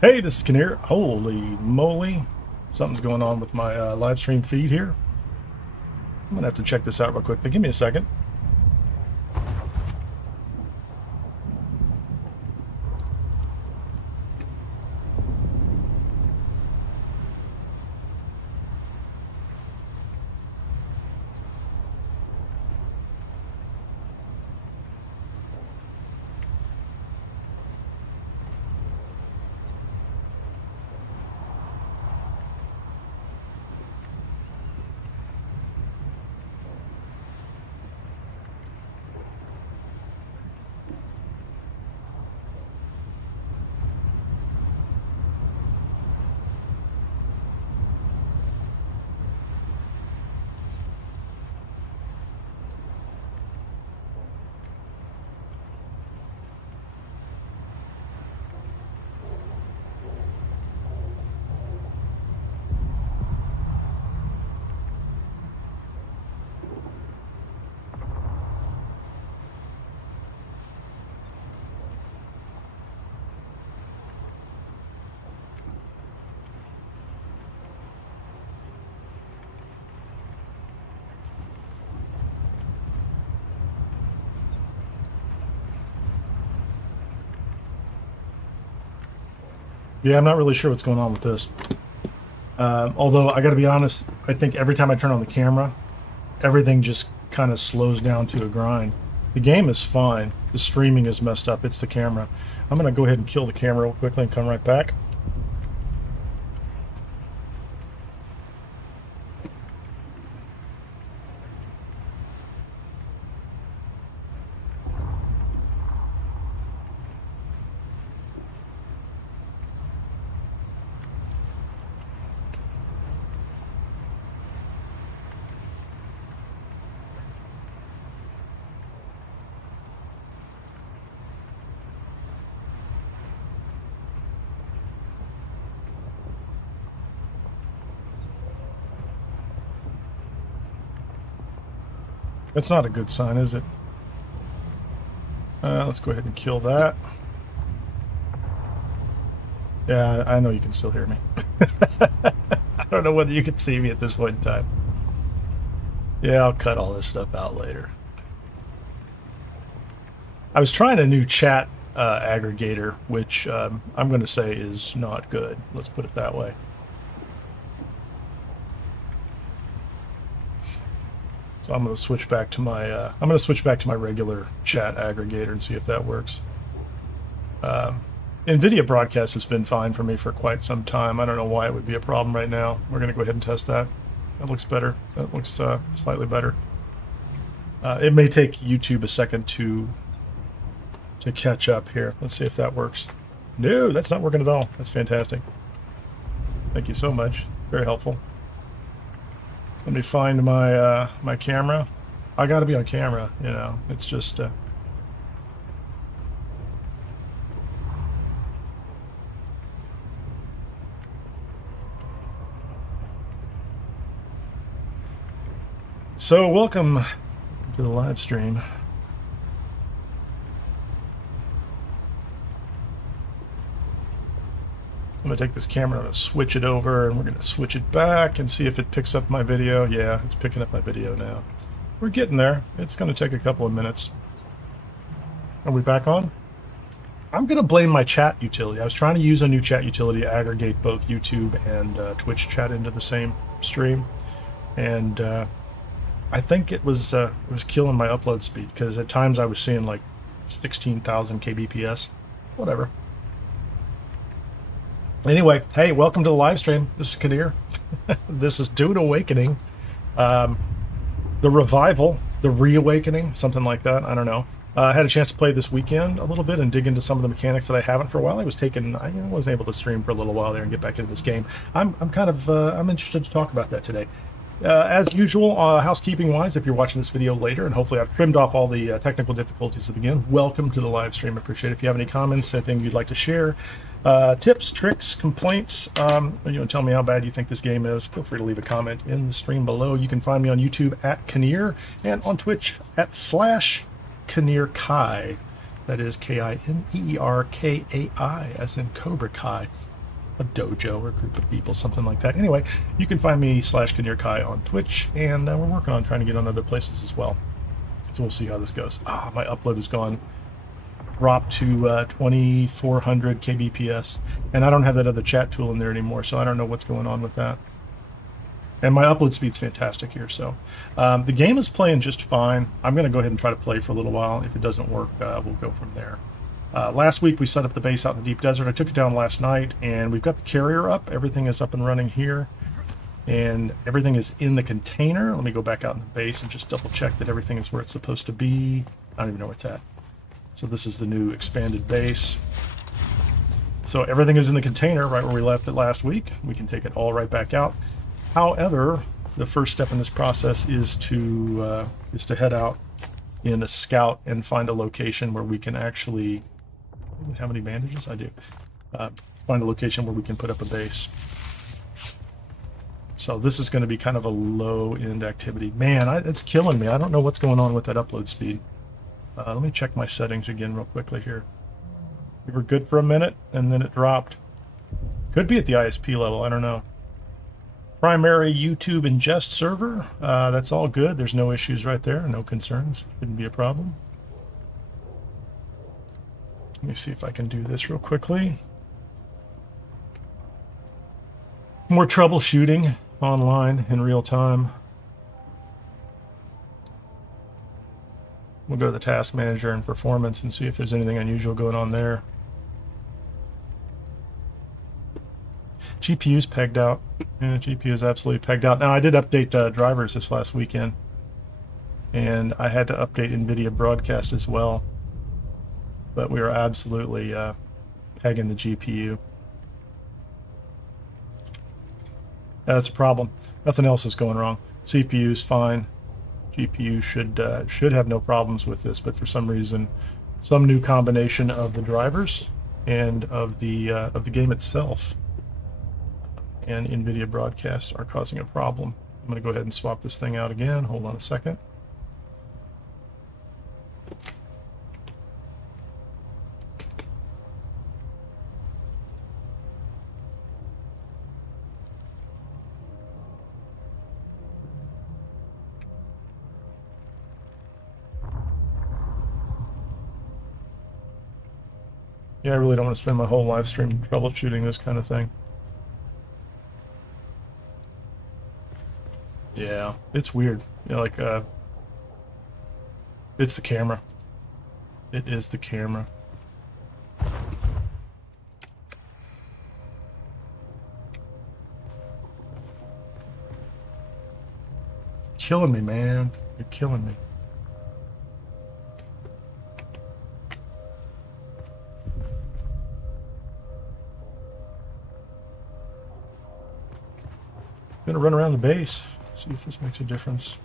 Hey, this is Kineer. Holy moly. Something's going on with my live stream feed here. I'm going to have to check this out real quick. Give me a second. Yeah, I'm not really sure what's going on with this. Although, I got to be honest, I think every time I turn on the camera, everything just kind of slows down to a grind. The game is fine. The streaming is messed up. It's the camera. I'm going to go ahead and kill the camera real quickly and come right back. That's not a good sign, is it? Let's go ahead and kill that. Yeah, I know you can still hear me. I don't know whether you can see me at this point in time. Yeah, I'll cut all this stuff out later. I was trying a new chat aggregator, which I'm going to say is not good. Let's put it that way. So I'm going to switch back to my regular chat aggregator and see if that works. NVIDIA broadcast has been fine for me for quite some time. I don't know why it would be a problem right now. We're going to go ahead and test that. That looks better. That looks slightly better. It may take YouTube a second to catch up here. Let's see if that works. No, that's not working at all. That's fantastic. Thank you so much. Very helpful. Let me find my my camera. I got to be on camera, you know. It's just so welcome to the live stream. I'm going to take this camera, I'm going to switch it over, and we're going to switch it back and see if it picks up my video. Yeah, it's picking up my video now. We're getting there. It's going to take a couple of minutes. Are we back on? I'm going to blame my chat utility. I was trying to use a new chat utility to aggregate both YouTube and Twitch chat into the same stream. And I think it was killing my upload speed, because at times I was seeing like 16,000 kbps. Whatever. Anyway, hey, welcome to the live stream. This is Kineer. This is Dune Awakening. The revival, the reawakening, something like that. I don't know. I had a chance to play this weekend a little bit and dig into some of the mechanics that I haven't for a while. I wasn't able to stream for a little while there and get back into this game. I'm interested to talk about that today. As usual, housekeeping wise, if you're watching this video later, and hopefully I've trimmed off all the technical difficulties to begin, welcome to the live stream. I appreciate it. If you have any comments, anything you'd like to share, tips, tricks, complaints, tell me how bad you think this game is, feel free to leave a comment in the stream below. You can find me on YouTube at Kineer and on Twitch at /KineerKai. That is Kineerkai, as in Cobra Kai. a dojo or a group of people, something like that. Anyway, you can find me /Kineer Kai on Twitch, and we're working on trying to get on other places as well. So we'll see how this goes. My upload is gone. Dropped to 2400 kbps, and I don't have that other chat tool in there anymore, so I don't know what's going on with that. And my upload speed's fantastic here, so the game is playing just fine. I'm going to go ahead and try to play for a little while. If it doesn't work, we'll go from there. Last week we set up the base out in the deep desert. I took it down last night, and we've got the carrier up. Everything is up and running here, and everything is in the container. Let me go back out in the base and just double check that everything is where it's supposed to be. I don't even know where it's at. So this is the new expanded base. So everything is in the container right where we left it last week. We can take it all right back out. However, the first step in this process is to head out in a scout and find a location where we can actually... How many bandages? I do. Find a location where we can put up a base. So this is going to be kind of a low-end activity. Man, it's killing me. I don't know what's going on with that upload speed. Let me check my settings again real quickly here. We were good for a minute, and then it dropped. Could be at the ISP level. I don't know. Primary YouTube ingest server. That's all good. There's no issues right there. No concerns. Shouldn't be a problem. Let me see if I can do this real quickly. More troubleshooting online in real time. We'll go to the task manager and performance and see if there's anything unusual going on there. GPU's pegged out. Yeah, GPU is absolutely pegged out. Now, I did update drivers this last weekend, and I had to update NVIDIA Broadcast as well. But we were absolutely pegging the GPU. That's a problem. Nothing else is going wrong. CPU's fine. GPU should have no problems with this, but for some reason, some new combination of the drivers and of the game itself and NVIDIA Broadcast are causing a problem. I'm going to go ahead and swap this thing out again. Hold on a second. Yeah, I really don't want to spend my whole live stream troubleshooting this kind of thing. Yeah, it's weird. You know, like, it's the camera. It is the camera. It's killing me, man. You're killing me. I'm gonna run around the base, see if this makes a difference.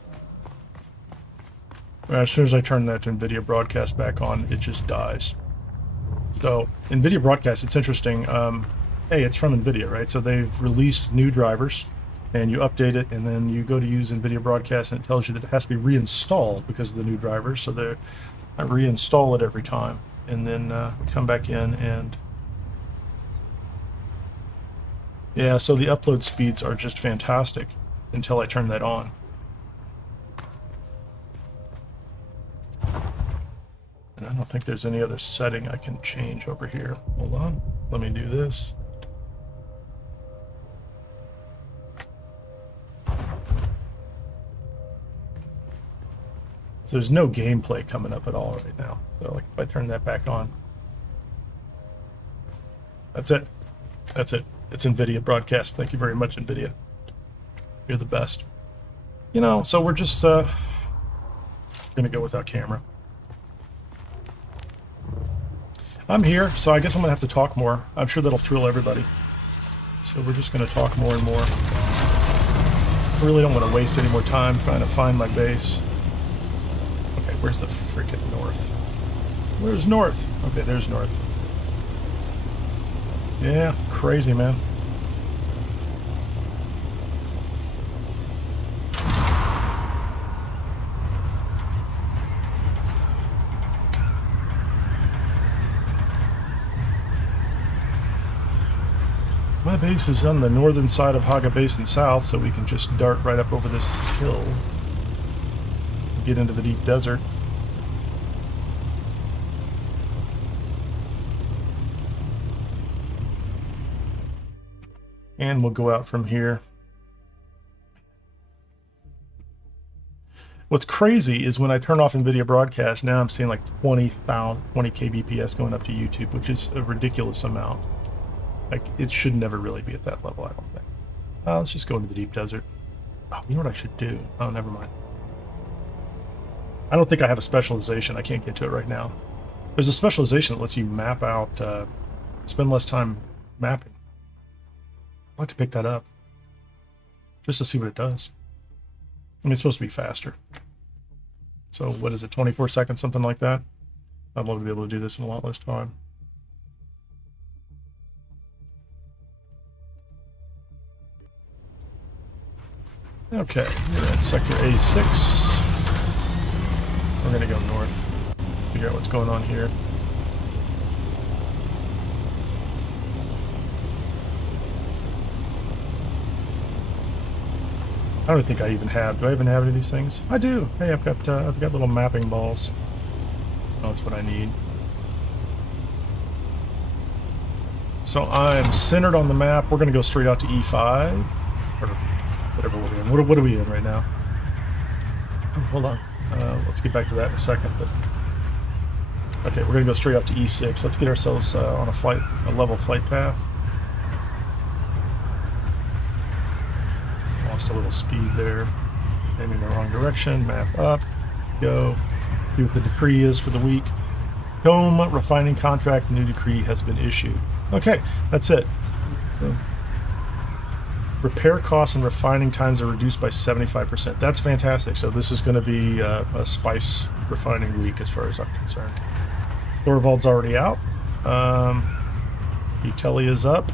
As soon as I turn that NVIDIA Broadcast back on, it just dies. So NVIDIA Broadcast, it's interesting. Hey, it's from NVIDIA, right? So they've released new drivers, and you update it, and then you go to use NVIDIA Broadcast, and it tells you that it has to be reinstalled because of the new drivers. So I reinstall it every time, and then we come back in and... Yeah, so the upload speeds are just fantastic until I turn that on. And I don't think there's any other setting I can change over here. Hold on, let me do this. So there's no gameplay coming up at all right now. So like if I turn that back on, that's it. That's it. It's NVIDIA Broadcast. Thank you very much, NVIDIA. You're the best. You know, so we're just going to go without camera. I'm here, so I guess I'm going to have to talk more. I'm sure that'll thrill everybody. So we're just going to talk more and more. I really don't want to waste any more time trying to find my base. Okay, where's the freaking north? Where's north? Okay, there's north. Yeah, crazy, man. base is on the northern side of Hagga Basin south, so we can just dart right up over this hill. Get into the deep desert. And we'll go out from here. What's crazy is when I turn off NVIDIA broadcast, now I'm seeing like 20 kbps going up to YouTube, which is a ridiculous amount. Like, it should never really be at that level, I don't think. Let's just go into the deep desert. Oh, you know what I should do? Oh, never mind. I don't think I have a specialization. I can't get to it right now. There's a specialization that lets you map out, spend less time mapping. I'd like to pick that up, just to see what it does. I mean, it's supposed to be faster. So what is it, 24 seconds, something like that? I'd love to be able to do this in a lot less time. Okay, we're at sector A6. We're going to go north, figure out what's going on here. I don't think I even have. Do I even have any of these things? I do. Hey, I've got little mapping balls. Oh, that's what I need. So I'm centered on the map. We're going to go straight out to E5 or whatever we're in. What are we in right now? Oh, hold on. Let's get back to that in a second. But okay, we're going to go straight out to E6. Let's get ourselves on a level flight path. Lost a little speed there. Aiming in the wrong direction. Map up. Go. See what the decree is for the week. Home refining contract. New decree has been issued. Okay, that's it. Repair costs and refining times are reduced by 75%. That's fantastic. So this is going to be a spice refining week as far as I'm concerned. Thorvald's already out. Utility is up.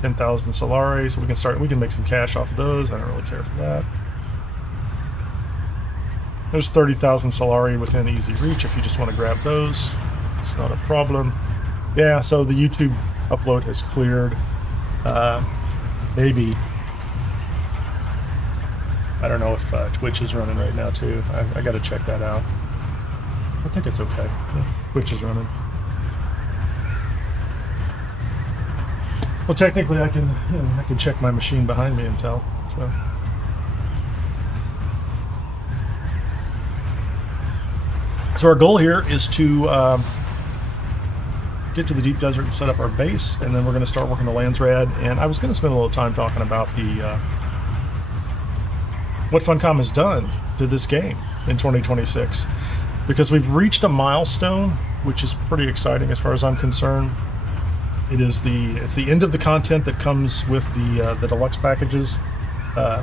10,000 Solari, so we can make some cash off of those. I don't really care for that. There's 30,000 Solari within easy reach if you just want to grab those. It's not a problem. Yeah, so the YouTube upload has cleared. Maybe. I don't know if Twitch is running right now too. I got to check that out. I think it's okay. Yeah, Twitch is running. Well, technically, I can check my machine behind me and tell. So our goal here is to get to the deep desert and set up our base, and then we're going to start working the Landsraad. And I was going to spend a little time talking about what Funcom has done to this game in 2026, because we've reached a milestone, which is pretty exciting as far as I'm concerned. It's the end of the content that comes with the deluxe packages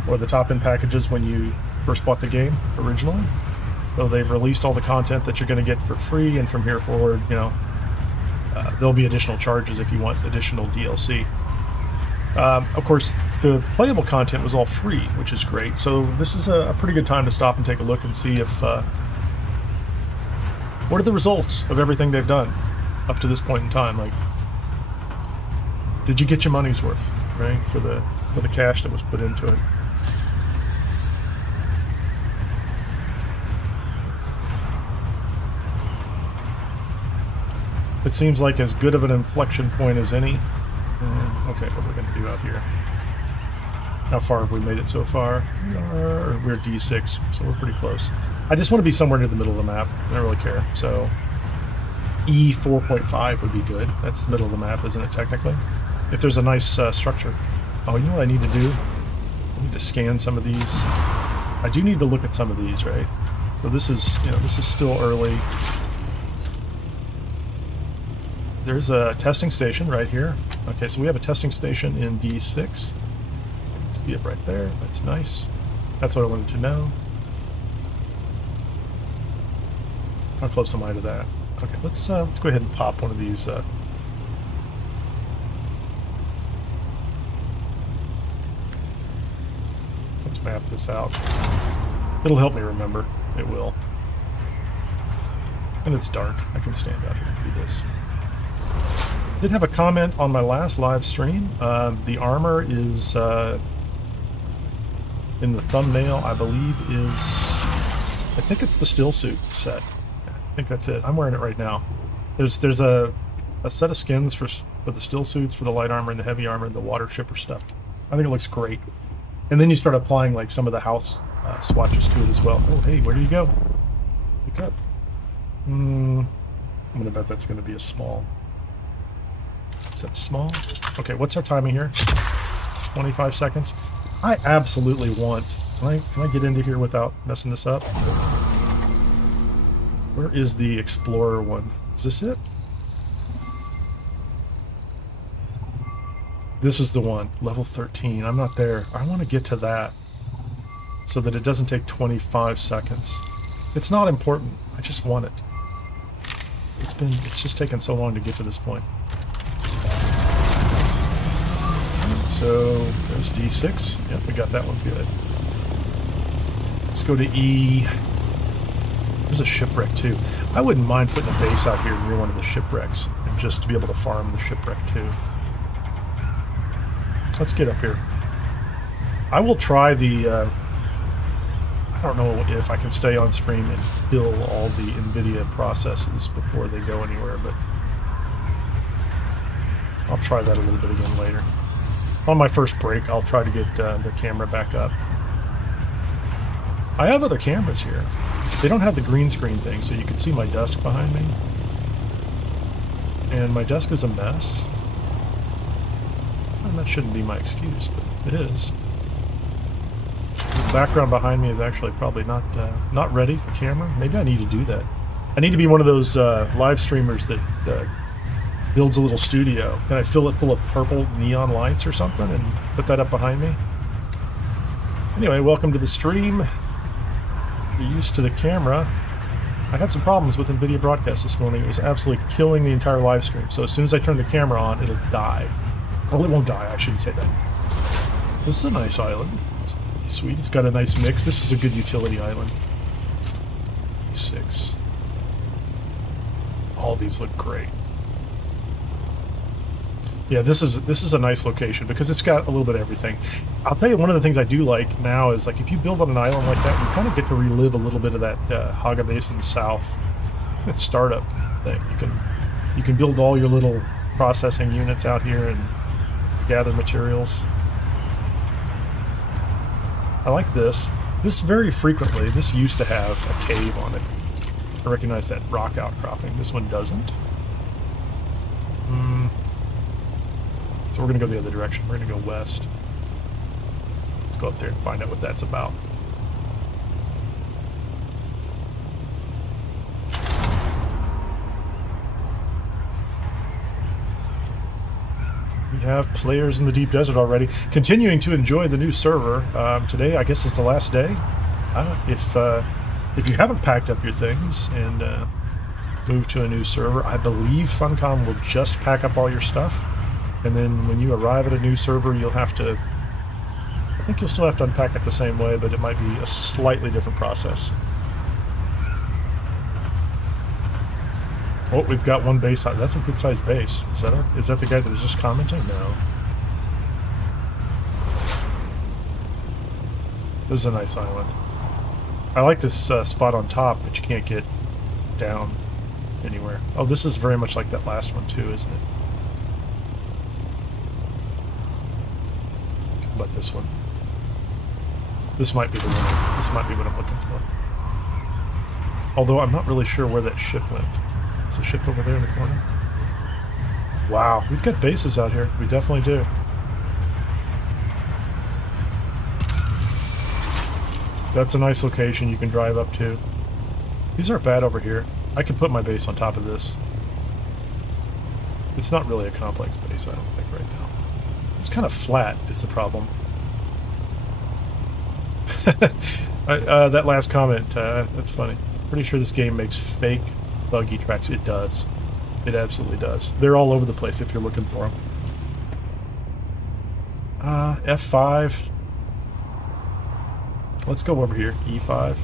or the top-end packages when you first bought the game originally. So they've released all the content that you're going to get for free, and from here forward, there'll be additional charges if you want additional DLC. Of course, the playable content was all free, which is great. So this is a pretty good time to stop and take a look and see if what are the results of everything they've done up to this point in time. Like, did you get your money's worth, right, for the cash that was put into it? It seems like as good of an inflection point as any. Okay, what are we going to do out here? How far have we made it so far? We're D6, so we're pretty close. I just want to be somewhere near the middle of the map. I don't really care. So E 4.5 would be good. That's the middle of the map, isn't it, technically? If there's a nice structure. Oh, you know what I need to do? I need to scan some of these. I do need to look at some of these, right? So this is, this is still early. There's a testing station right here. Okay, so we have a testing station in D6. See it right there. That's nice. That's what I wanted to know. How close am I to that? Okay, let's go ahead and pop one of these. Let's map this out. It'll help me remember. It will. And it's dark. I can stand out here and do this. Did have a comment on my last live stream. The armor is in the thumbnail, I believe, is... I think it's the still suit set. I think that's it. I'm wearing it right now. There's a set of skins for the still suits, for the light armor and the heavy armor and the water shipper stuff. I think it looks great. And then you start applying like some of the house swatches to it as well. Oh, hey, where do you go? Pick up. I'm gonna bet that's gonna be a small. Is that small? Okay, what's our timing here? 25 seconds. I absolutely want... Can I get into here without messing this up? Where is the Explorer one? Is this it? This is the one. Level 13. I'm not there. I want to get to that so that it doesn't take 25 seconds. It's not important. I just want it. It's just taken so long to get to this point. So there's D6. Yep, we got that one good. Let's go to E. There's a shipwreck too. I wouldn't mind putting a base out here near one of the shipwrecks, and just to be able to farm the shipwreck too. Let's get up here. I will try the... I don't know if I can stay on stream and kill all the NVIDIA processes before they go anywhere, but I'll try that a little bit again later. On my first break, I'll try to get the camera back up. I have other cameras here. They don't have the green screen thing, so you can see my desk behind me. And my desk is a mess. And that shouldn't be my excuse, but it is. The background behind me is actually probably not ready for camera. Maybe I need to do that. I need to be one of those live streamers that builds a little studio, and I fill it full of purple neon lights or something and put that up behind me. Anyway, welcome to the stream. You're used to the camera. I had some problems with NVIDIA Broadcast this morning. It was absolutely killing the entire live stream. So as soon as I turn the camera on, it'll die. Well, it won't die. I shouldn't say that. This is a nice island. It's pretty sweet. It's got a nice mix. This is a good utility island. 6. All these look great. Yeah, this is a nice location because it's got a little bit of everything. I'll tell you, one of the things I do like now is, like, if you build on an island like that, you kind of get to relive a little bit of that Hagga Basin South startup thing. You can build all your little processing units out here and gather materials. I like this. This very frequently, this used to have a cave on it. I recognize that rock outcropping. This one doesn't. So we're going to go the other direction. We're going to go west. Let's go up there and find out what that's about. We have players in the deep desert already. Continuing to enjoy the new server. Today, I guess, is the last day. If you haven't packed up your things and moved to a new server, I believe Funcom will just pack up all your stuff. And then when you arrive at a new server, you'll have to... I think you'll still have to unpack it the same way, but it might be a slightly different process. Oh, we've got one base out. That's a good-sized base. Is that the guy that was just commenting? No. This is a nice island. I like this spot on top, but you can't get down anywhere. Oh, this is very much like that last one too, isn't it? How about this one? This might be the one. This might be what I'm looking for. Although I'm not really sure where that ship went. Is the ship over there in the corner? Wow, we've got bases out here. We definitely do. That's a nice location you can drive up to. These aren't bad over here. I could put my base on top of this. It's not really a complex base, I don't think, right now. It's kind of flat is the problem. That last comment, that's funny. Pretty sure this game makes fake buggy tracks. It does. It absolutely does. They're all over the place if you're looking for them. F5. Let's go over here. E5.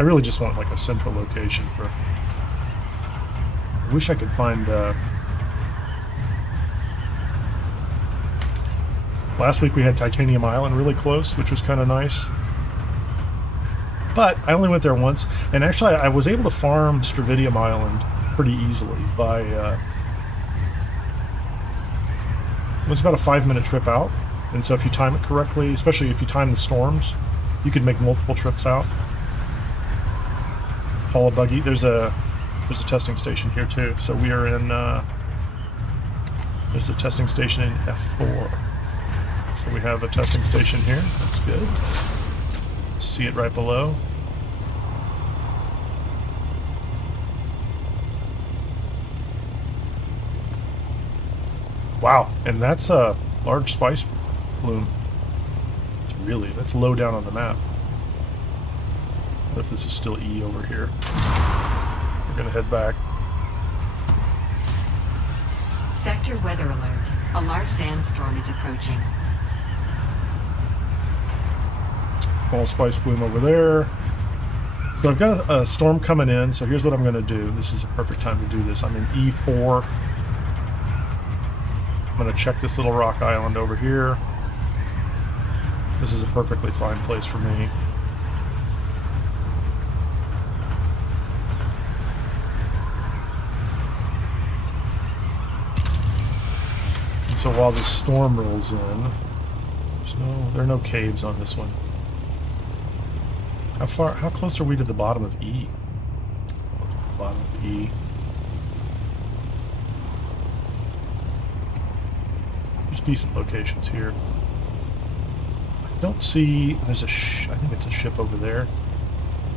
I really just want like a central location for... I wish I could find... Last week we had Titanium Island really close, which was kind of nice. But I only went there once, and actually I was able to farm Stravidium Island pretty easily by... it was about a 5-minute trip out, and so if you time it correctly, especially if you time the storms, you could make multiple trips out. Haul a buggy. There's a testing station here too, so we are in... there's a testing station in F4. So we have a testing station here. That's good. See it right below. Wow, and that's a large spice bloom. That's low down on the map. What if this is still E over here? We're gonna head back. Sector weather alert. A large sandstorm is approaching. Small spice bloom over there. So I've got a storm coming in, so here's what I'm going to do. This is a perfect time to do this. I'm in E4. I'm going to check this little rock island over here. This is a perfectly fine place for me. And so while this storm rolls in, there are no caves on this one. How close are we to the bottom of E? Bottom of E. There's decent locations here. I don't see... There's a I think it's a ship over there.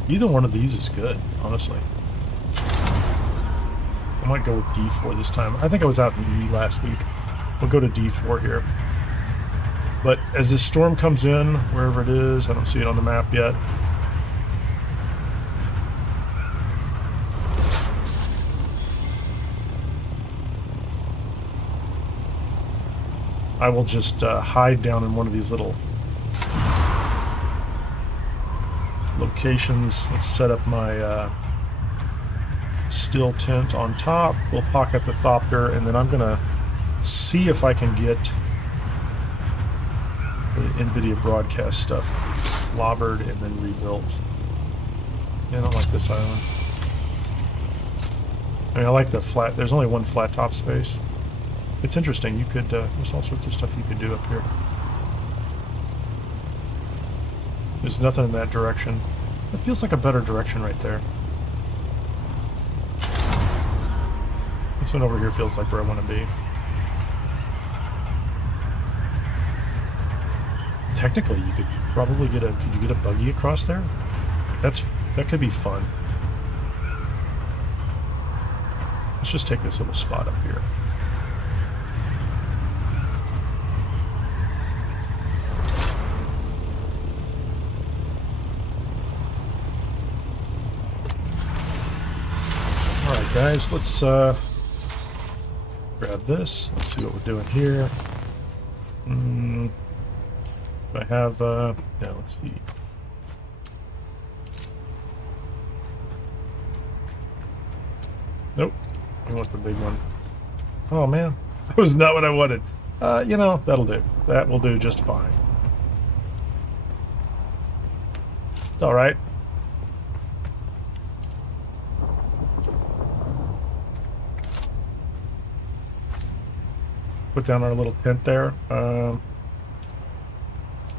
Either one of these is good, honestly. I might go with D4 this time. I think I was out in E last week. We'll go to D4 here. But as this storm comes in, wherever it is, I don't see it on the map yet. I will just hide down in one of these little locations. Let's set up my still tent on top. We'll pocket the Thopter, and then I'm going to see if I can get the NVIDIA broadcast stuff lobbered and then rebuilt. Yeah, I don't like this island. I mean, I like the flat. There's only one flat top space. It's interesting. You could, there's all sorts of stuff you could do up here. There's nothing in that direction. It feels like a better direction right there. This one over here feels like where I want to be. Technically, you could probably get a... Could you get a buggy across there? That could be fun. Let's just take this little spot up here. Alright guys, let's grab this. Let's see what we're doing here. I have, yeah, let's see. Nope. I want the big one. Oh man, that was not what I wanted. You know, that'll do. That will do just fine. It's alright. Put down our little tent there.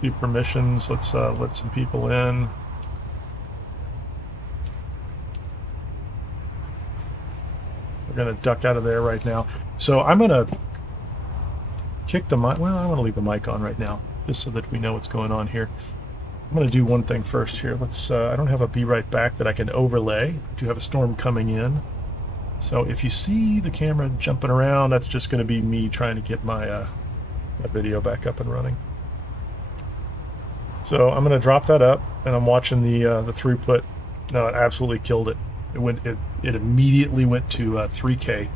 Few permissions. Let's let some people in. We're gonna duck out of there right now. So I'm gonna kick the mic. Well, I'm gonna leave the mic on right now, just so that we know what's going on here. I'm gonna do one thing first here. Let's. I don't have a be right back that I can overlay. I do have a storm coming in. So if you see the camera jumping around, that's just going to be me trying to get my, my video back up and running. So I'm going to drop that up, and I'm watching the throughput. No, it absolutely killed it. It immediately went to 3K.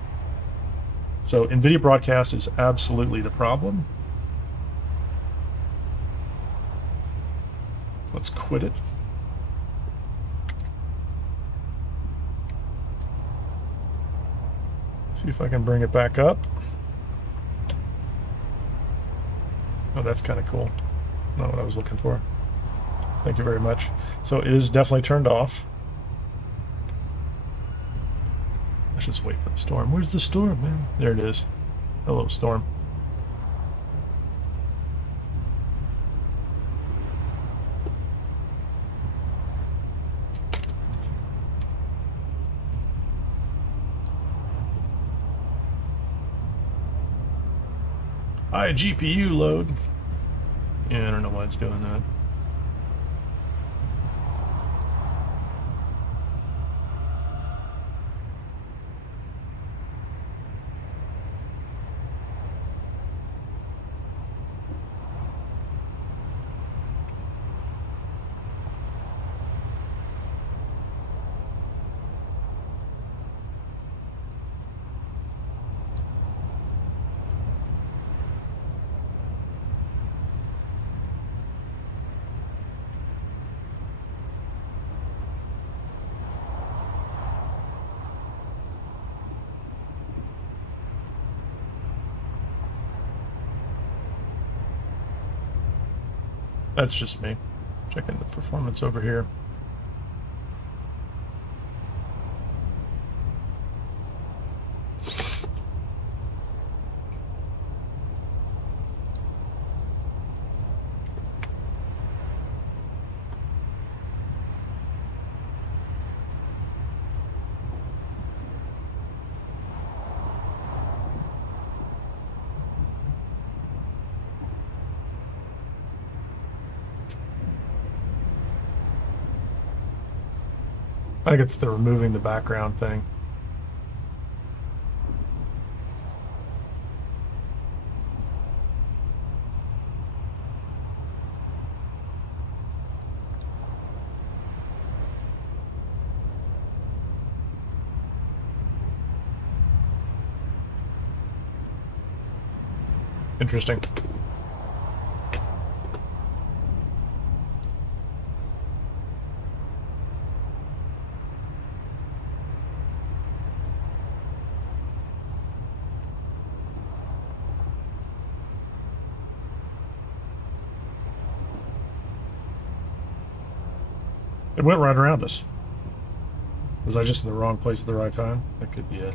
So NVIDIA broadcast is absolutely the problem. Let's quit it. See if I can bring it back up. Oh, that's kind of cool. Not what I was looking for. Thank you very much. So it is definitely turned off. Let's just wait for the storm. Where's the storm, man? There it is. Hello, storm. High GPU load. Yeah, I don't know why it's doing that. That's just me. Checking the performance over here. I think it's the removing the background thing. Interesting. It went right around us. Was I just in the wrong place at the right time? That could be it.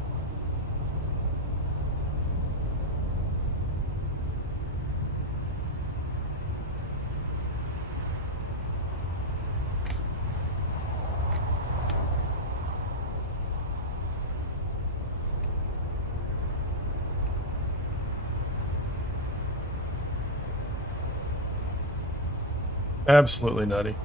Absolutely nutty.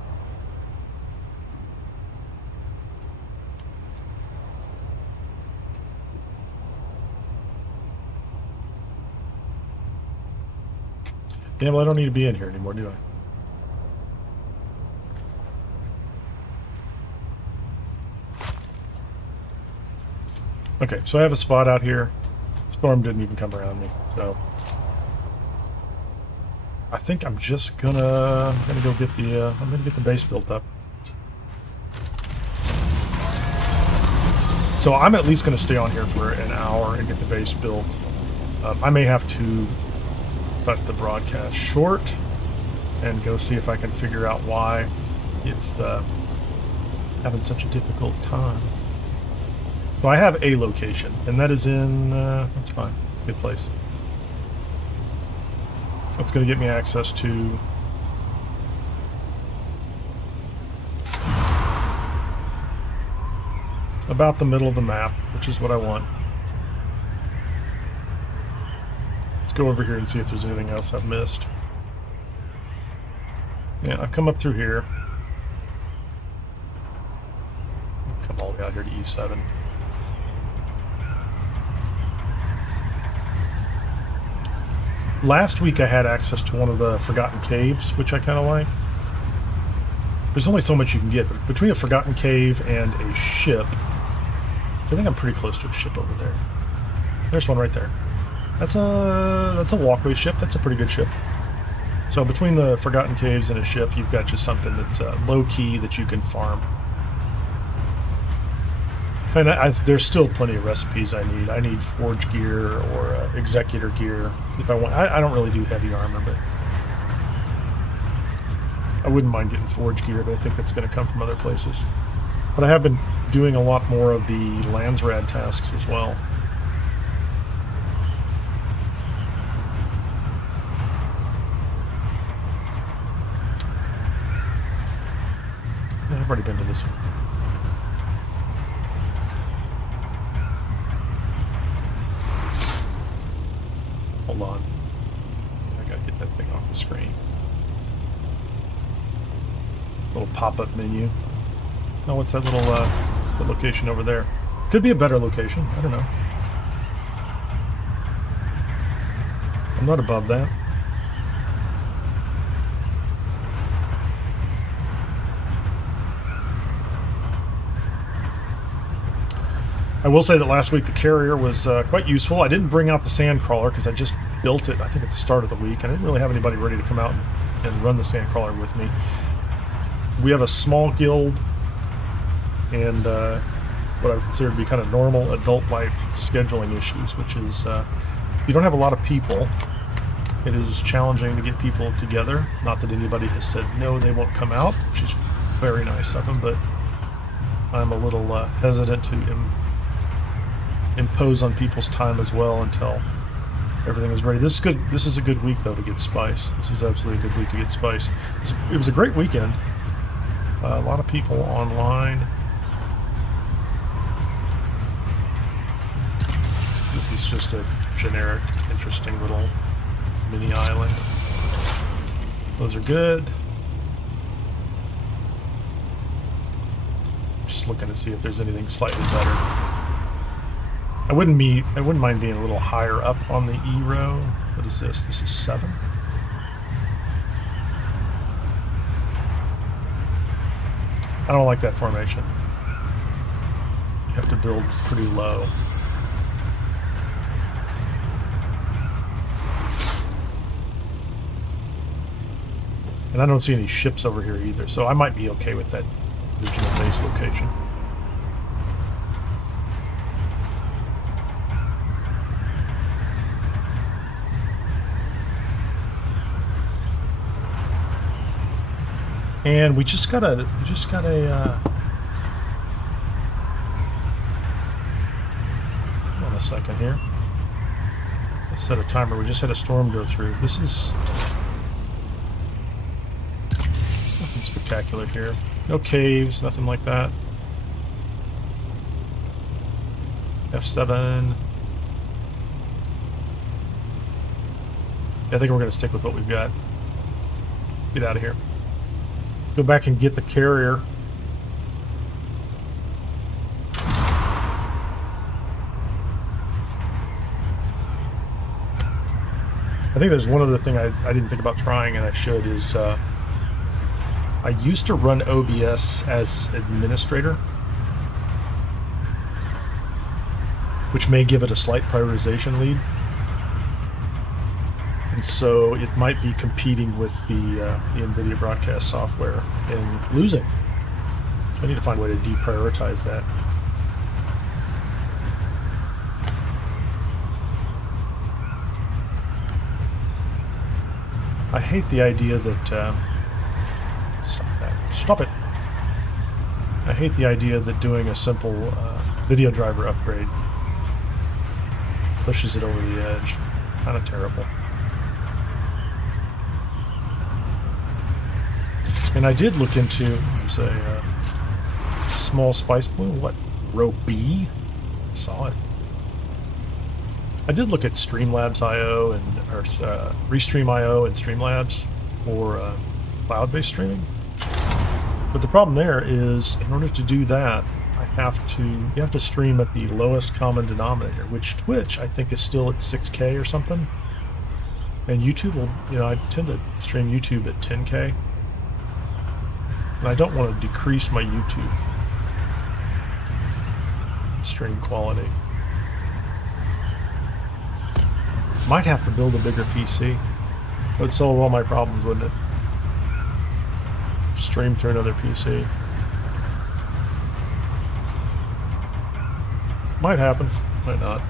Yeah, well, I don't need to be in here anymore, do I? Okay, so I have a spot out here. Storm didn't even come around me, so I think I'm just gonna go get the I'm gonna get the base built up. So I'm at least gonna stay on here for an hour and get the base built. I may have to cut the broadcast short and go see if I can figure out why it's having such a difficult time. So I have a location, and that is in, that's fine, good place. That's going to get me access to about the middle of the map, which is what I want. Let's go over here and see if there's anything else I've missed. Yeah, I've come up through here. Come all the way out here to E7. Last week I had access to one of the Forgotten Caves, which I kind of like. There's only so much you can get, but between a Forgotten Cave and a ship, I think I'm pretty close to a ship over there. There's one right there. That's a walkway ship. That's a pretty good ship. So between the Forgotten Caves and a ship, you've got just something that's low-key that you can farm. And there's still plenty of recipes I need. I need forge gear or executor gear if I want. I don't really do heavy armor, but I wouldn't mind getting forge gear, but I think that's going to come from other places. But I have been doing a lot more of the Landsraad tasks as well. Yeah, I've already been to this one. Hold on. I gotta get that thing off the screen. Little pop-up menu. Oh, what's that little the location over there? Could be a better location. I don't know. I'm not above that. I will say that last week the carrier was quite useful. I didn't bring out the sand crawler because I just built it, I think, at the start of the week. I didn't really have anybody ready to come out and run the sand crawler with me. We have a small guild and what I would consider to be kind of normal adult life scheduling issues, which is you don't have a lot of people. It is challenging to get people together. Not that anybody has said no, they won't come out, which is very nice of them, but I'm a little hesitant to impose on people's time as well until everything is ready. This is good. This is a good week though to get spice. This is absolutely a good week to get spice. It was a great weekend. A lot of people online. This is just a generic, interesting little mini island. Those are good. Just looking to see if there's anything slightly better. I wouldn't mind being a little higher up on the E row. What is this? This is 7. I don't like that formation. You have to build pretty low. And I don't see any ships over here either, so I might be okay with that original base location. And we just got a hold on a second here. Let's set a timer. We just had a storm go through. This is nothing spectacular here. No caves, nothing like that. F7. Yeah, I think we're going to stick with what we've got. Get out of here. Go back and get the carrier. I think there's one other thing I didn't think about trying, and I should, is I used to run OBS as administrator, which may give it a slight prioritization lead. And so it might be competing with the NVIDIA broadcast software and losing. So I need to find a way to deprioritize that. I hate the idea that... stop that. Stop it! I hate the idea that doing a simple video driver upgrade pushes it over the edge. Kind of terrible. And I did look into, there's a small spice bloom. What? Row B? I saw it. I did look at Streamlabs.io and or Restream.io and Streamlabs for cloud-based streaming. But the problem there is, in order to do that, you have to stream at the lowest common denominator, which Twitch I think is still at 6K or something. And YouTube will, I tend to stream YouTube at 10K. And I don't want to decrease my YouTube stream quality. Might have to build a bigger PC. It would solve all my problems, wouldn't it? Stream through another PC. Might happen, might not.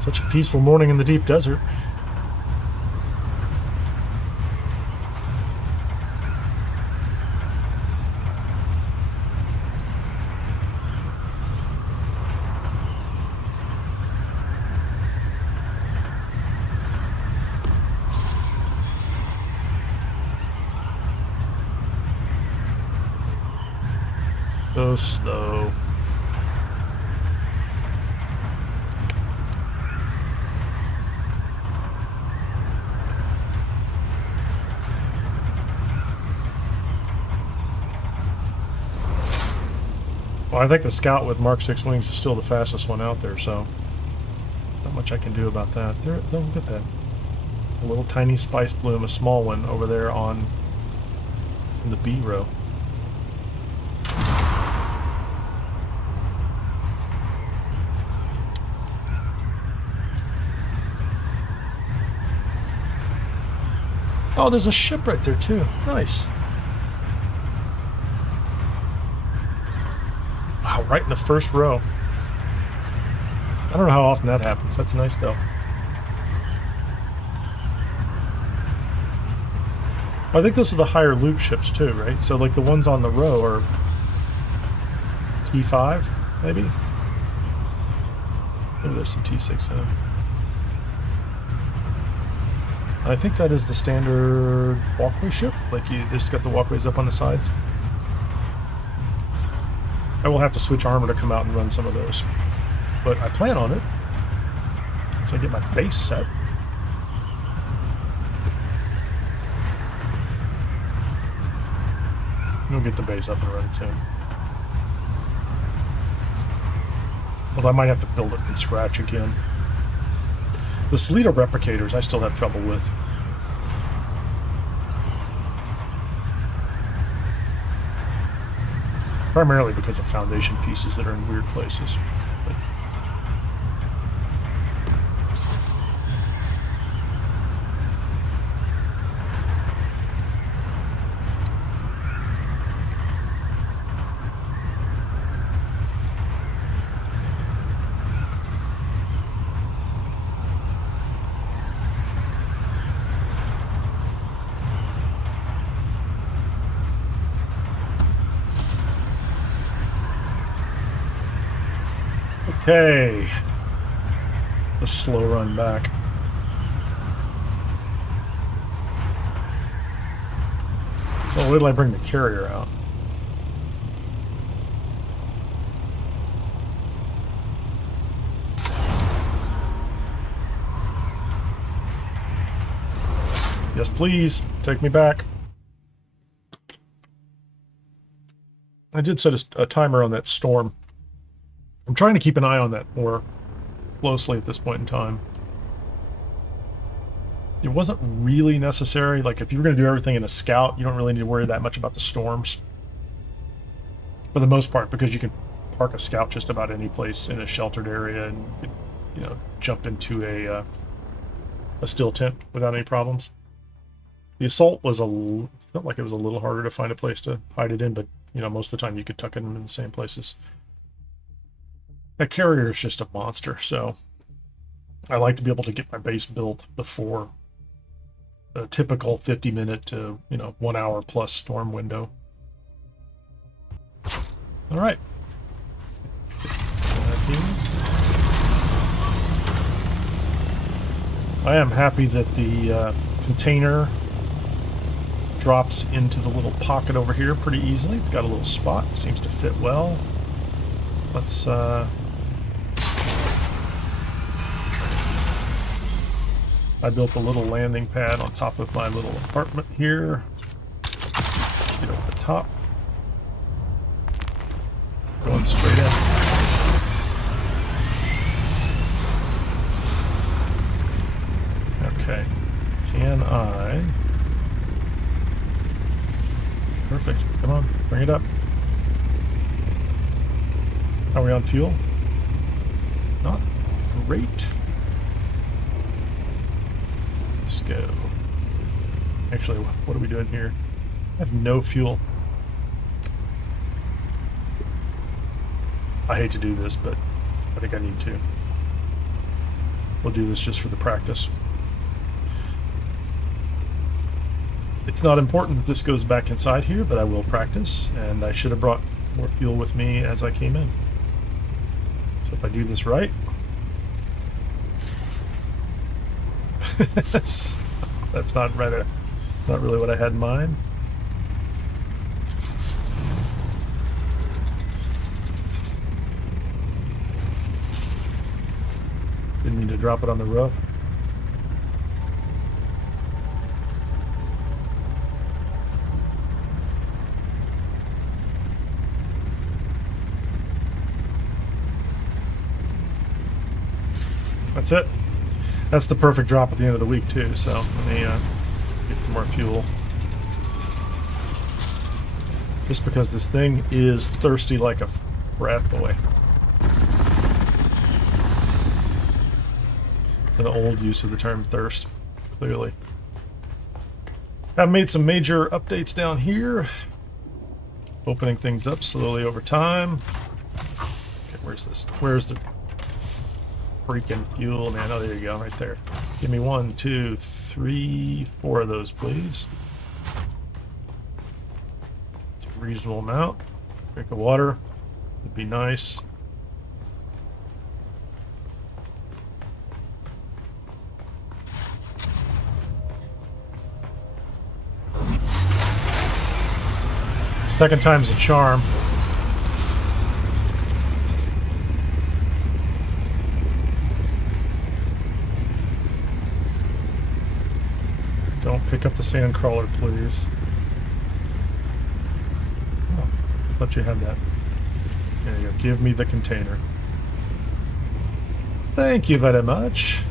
Such a peaceful morning in the deep desert. So slow. Well, I think the Scout with Mark 6 wings is still the fastest one out there, so not much I can do about that. There, look at that. A little tiny spice bloom, a small one over there on in the B row. Oh, there's a ship right there too. Nice. Wow, right in the first row. I don't know how often that happens. That's nice though. I think those are the higher loot ships too, right? So like the ones on the row are T5, maybe? Maybe there's some T6 in it. I think that is the standard walkway ship. Like you just got the walkways up on the sides. I will have to switch armor to come out and run some of those. But I plan on it. So I get my base set. We'll get the base up and running soon. Although I might have to build it from scratch again. The Sleeta replicators I still have trouble with. Primarily because of foundation pieces that are in weird places. But okay. A slow run back. So wait till I bring the carrier out. Yes, please. Take me back. I did set a timer on that storm. I'm trying to keep an eye on that more closely at this point in time. It wasn't really necessary. Like, if you were going to do everything in a scout, you don't really need to worry that much about the storms. For the most part, because you can park a scout just about any place in a sheltered area and you could, you know, jump into a still tent without any problems. The assault was felt like it was a little harder to find a place to hide it in, but, you know, most of the time you could tuck it in the same places. That carrier is just a monster, so I like to be able to get my base built before a typical 50-minute to, you know, 1 hour plus storm window. All right. I am happy that the container drops into the little pocket over here pretty easily. It's got a little spot, seems to fit well. Let's I built a little landing pad on top of my little apartment here. Get over the top. Going straight in. Okay. Can I... Perfect. it up. Are we on fuel? Not great. Let's go. Actually, what are we doing here? I have no fuel. I hate to do this, but I think I need to. We'll do this just for the practice. It's not important that this goes back inside here, but I will practice, and I should have brought more fuel with me as I came in. So if I do this right... that's not right, not really what I had in mind. Didn't mean to drop it on the roof. That's it. That's the perfect drop at the end of the week too, so let me get some more fuel. Just because this thing is thirsty like a rat boy. It's an old use of the term thirst, clearly. I've made some major updates down here. Opening things up slowly over time. Okay, where's this? Where's the freaking fuel, man? Oh, there you go, right there. Give me 1, 2, 3, 4 of those, please. It's a reasonable amount. Drink of water would be nice. Second time's a charm. Don't pick up the sand crawler, please. Oh, let you have that. There you go. Give me the container. Thank you very much.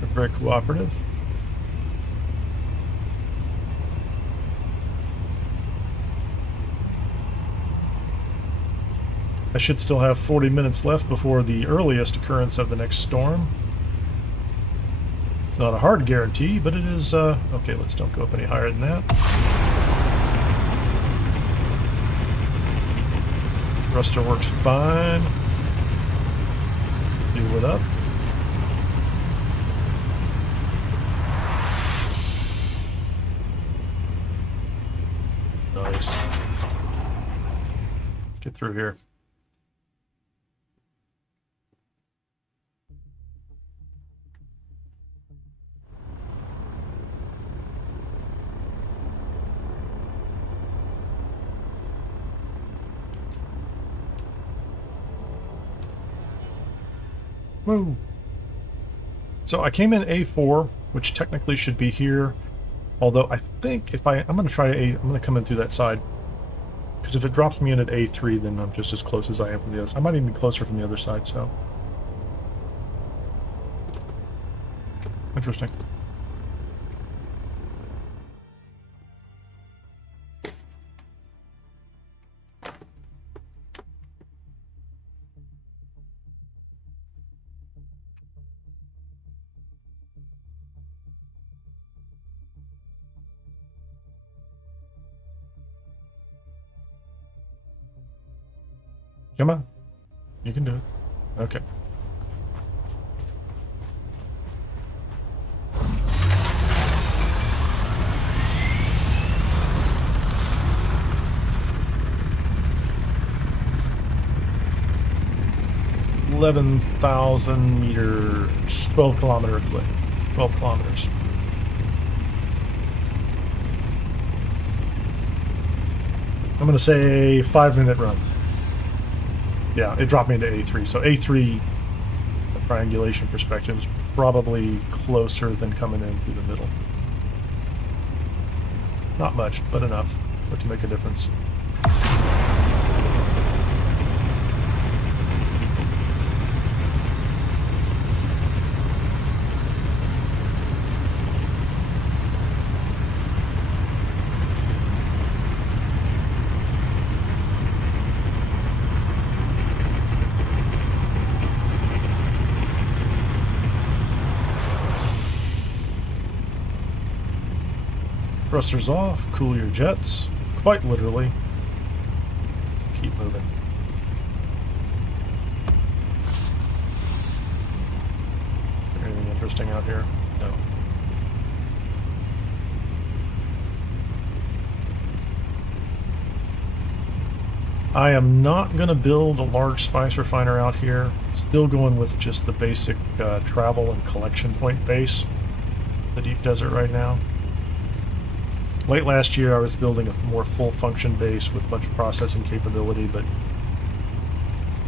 You're very cooperative. I should still have 40 minutes left before the earliest occurrence of the next storm. It's not a hard guarantee, but it is, okay, let's don't go up any higher than that. Thruster works fine. Fuel it up. Nice. Let's get through here. Woo. So I came in A4, which technically should be here. Although I think if I'm going to try I'm going to come in through that side. Because if it drops me in at A3, then I'm just as close as I am from the other side. I might even be closer from the other side, so. Interesting. Come on. You can do it. Okay. $11,000 meters, 12-kilometer clip, 12 kilometers. I'm going to say 5-minute run. Yeah, it dropped me into A3. So A3, the triangulation perspective, is probably closer than coming in through the middle. Not much, but enough for it to make a difference. thrusters off, cool your jets, quite literally. Keep moving. Is there anything interesting out here? No. I am not going to build a large spice refiner out here. Still going with just the basic travel and collection point base. The deep desert right now. Late last year I was building a more full function base with a bunch of processing capability, but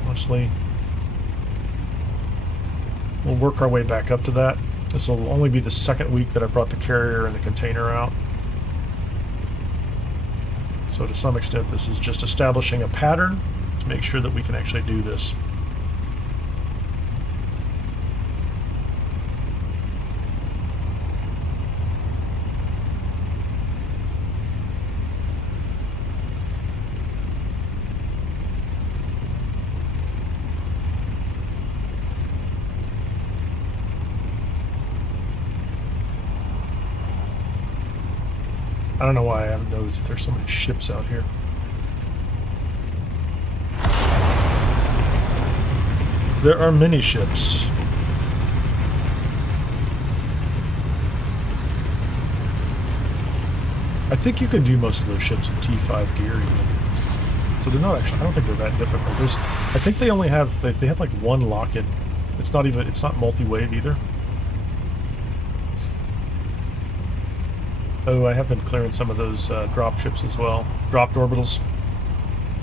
honestly we'll work our way back up to that. This will only be the second week that I brought the carrier and the container out. So to some extent this is just establishing a pattern to make sure that we can actually do this. I don't know why I haven't noticed that there's so many ships out here. There are many ships. I think you can do most of those ships in T5 gear even. So they're not actually, I don't think they're that difficult. I think they only have, they have like one lock-in. It's not multi-wave either. Oh, I have been clearing some of those drop ships as well. Dropped orbitals. I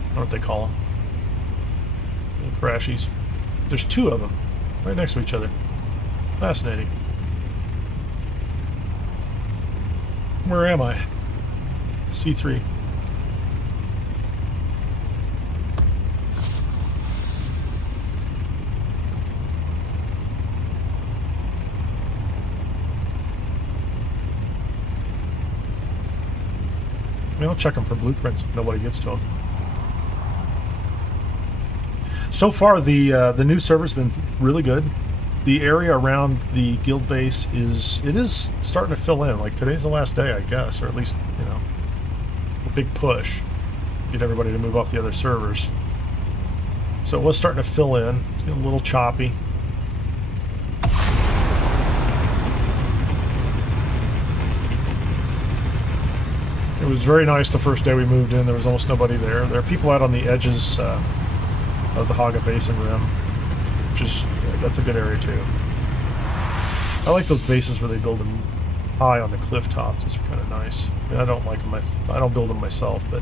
don't know what they call them. Little crashies. There's two of them right next to each other. Fascinating. Where am I? C3. I mean, I'll check them for blueprints if nobody gets to them. So far, the new server's been really good. The area around the guild base is starting to fill in. Like today's the last day, I guess, or at least, you know, a big push. Get everybody to move off the other servers. So it was starting to fill in. It's getting a little choppy. It was very nice the first day we moved in. There was almost nobody there. There are people out on the edges of the Hagga Basin rim, which is, that's a good area too. I like those bases where they build them high on the cliff tops. Those are kind of nice. I mean, I don't like them. I don't build them myself, but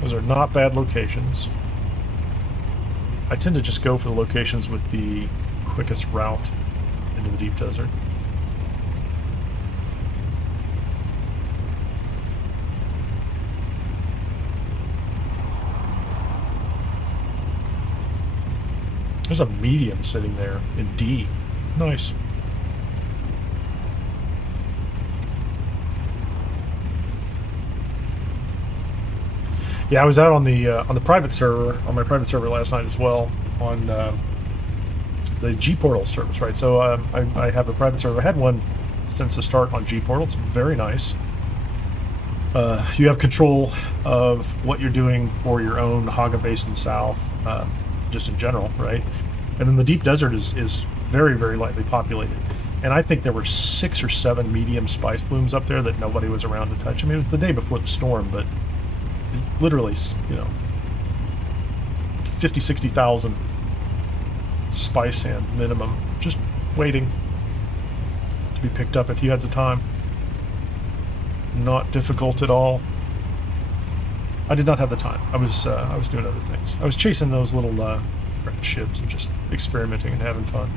those are not bad locations. I tend to just go for the locations with the quickest route into the deep desert. There's a medium sitting there in D. Nice. Yeah, I was out on the private server, on my private server last night as well, on the G-Portal service, right? So I have a private server. I had one since the start on G-Portal. It's very nice. You have control of what you're doing for your own Hagga Basin South, just in general, right? And then the deep desert is very, very lightly populated. And I think there were 6 or 7 medium spice blooms up there that nobody was around to touch. I mean, it was the day before the storm, but literally, you know, 50, 60,000 spice sand minimum, just waiting to be picked up if you had the time. Not difficult at all. I did not have the time. I was doing other things. I was chasing those little red ships and just experimenting and having fun.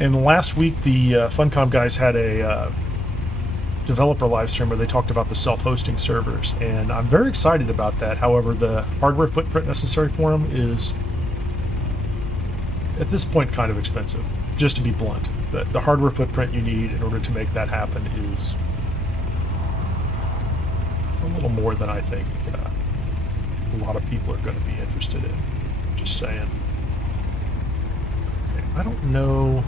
And last week, the Funcom guys had a developer live stream where they talked about the self-hosting servers, and I'm very excited about that. However, the hardware footprint necessary for them is, at this point, kind of expensive, just to be blunt. The hardware footprint you need in order to make that happen is a little more than I think a lot of people are going to be interested in. Just saying. Okay, I don't know.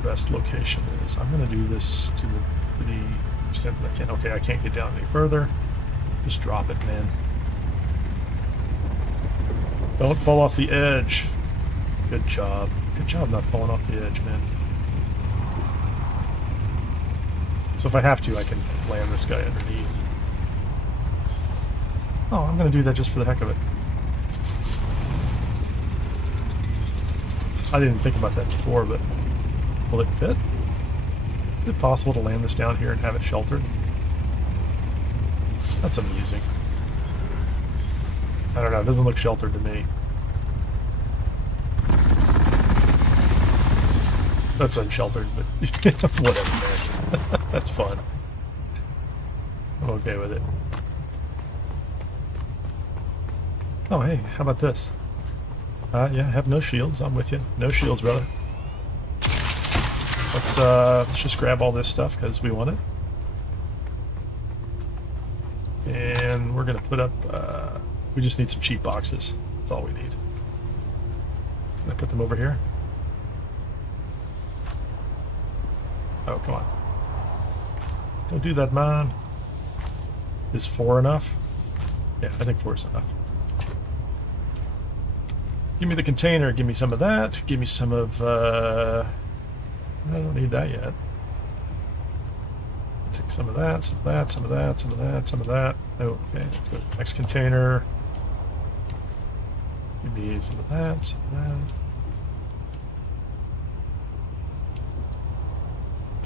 best location is. I'm going to do this to the extent that I can. Okay, I can't get down any further. Just drop it, man. Don't fall off the edge. Good job. Good job not falling off the edge, man. So if I have to, I can land this guy underneath. Oh, I'm going to do that just for the heck of it. I didn't think about that before, but will it fit? Is it possible to land this down here and have it sheltered? That's amusing. I don't know, it doesn't look sheltered to me. That's unsheltered, but whatever, man. That's fun. I'm okay with it. Oh, hey, how about this? Yeah, I have no shields. I'm with you. No shields, brother. Let's just grab all this stuff because we want it. And we're gonna put up. We just need some cheap boxes. That's all we need. Can I put them over here? Oh, come on! Don't do that, man. Is 4 enough? Yeah, I think 4 is enough. Give me the container, give me some of that, give me some of, I don't need that yet. Take some of that, some of that, some of that, some of that, some of that. Oh, okay, let's go to the next container. Give me some of that, some of that.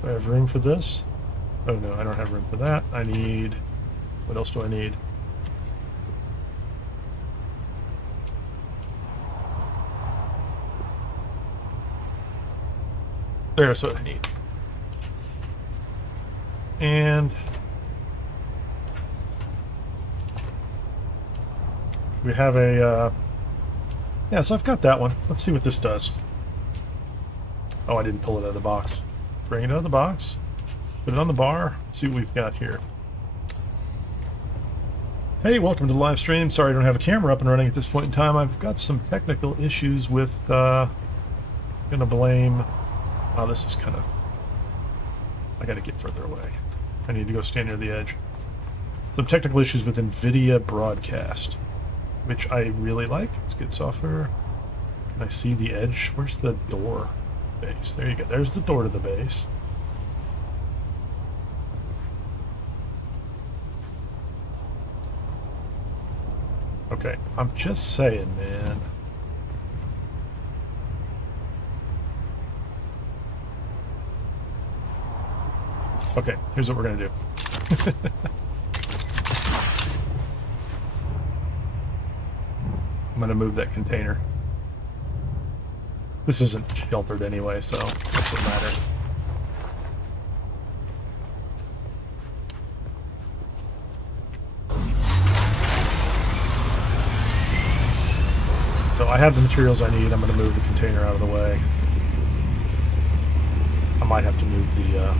Do I have room for this? Oh no, I don't have room for that. I need, what else do I need? There's what I need. And we have a, yeah, so I've got that one. Let's see what this does. Oh, I didn't pull it out of the box. Bring it out of the box. Put it on the bar. See what we've got here. Hey, welcome to the live stream. Sorry I don't have a camera up and running at this point in time. I've got some technical issues with, gonna blame... Oh, this is kind of... I gotta get further away. I need to go stand near the edge. Some technical issues with NVIDIA Broadcast, which I really like. It's good software. Can I see the edge? Where's the door? Base. There you go. There's the door to the base. Okay, I'm just saying, man. Okay, here's what we're gonna do. I'm gonna move that container. This isn't sheltered anyway, so it doesn't matter. So I have the materials I need. I'm gonna move the container out of the way. I might have to move the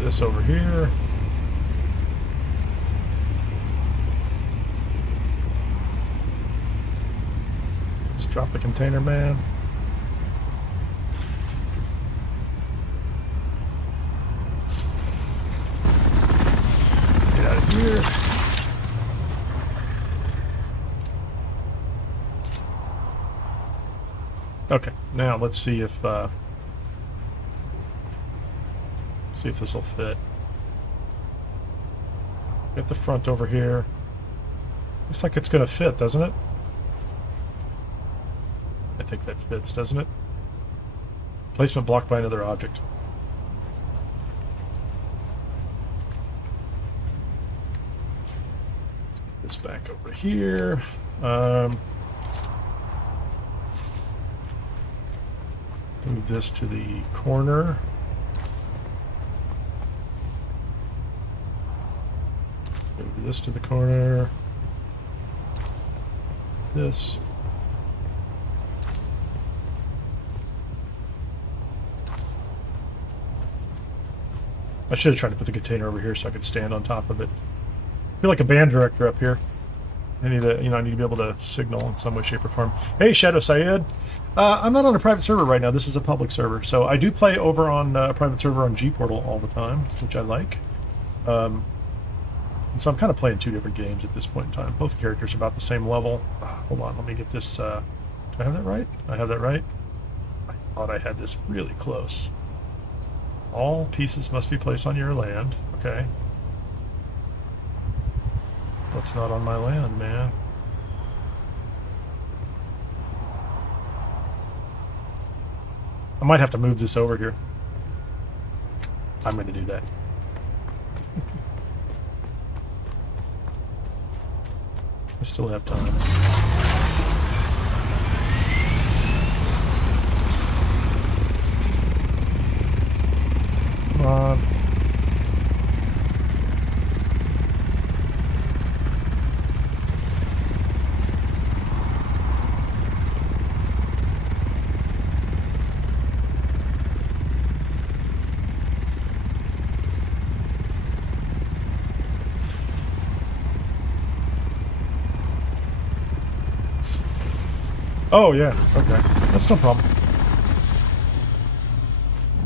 this over here. Just drop the container, man. Get out of here. Okay, now let's see if this will fit. Get the front over here. Looks like it's gonna fit, doesn't it? I think that fits, doesn't it? Placement blocked by another object. Let's get this back over here. Move this to the corner. Move this to the corner. This. I should have tried to put the container over here so I could stand on top of it. I feel like a band director up here. I need to, I need to be able to signal in some way, shape, or form. Hey, Shadow Syed. I'm not on a private server right now. This is a public server. So I do play over on a private server on G-Portal all the time, which I like. And so I'm kind of playing two different games at this point in time. Both characters are about the same level. Hold on, let me get this. Do I have that right? I have that right? I thought I had this really close. All pieces must be placed on your land. Okay. What's not on my land, man? I might have to move this over here. I'm going to do that. I still have time. Come on. Oh, yeah. Okay. That's no problem.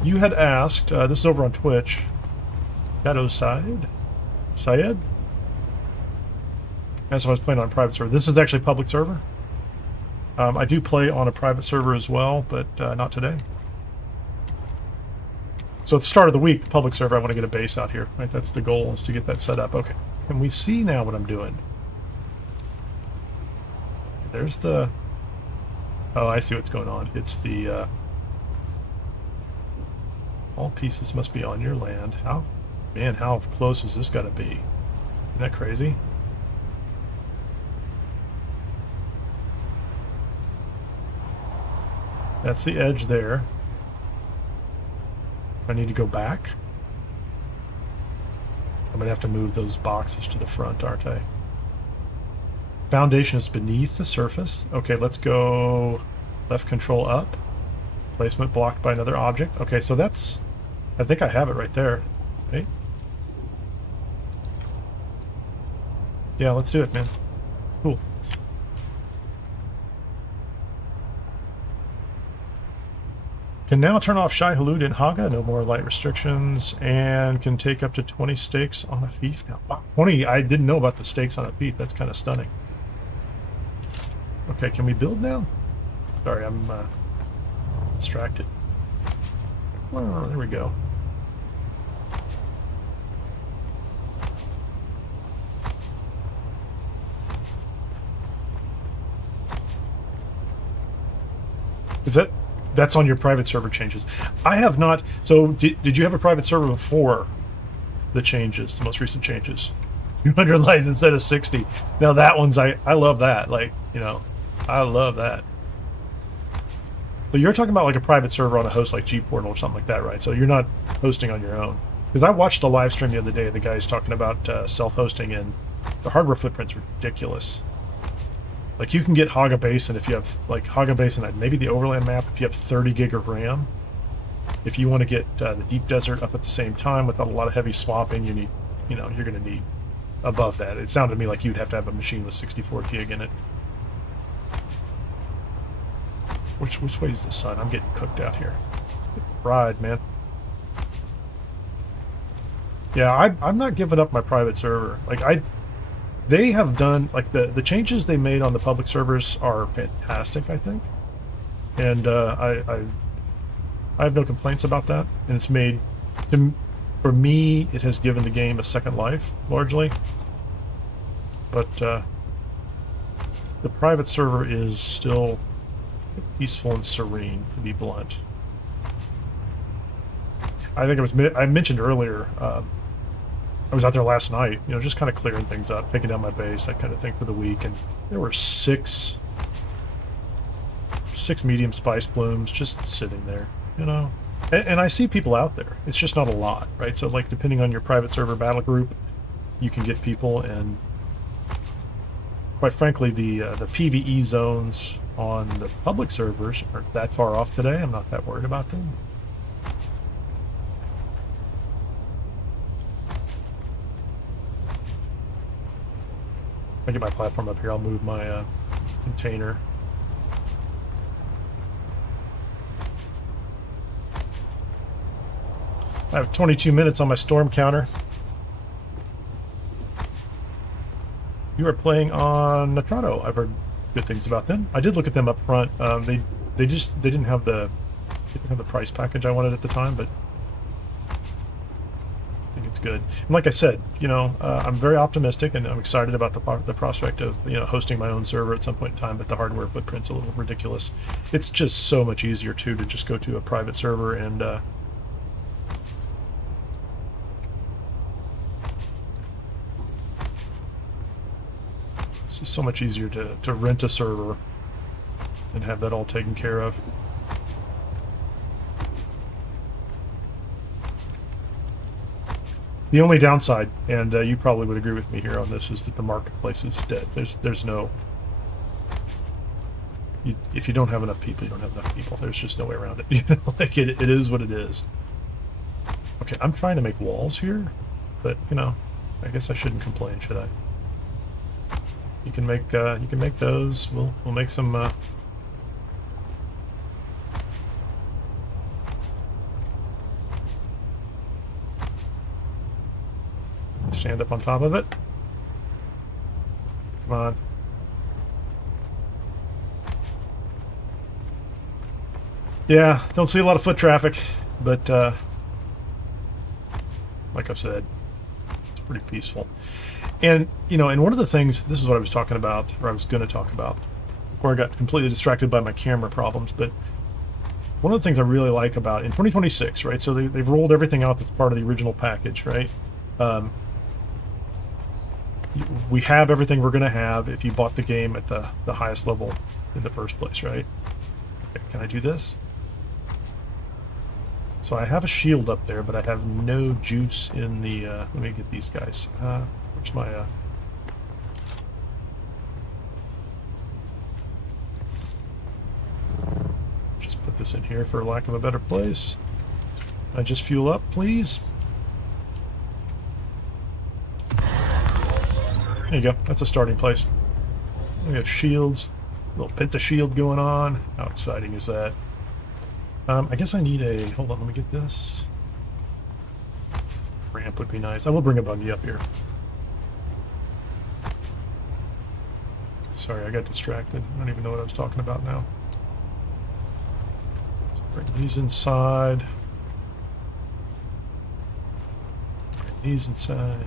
You had asked, this is over on Twitch, Shadow Syed? As I was playing on a private server. This is actually a public server. I do play on a private server as well, but not today. So at the start of the week, the public server, I want to get a base out here. Right? That's the goal, is to get that set up. Okay. Can we see now what I'm doing? There's the... Oh, I see what's going on. It's the, all pieces must be on your land. Man, how close is this got to be? Isn't that crazy? That's the edge there. I need to go back. I'm going to have to move those boxes to the front, aren't I? Foundation is beneath the surface. Okay, let's go left control up. Placement blocked by another object. Okay, so that's... I think I have it right there. Right? Yeah, let's do it, man. Cool. Can now turn off Shai Hulud in Hagga. No more light restrictions. And can take up to 20 stakes on a fief now. Wow, 20. I didn't know about the stakes on a fief. That's kind of stunning. Okay, can we build now? Sorry, I'm distracted. Oh, there we go. Is that's on your private server changes? I have not. So did you have a private server before the changes, the most recent changes? 200 lights instead of 60. Now that one's, I love that. Like, I love that. So you're talking about like a private server on a host like G-Portal or something like that, right? So you're not hosting on your own. Because I watched the live stream the other day, the guys talking about self-hosting, and the hardware footprint's ridiculous. Like you can get Hagga Basin if you have, like Hagga Basin, maybe the overland map, if you have 30 gig of RAM. If you want to get the deep desert up at the same time without a lot of heavy swapping, you need, you're going to need above that. It sounded to me like you'd have to have a machine with 64 gig in it. Which way is the sun? I'm getting cooked out here. Ride, man. Yeah, I'm not giving up my private server. Like they have done, like the changes they made on the public servers are fantastic, I think. And I have no complaints about that. And it's made, for me, it has given the game a second life, largely. But the private server is still peaceful and serene, to be blunt. I think I mentioned earlier, I was out there last night, just kind of clearing things up, taking down my base, that kind of thing for the week, and there were six medium spice blooms just sitting there, And I see people out there. It's just not a lot, right? So, like, depending on your private server battle group, you can get people, and quite frankly, the PvE zones on the public servers aren't that far off today. I'm not that worried about them. I get my platform up here, I'll move my container. I have 22 minutes on my storm counter. You are playing on Natrado. I've heard good things about them. I did look at them up front. They didn't have the price package I wanted at the time, but I think it's good. And like I said, you know, I'm very optimistic and I'm excited about the prospect of, you know, hosting my own server at some point in time. But the hardware footprint's a little ridiculous. It's just so much easier too to just go to a private server and it's just so much easier to rent a server and have that all taken care of. The only downside, and you probably would agree with me here on this, is that the marketplace is dead. There's no... if you don't have enough people, you don't have enough people. There's just no way around it. You know, like it is what it is. Okay, I'm trying to make walls here, but you know, I guess I shouldn't complain, should I? You can make those. We'll make some. Stand up on top of it. Come on. Yeah, don't see a lot of foot traffic, but like I said, it's pretty peaceful. And, you know, and one of the things, this is what I was talking about, or I was going to talk about, before I got completely distracted by my camera problems, but one of the things I really like about, in 2026, right, so they've rolled everything out that's part of the original package, right? We have everything we're going to have if you bought the game at the highest level in the first place, right? Okay, can I do this? So I have a shield up there, but I have no juice in the... let me get these guys. Where's my... just put this in here for lack of a better place. I just fuel up, please. There you go. That's a starting place. We have shields. A little penta shield going on. How exciting is that? I guess I need a... Hold on, let me get this. Ramp would be nice. I will bring a buggy up here. Sorry, I got distracted. I don't even know what I was talking about now. Let's bring these inside. Bring these inside.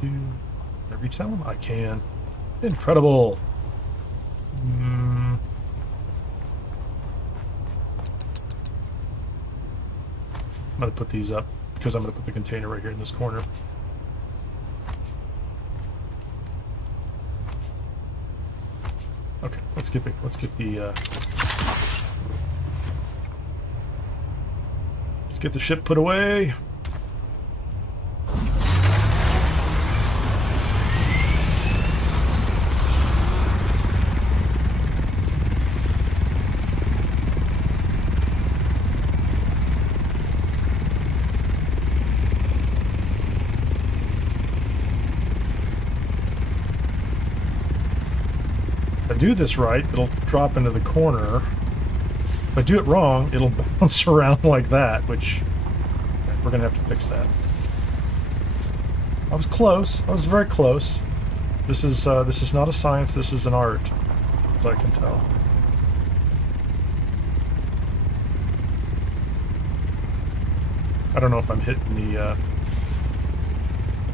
Can I reach that one? I can. Incredible. I'm going to put these up because I'm going to put the container right here in this corner. Okay, let's get the ship put away. Do this right, it'll drop into the corner. If I do it wrong, it'll bounce around like that, which we're gonna have to fix that. I was close. I was very close. This is not a science. This is an art, as I can tell. I don't know if I'm hitting the.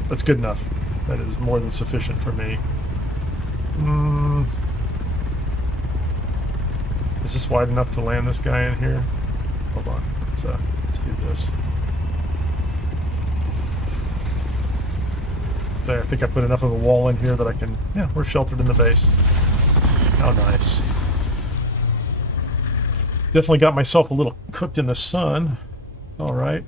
That's good enough. That is more than sufficient for me. Is this wide enough to land this guy in here? Hold on. Let's do this. There, I think I put enough of a wall in here that I can... Yeah, we're sheltered in the base. How nice. Definitely got myself a little cooked in the sun. Alright.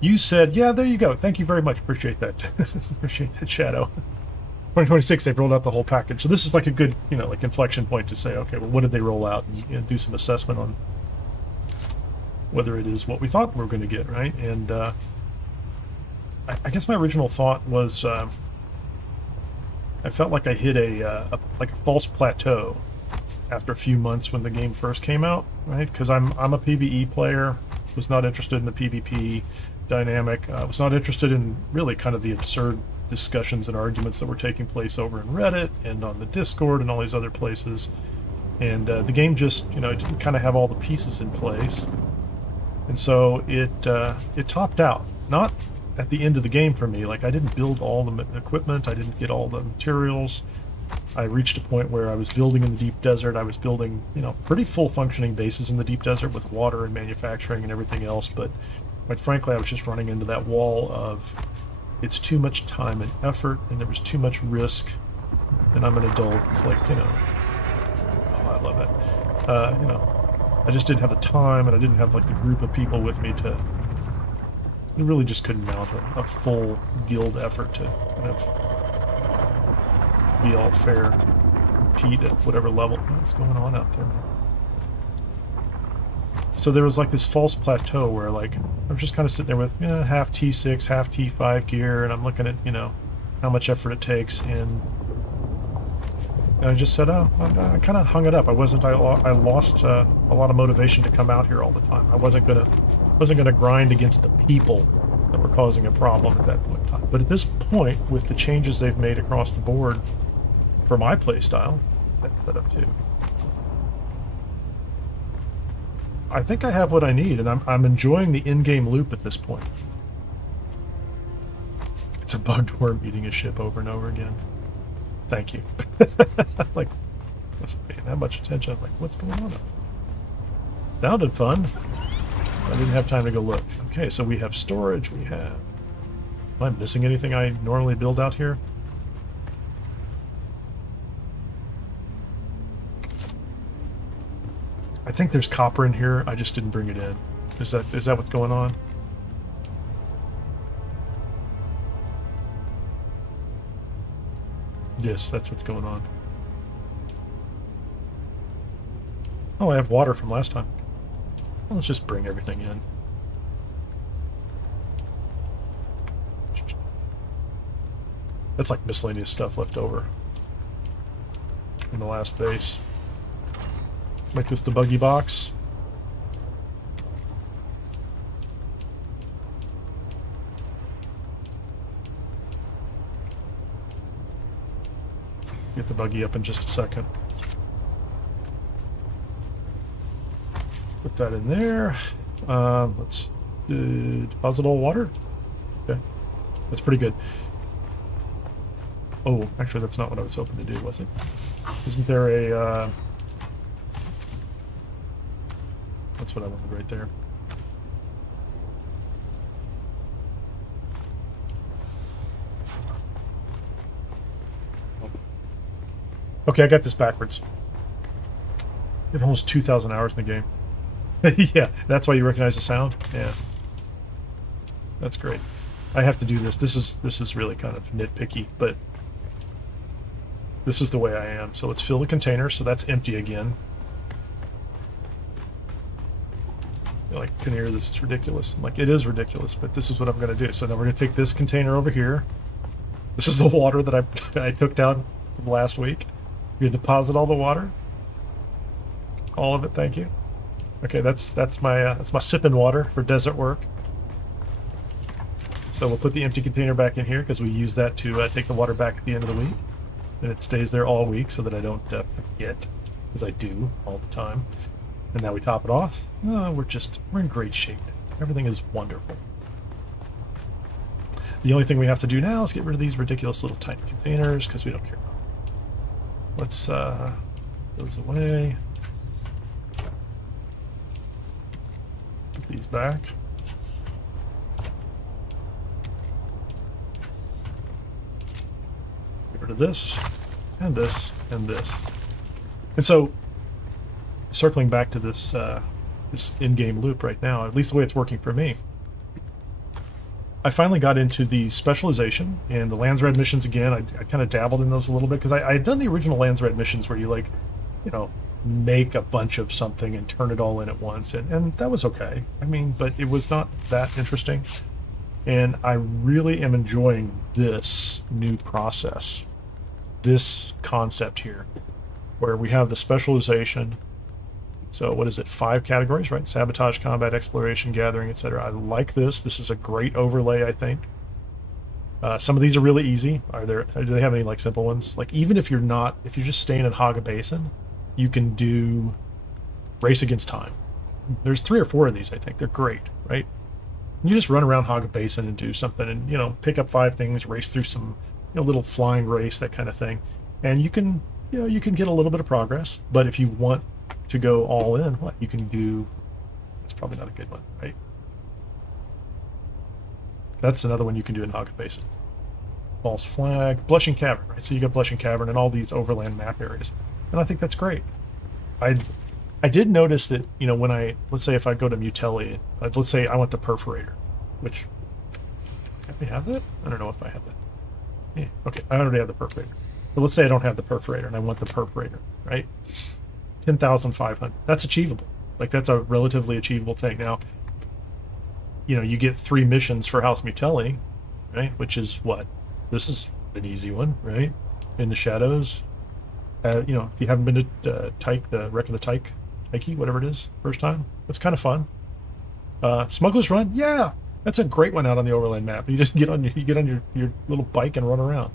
You said, yeah, there you go. Thank you very much. Appreciate that. Appreciate that, Shadow. 2026, they've rolled out the whole package. So this is like a good, you know, like inflection point to say, okay, well, what did they roll out? And, you know, do some assessment on whether it is what we thought we were going to get, right? And I guess my original thought was I felt like I hit a false plateau after a few months when the game first came out, right? Because I'm a PvE player, was not interested in the PvP dynamic, was not interested in really kind of the absurd discussions and arguments that were taking place over in Reddit and on the Discord and all these other places. And the game just, it didn't kind of have all the pieces in place. And so it topped out. Not at the end of the game for me. Like, I didn't build all the equipment, I didn't get all the materials. I reached a point where I was building in the deep desert. I was building, pretty full functioning bases in the deep desert with water and manufacturing and everything else. But quite frankly, I was just running into that wall of it's too much time and effort, and there was too much risk. And I'm an adult, like, oh, I love it. I just didn't have the time, and I didn't have like the group of people with me to. I really just couldn't mount a full guild effort to kind of be all fair, compete at whatever level. What's going on out there, man? So there was like this false plateau where like I was just kind of sitting there with half T6, half T5 gear, and I'm looking at how much effort it takes, and I just said, oh, I kind of hung it up. I lost a lot of motivation to come out here all the time. I wasn't gonna grind against the people that were causing a problem at that point in time. But at this point, with the changes they've made across the board for my playstyle, that's set up too. I think I have what I need, and I'm enjoying the in-game loop at this point. It's a bugged worm eating a ship over and over again. Thank you. Like, wasn't paying that much attention. I'm like, what's going on? Sounded fun. I didn't have time to go look. Okay, so we have storage. We have. Am I missing anything I normally build out here? I think there's copper in here. I just didn't bring it in. Is that what's going on? Yes, that's what's going on. Oh, I have water from last time. Well, let's just bring everything in. That's like miscellaneous stuff left over from the last base. Let's make this the buggy box. Get the buggy up in just a second. Put that in there. Let's deposit all water. Okay, that's pretty good. Oh, actually, that's not what I was hoping to do, was it? Isn't there a? That's what I wanted right there. Okay, I got this backwards. You have almost 2,000 hours in the game. Yeah, that's why you recognize the sound? Yeah. That's great. I have to do this. This is really kind of nitpicky, but this is the way I am. So let's fill the container, so that's empty again. You're like, Kineer, this is ridiculous. I'm like, it is ridiculous, but this is what I'm going to do. So now we're going to take this container over here. This is the water that I took down from last week. You deposit all the water. All of it, thank you. Okay, that's my sipping water for desert work. So we'll put the empty container back in here because we use that to take the water back at the end of the week, and it stays there all week so that I don't forget, because I do all the time. And now we top it off. Oh, we're in great shape. Everything is wonderful. The only thing we have to do now is get rid of these ridiculous little tiny containers because we don't care. Let's those away. Put these back. Get rid of this, and this, and this. And so, circling back to this this in-game loop right now, at least the way it's working for me, I finally got into the specialization and the Landsraad missions again. I kind of dabbled in those a little bit because I had done the original Landsraad missions where you like, make a bunch of something and turn it all in at once, and that was okay. I mean, but it was not that interesting. And I really am enjoying this new process, this concept here, where we have the specialization. So what is it? 5 categories, right? Sabotage, combat, exploration, gathering, etc. I like this. This is a great overlay, I think. Some of these are really easy. Do they have any like simple ones? Like even if you're just staying in Hagga Basin, you can do race against time. There's 3 or 4 of these, I think. They're great, right? You just run around Hagga Basin and do something and, pick up 5 things, race through some, little flying race, that kind of thing. And you can get a little bit of progress. But if you want to go all in, what you can do, that's probably not a good one, right? That's another one you can do in Hagga Basin. False Flag, Blushing Cavern, right? So you got Blushing Cavern and all these overland map areas. And I think that's great. I did notice that, let's say if I go to Mutelli, let's say I want the perforator, which, have we have that? I don't know if I have that. Yeah, okay, I already have the perforator. But let's say I don't have the perforator and I want the perforator, right? 10,500. That's achievable. Like, that's a relatively achievable thing. Now, you get 3 missions for House Mutelli, right? Which is what? This is an easy one, right? In the Shadows. If you haven't been to Tyke, the Wreck of the Tyke, whatever it is, first time, that's kind of fun. Smuggler's Run, yeah, that's a great one out on the overland map. You just get on your little bike and run around.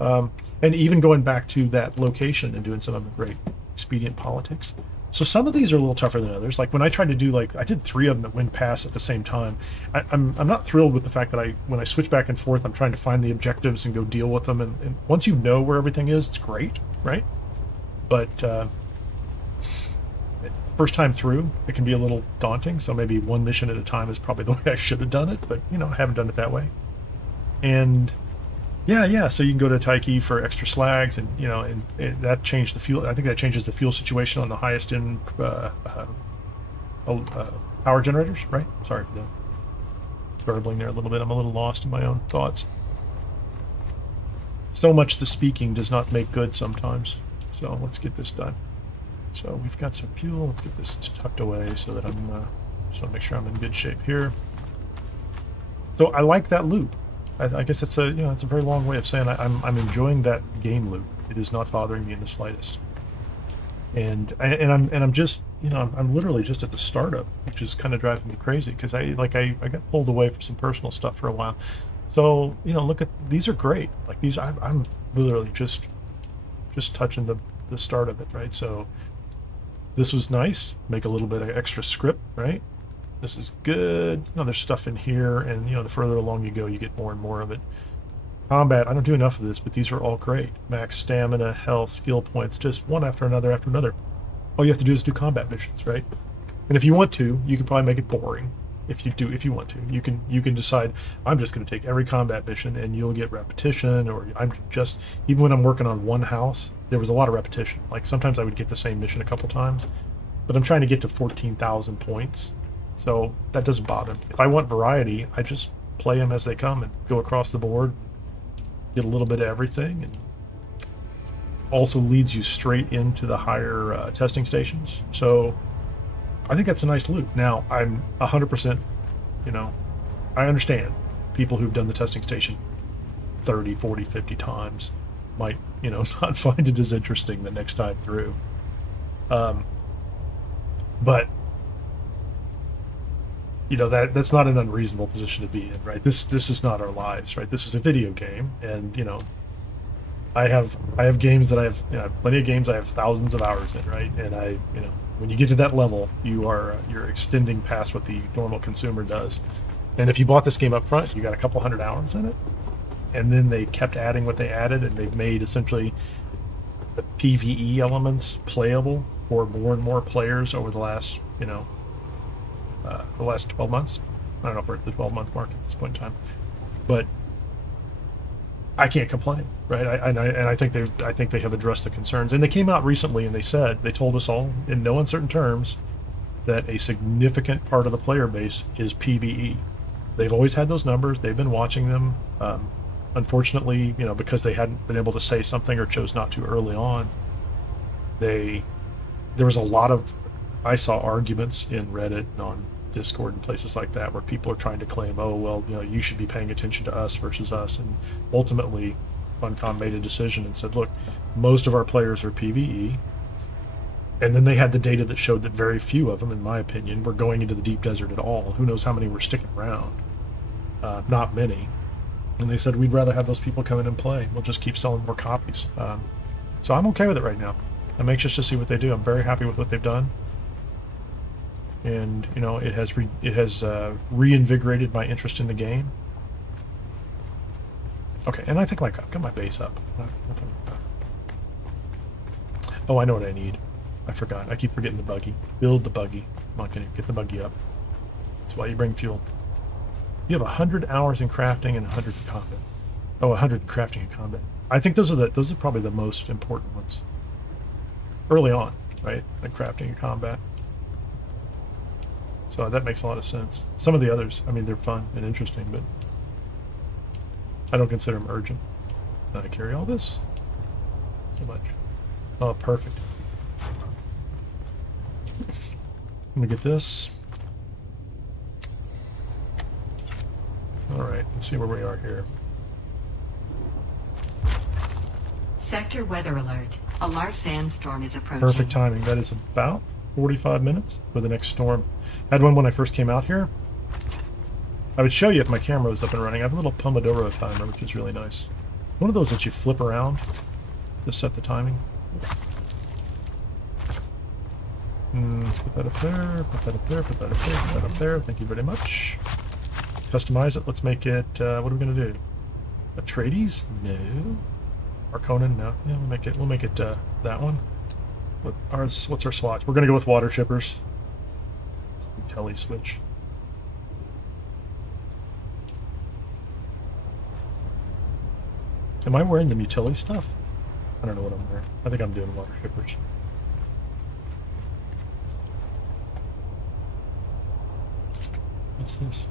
And even going back to that location and doing some of the great expedient politics. So some of these are a little tougher than others. Like when I tried to do, I did 3 of them that went past at the same time. I'm not thrilled with the fact that when I switch back and forth, I'm trying to find the objectives and go deal with them. And once you know where everything is, it's great, right? But first time through, it can be a little daunting. So maybe 1 mission at a time is probably the way I should have done it. But, I haven't done it that way. And yeah. So you can go to Tyche for extra slags, and that changed the fuel. I think that changes the fuel situation on the highest end power generators, right? Sorry for the garbling there a little bit. I'm a little lost in my own thoughts. So much the speaking does not make good sometimes. So let's get this done. So we've got some fuel. Let's get this tucked away so that just want to make sure I'm in good shape here. So I like that loop. I guess it's a very long way of saying I'm enjoying that game loop. It is not bothering me in the slightest. And I'm just I'm literally just at the startup, which is kind of driving me crazy because I got pulled away for some personal stuff for a while. So look at these are great. Like these I'm literally just touching the start of it, right? So this was nice. Make a little bit of extra script, right? This is good. There's stuff in here, and the further along you go, you get more and more of it. Combat, I don't do enough of this, but these are all great. Max stamina, health, skill points, just one after another after another. All you have to do is do combat missions, right? And if you want to, you can probably make it boring. If you want to, you can decide I'm just going to take every combat mission, and you'll get repetition. Or even when I'm working on one house, there was a lot of repetition. Like sometimes I would get the same mission a couple times, but I'm trying to get to 14,000 points. So that doesn't bother me. If I want variety, I just play them as they come and go across the board, get a little bit of everything, and also leads you straight into the higher testing stations. So I think that's a nice loop. Now, I'm 100%, I understand people who've done the testing station 30, 40, 50 times might, not find it as interesting the next time through. But that's not an unreasonable position to be in, right? This is not our lives, right? This is a video game, and I have games that I have plenty of games I have thousands of hours in, right? And when you get to that level, you're extending past what the normal consumer does. And if you bought this game up front, you got a couple hundred hours in it, and then they kept adding what they added, and they've made essentially the PvE elements playable for more and more players over the last the last 12 months. I don't know if we're at the 12-month mark at this point in time, but I can't complain, right? I think they have addressed the concerns, and they came out recently and they told us all in no uncertain terms that a significant part of the player base is PvE. They've always had those numbers. They've been watching them. Unfortunately, because they hadn't been able to say something or chose not to early on, there was a lot of, I saw arguments in Reddit and on Discord and places like that where people are trying to claim, oh, well, you should be paying attention to us versus us. And ultimately, Funcom made a decision and said, look, most of our players are PvE. And then they had the data that showed that very few of them, in my opinion, were going into the deep desert at all. Who knows how many were sticking around? Not many. And they said, we'd rather have those people come in and play. We'll just keep selling more copies. So I'm okay with it right now. I'm anxious to see what they do. I'm very happy with what they've done. And, it has reinvigorated my interest in the game. Okay, and I think I've got my base up. Oh, I know what I need. I forgot. I keep forgetting the buggy. Build the buggy. Come on, Kineer, get the buggy up. That's why you bring fuel. You have 100 hours in crafting and 100 in combat. Oh, 100 in crafting and combat. I think those are probably the most important ones. Early on, right? Like crafting and combat. So that makes a lot of sense. Some of the others, I mean, they're fun and interesting, but I don't consider them urgent. Can I carry all this? So much. Oh, perfect. I'm gonna get this. Alright, let's see where we are here. Sector weather alert. A large sandstorm is approaching. Perfect timing. That is about 45 minutes for the next storm. I had one when I first came out here. I would show you if my camera was up and running. I have a little Pomodoro timer, which is really nice. One of those that you flip around to set the timing. Put that up there, put that up there, put that up there, put that up there. Thank you very much. Customize it. Let's make it, what are we going to do? Atreides? No. Harkonnen? No. Yeah, we'll make it that one. What's our swatch? We're going to go with water shippers. Telly switch. Am I wearing the Mutilli stuff? I don't know what I'm wearing. I think I'm doing water shippers. What's this?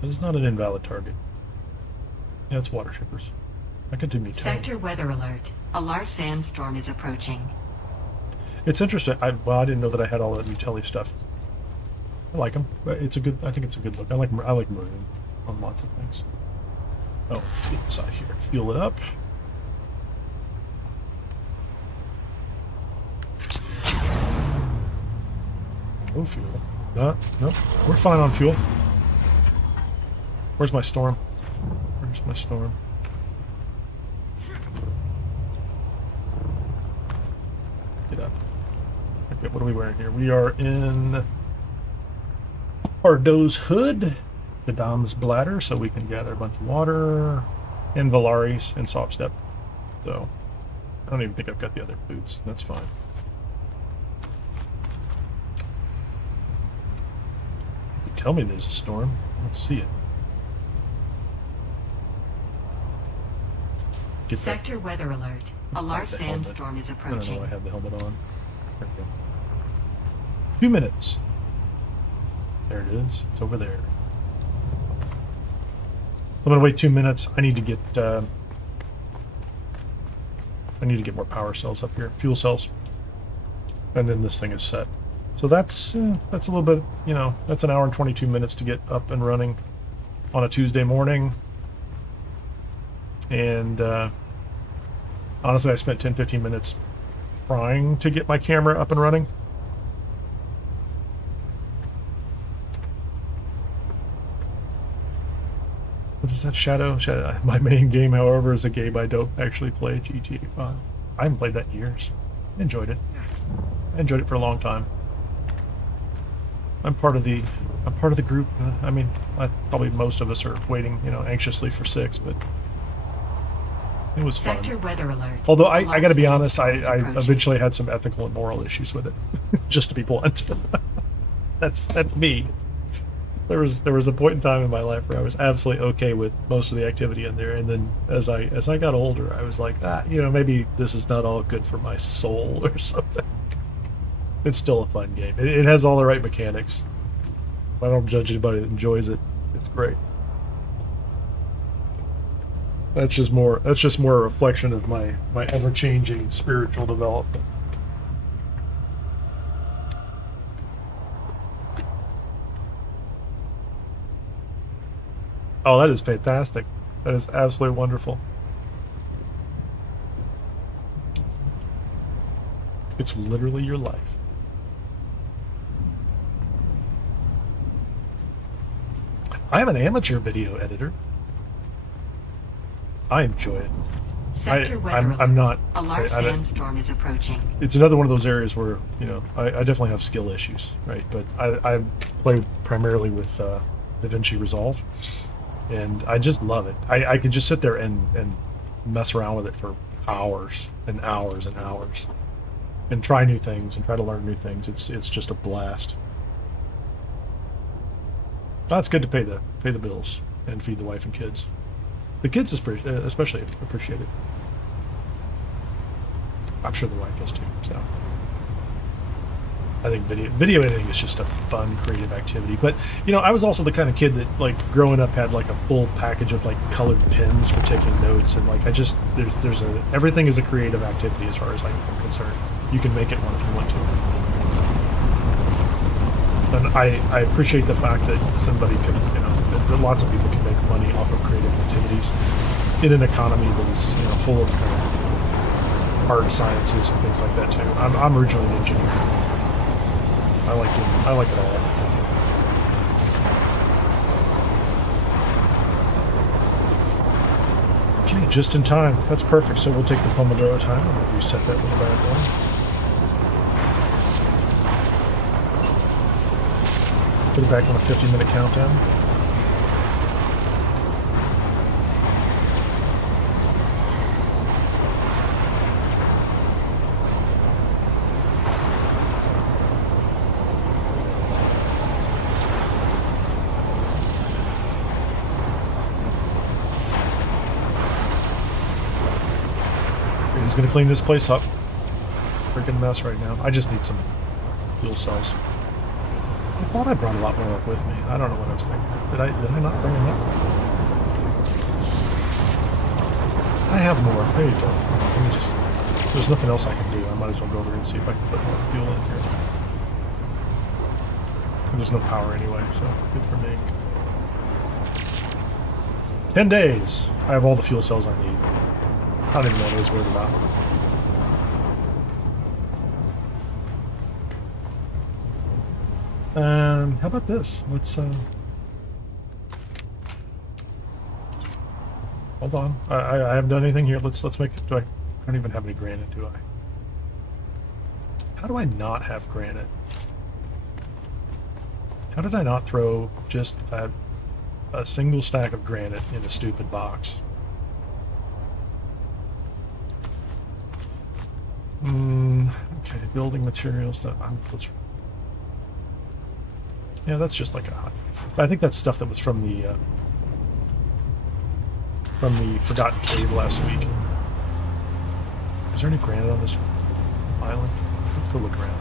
That is not an invalid target. Yeah, it's water shippers. I could do Mutilli. Sector weather alert. A large sandstorm is approaching. It's interesting. I didn't know that I had all that Mutilli stuff. I like them. I think it's a good look. I like maroon on lots of things. Oh, let's get inside here. Fuel it up. Oh, fuel. Nope. We're fine on fuel. Where's my storm? Where's my storm? Get up. Okay, what are we wearing here? We are in Pardo's hood, the Dom's bladder, so we can gather a bunch of water, and Valaris and soft step. So I don't even think I've got the other boots. That's fine. You tell me there's a storm. Let's see it. Get Sector that. weather alert. A large sandstorm is I don't approaching. know why I have the helmet on. There we go. 2 minutes. There it is. It's over there. I'm gonna wait 2 minutes. I need to get more power cells up here, fuel cells, and then this thing is set. So that's a little bit, that's an hour and 22 minutes to get up and running on a Tuesday morning. And honestly, I spent 10-15 minutes trying to get my camera up and running. What is that? Shadow? My main game, however, is a game I don't actually play, GTA 5. I haven't played that in years. I enjoyed it. I enjoyed it for a long time. I'm part of the group. Probably most of us are waiting, anxiously for 6, but it was fun. Sector weather alert. Although I got to be honest, I Approaching. eventually had some ethical and moral issues with it. Just to be blunt, that's me. There was a point in time in my life where I was absolutely okay with most of the activity in there, and then as I got older, I was like, maybe this is not all good for my soul or something. It's still a fun game. It has all the right mechanics. I don't judge anybody that enjoys it. It's great. That's just more a reflection of my ever-changing spiritual development. Oh, that is fantastic. That is absolutely wonderful. It's literally your life. I am an amateur video editor. I enjoy it. Sector weather I'm alert. not. A large sandstorm is approaching. It's another one of those areas where, you know, I definitely have skill issues, right? But I play primarily with DaVinci Resolve, and I just love it. I could just sit there and mess around with it for hours and hours and hours, and try new things and try to learn new things. It's just a blast. That's good to pay the bills and feed the wife and kids. The kids especially appreciate it. I'm sure the wife does too. So I think video editing is just a fun, creative activity. But you know, I was also the kind of kid that, like, growing up had like a full package of like colored pens for taking notes, and like there's everything is a creative activity as far as I'm concerned. You can make it one if you want to. And I appreciate the fact that somebody can, you know, that lots of people can make money off of creative activities in an economy that is, you know, full of kind of hard sciences and things like that too. I'm originally an engineer. I like it all. Okay, just in time. That's perfect. So we'll take the Pomodoro time and we'll reset that little bad boy. Put it back on a 50-minute countdown. He's gonna clean this place up. Freaking mess right now. I just need some fuel cells. I thought I brought a lot more up with me. I don't know what I was thinking. Did I not bring them up? I have more. There you go. Let me just... There's nothing else I can do. I might as well go over here and see if I can put more fuel in here. And there's no power anyway, so good for me. 10 days. I have all the fuel cells I need. I don't even know what I was worried about. How about this? Let's, hold on. I haven't done anything here. Let's make it... I don't even have any granite, do I? How do I not have granite? How did I not throw just a single stack of granite in a stupid box? Okay, building materials that yeah, that's just like a... I think that's stuff that was from the Forgotten Cave last week. Is there any granite on this island? Let's go look around.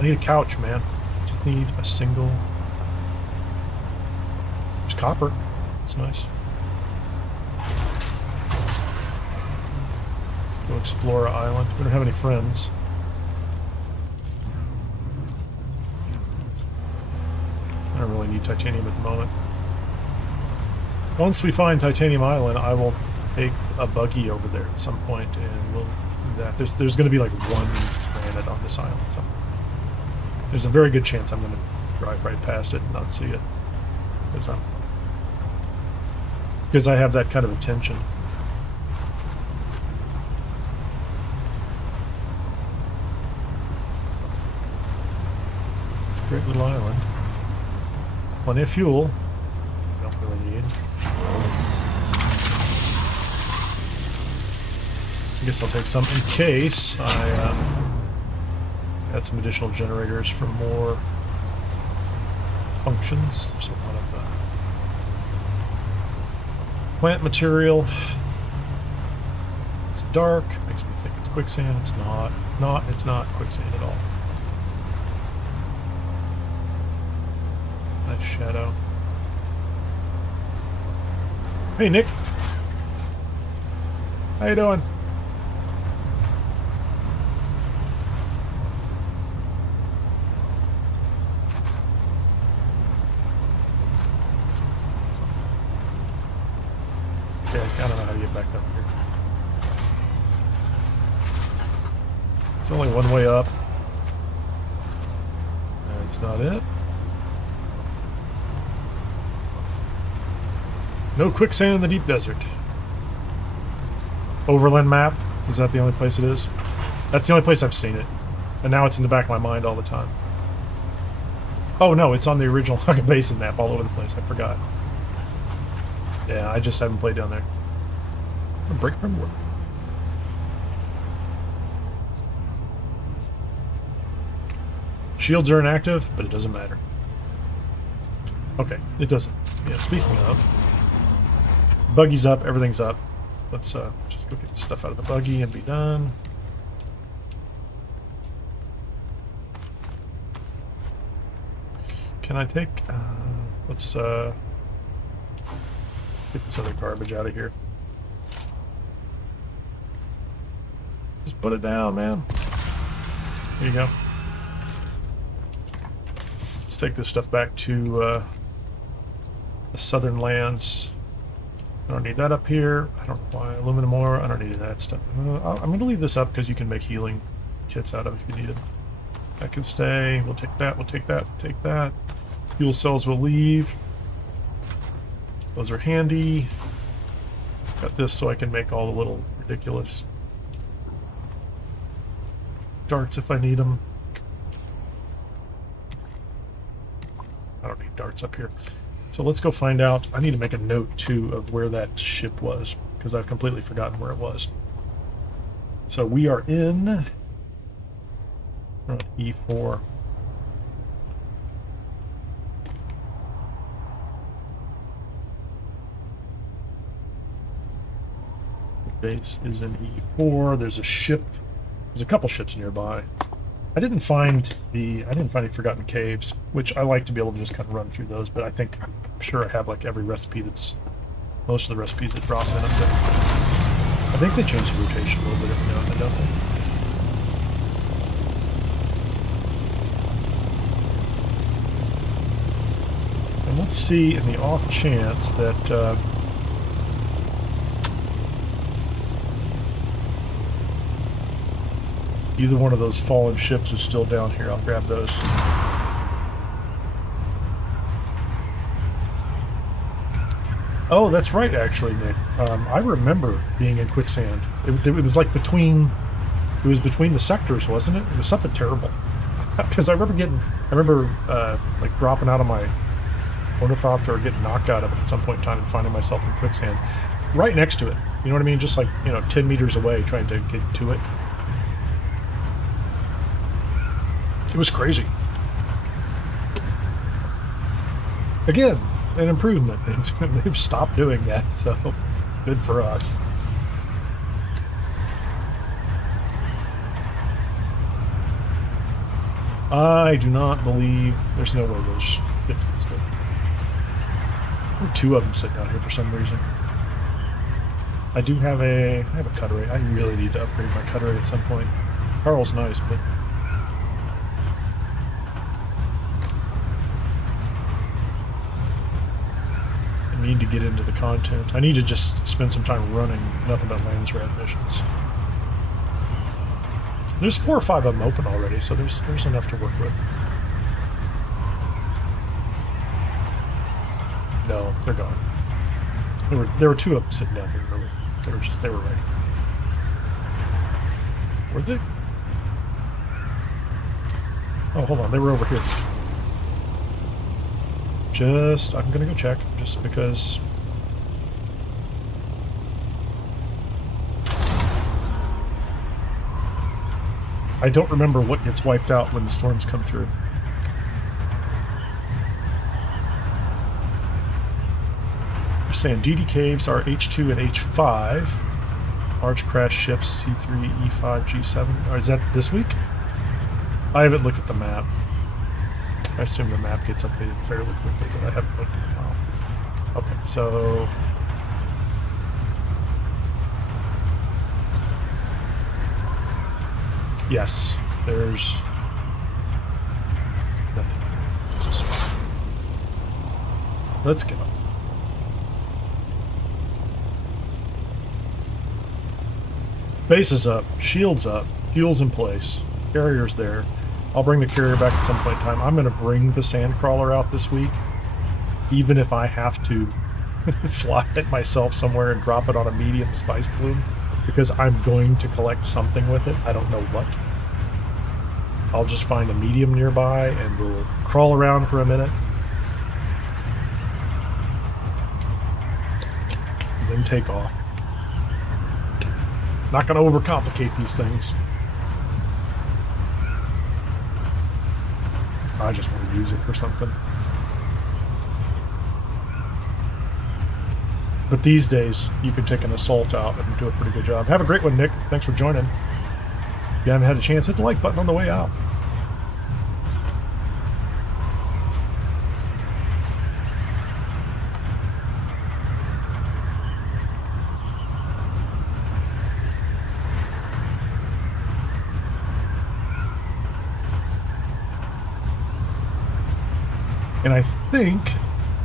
I need a couch, man. Just need a single... There's copper. That's nice. Let's go explore an island. We don't have any friends. I don't really need titanium at the moment. Once we find Titanium Island, I will take a buggy over there at some point, and we'll do that. There's going to be like one granite on this island somewhere. There's a very good chance I'm going to drive right past it and not see it, because I have that kind of attention. It's a great little island. Plenty of fuel. Don't really need. I guess I'll take some in case I add some additional generators for more functions. There's a lot of plant material. It's dark. Makes me think it's quicksand. It's not. It's not quicksand at all. Nice shadow. Hey, Nick. How you doing? I don't know how to get back up here. It's only one way up. That's not it. No quicksand in the deep desert. Overland map. Is that the only place it is? That's the only place I've seen it. And now it's in the back of my mind all the time. Oh no, it's on the original Hagga Basin map all over the place. I forgot. Yeah, I just haven't played down there. A break from work. Shields are inactive, but it doesn't matter. Okay, it doesn't. Yeah, speaking of, buggy's up, everything's up. Let's just go get the stuff out of the buggy and be done. Can I take, let's get this other garbage out of here. Just put it down, man. Here you go. Let's take this stuff back to the southern lands. I don't need that up here. I don't know why. Aluminum ore. I don't need that stuff. I'm going to leave this up because you can make healing kits out of it if you need them. That can stay. We'll take that. We'll take that. We'll take that. Fuel cells will leave. Those are handy. Got this so I can make all the little ridiculous darts if I need them. I don't need darts up here. So let's go find out. I need to make a note, too, of where that ship was, because I've completely forgotten where it was. So we are in... we're on E4. The base is in E4. There's a ship. There's a couple ships nearby. I didn't find any Forgotten Caves, which I like to be able to just kind of run through those, but I'm sure I have like every recipe most of the recipes that drop in them, but I think they change the rotation a little bit every now and then, don't they? And let's see, in the off chance that either one of those fallen ships is still down here, I'll grab those. Oh, that's right, actually, Nick. I remember being in quicksand. It was like between the sectors, wasn't it? It was something terrible. Because I remember like dropping out of my ornithopter or getting knocked out of it at some point in time and finding myself in quicksand right next to it. You know what I mean? Just like, 10 meters away trying to get to it. It was crazy. Again, an improvement. They've stopped doing that, so good for us. I do not believe there's no way those ships can stay. There are two of them sitting out here for some reason. I have a cutter rate. I really need to upgrade my cutter rate at some point. Carl's nice, but I need to get into the content. I need to just spend some time running nothing but Landsraad Missions. There's 4 or 5 of them open already, so there's enough to work with. No, they're gone. There were 2 of them sitting down here earlier. They were ready. Were they? Oh, hold on, they were over here. I'm gonna go check, just because. I don't remember what gets wiped out when the storms come through. You're saying DD caves are H2 and H5. Large crash ships C3, E5, G7. Or is that this week? I haven't looked at the map. I assume the map gets updated fairly quickly, but I haven't looked in a while. Okay, so yes, there's nothing. This is fine. Let's go. Base is up, shields up, fuel's in place, carrier's there. I'll bring the carrier back at some point in time. I'm going to bring the sandcrawler out this week, even if I have to fly it myself somewhere and drop it on a medium spice plume, because I'm going to collect something with it. I don't know what. I'll just find a medium nearby and we'll crawl around for a minute. And then take off. Not going to overcomplicate these things. I just want to use it for something. But these days, you can take an assault out and do a pretty good job. Have a great one, Nick. Thanks for joining. If you haven't had a chance, hit the like button on the way out. And I think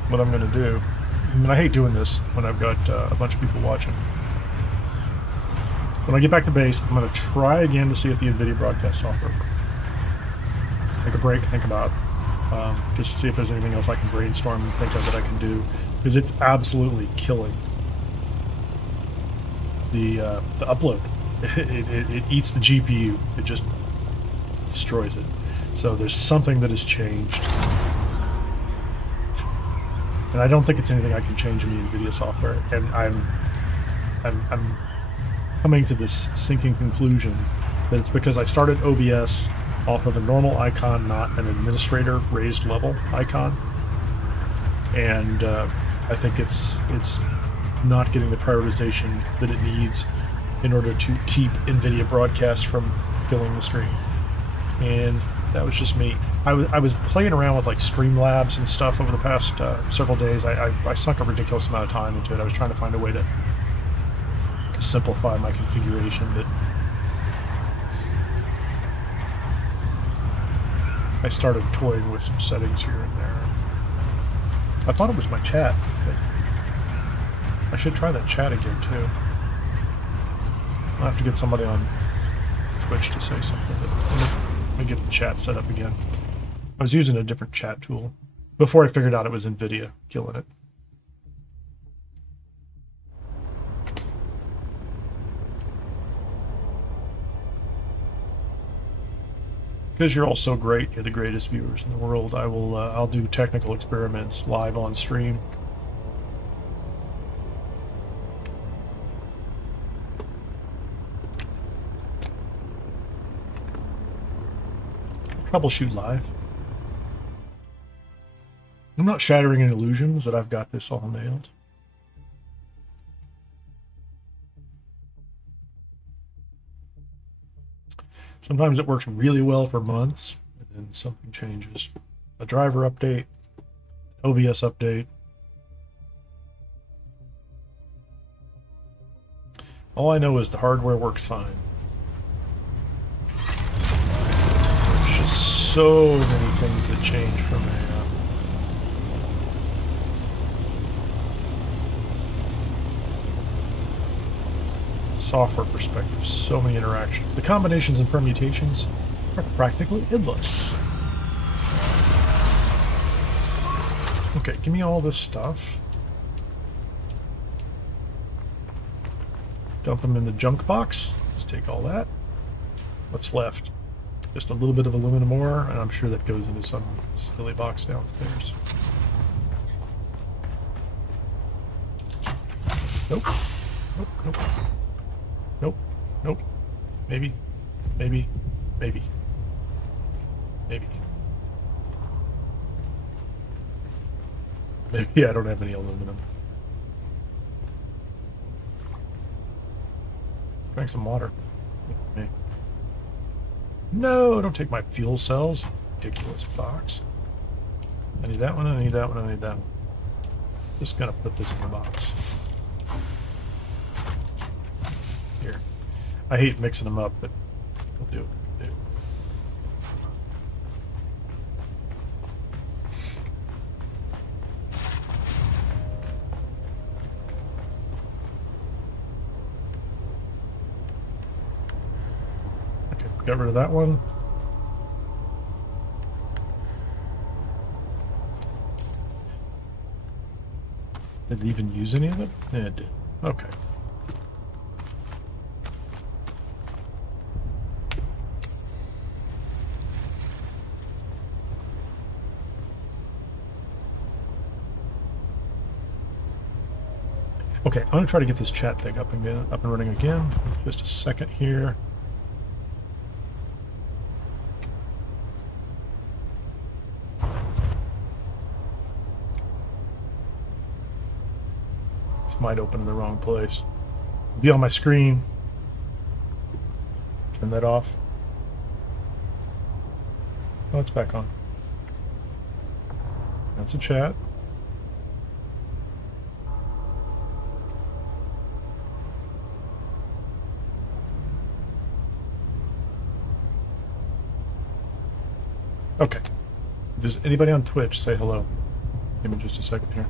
what I'm going to do, and I hate doing this when I've got a bunch of people watching. When I get back to base, I'm going to try again to see if the NVIDIA broadcast software works. Take a break, think about it. Just see if there's anything else I can brainstorm and think of that I can do. Because it's absolutely killing the upload. It eats the GPU. It just destroys it. So there's something that has changed. And I don't think it's anything I can change in the NVIDIA software. And I'm coming to this sinking conclusion that it's because I started OBS off of a normal icon, not an administrator raised level icon. And I think it's not getting the prioritization that it needs in order to keep NVIDIA broadcast from killing the stream. And that was just me. I was playing around with like Streamlabs and stuff over the past several days. I sunk a ridiculous amount of time into it. I was trying to find a way to simplify my configuration, but I started toying with some settings here and there. I thought it was my chat, but I should try that chat again too. I'll have to get somebody on Twitch to say something. Let me get the chat set up again. I was using a different chat tool before I figured out it was NVIDIA killing it. Because you're all so great, you're the greatest viewers in the world. I'll do technical experiments live on stream. Troubleshoot live. I'm not shattering any illusions that I've got this all nailed. Sometimes it works really well for months, and then something changes. A driver update, OBS update. All I know is the hardware works fine. There's just so many things that change from a software perspective. So many interactions. The combinations and permutations are practically endless. Okay, give me all this stuff. Dump them in the junk box. Let's take all that. What's left? Just a little bit of aluminum ore, and I'm sure that goes into some silly box downstairs. Nope. Nope, nope. Nope, nope. Maybe, maybe, maybe, maybe. Maybe I don't have any aluminum. Drink some water. Okay. No, don't take my fuel cells. Ridiculous box. I need that one, I need that one, I need that one. Just gonna put this in the box. Here. I hate mixing them up, but we'll do it. We'll do it. Got rid of that one. Did it even use any of it? Yeah, it did. Okay. Okay, I'm going to try to get this chat thing up and running again. Just a second here. This might open in the wrong place. Be on my screen. Turn that off. Oh, it's back on. That's a chat. Okay. If there's anybody on Twitch, say hello. Give me just a second here.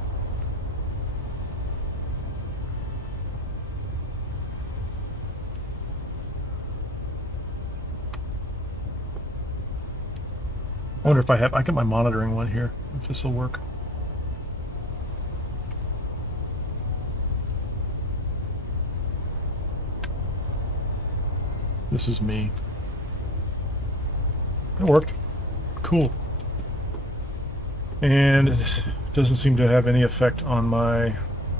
I wonder if I got my monitoring one here, if this will work. This is me. It worked. Cool. And it doesn't seem to have any effect on my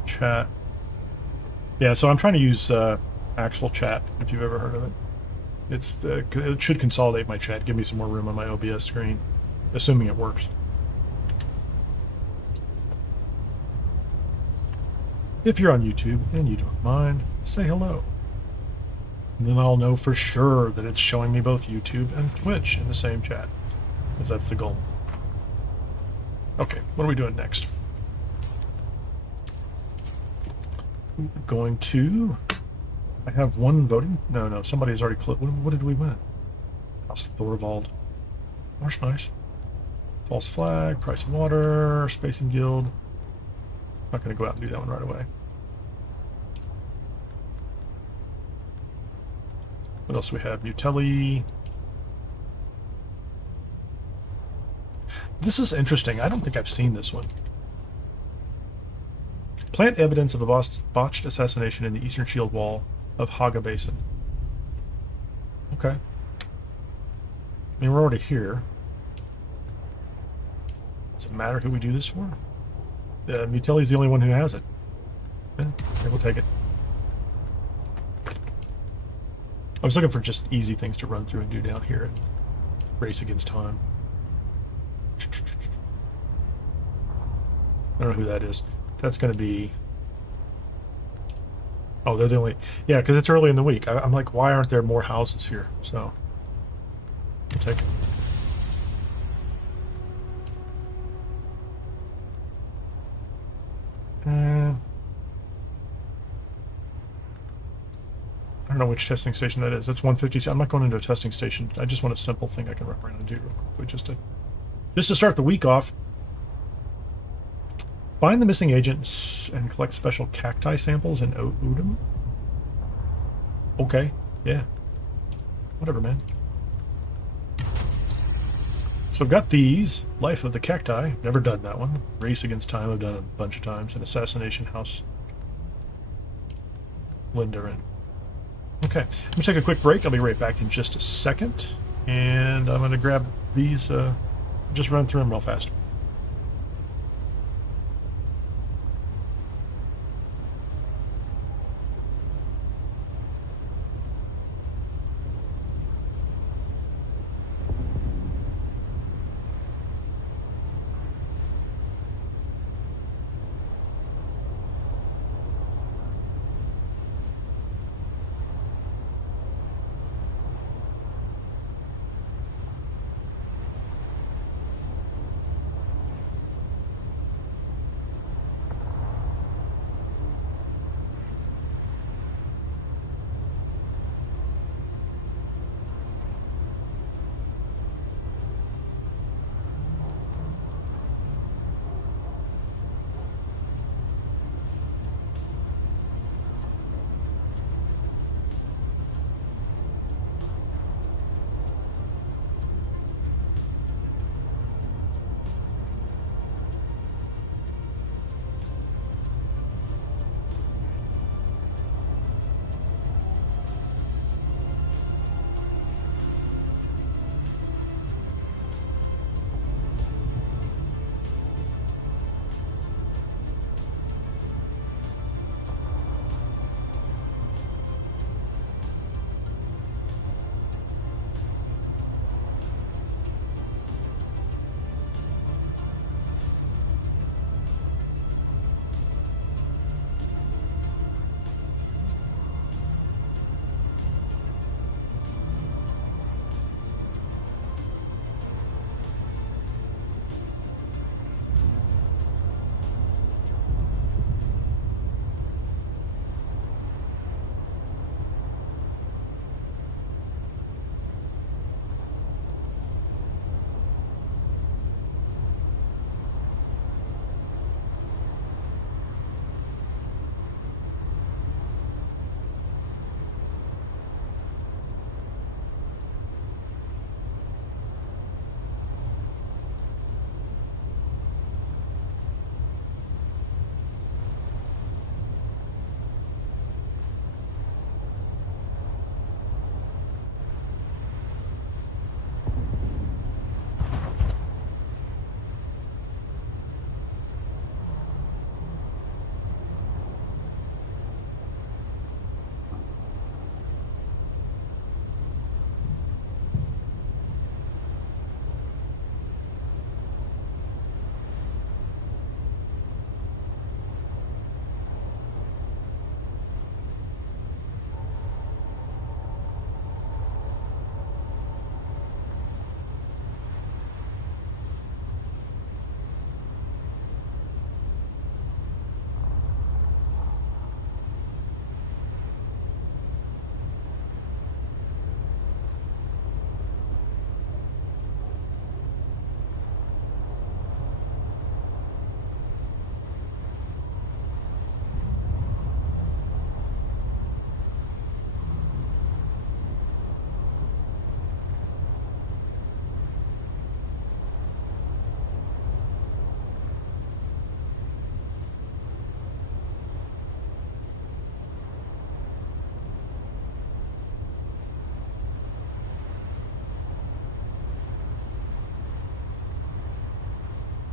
chat. Yeah, so I'm trying to use actual chat, if you've ever heard of it. It should consolidate my chat, give me some more room on my OBS screen, assuming it works. If you're on YouTube and you don't mind, say hello. And then I'll know for sure that it's showing me both YouTube and Twitch in the same chat, because that's the goal. Okay, what are we doing next? We're going to... I have one voting? No, somebody's already clicked. What did we win? House Thorvald. That's nice. False flag, price of water, spacing guild. Not going to go out and do that one right away. What else do we have? Utelli. This is interesting. I don't think I've seen this one. Plant evidence of a botched assassination in the eastern shield wall of Hagga Basin. Okay. I mean, we're already here. Does it matter who we do this for? Mutelli's the only one who has it. Yeah, okay, we'll take it. I was looking for just easy things to run through and do down here and race against time. I don't know who that is. That's going to be... Oh, they're the only... Yeah, because it's early in the week. I'm like, why aren't there more houses here? So, we'll take it. I don't know which testing station that is. That's 152. I'm not going into a testing station. I just want a simple thing I can run around and do real quickly just to start the week off. Find the missing agents and collect special cacti samples in Udum. Okay, yeah. Whatever, man. So I've got these. Life of the Cacti. Never done that one. Race Against Time I've done a bunch of times. And Assassination House. Lindarin. Okay, I'm going to take a quick break. I'll be right back in just a second. And I'm going to grab these, just run through them real fast.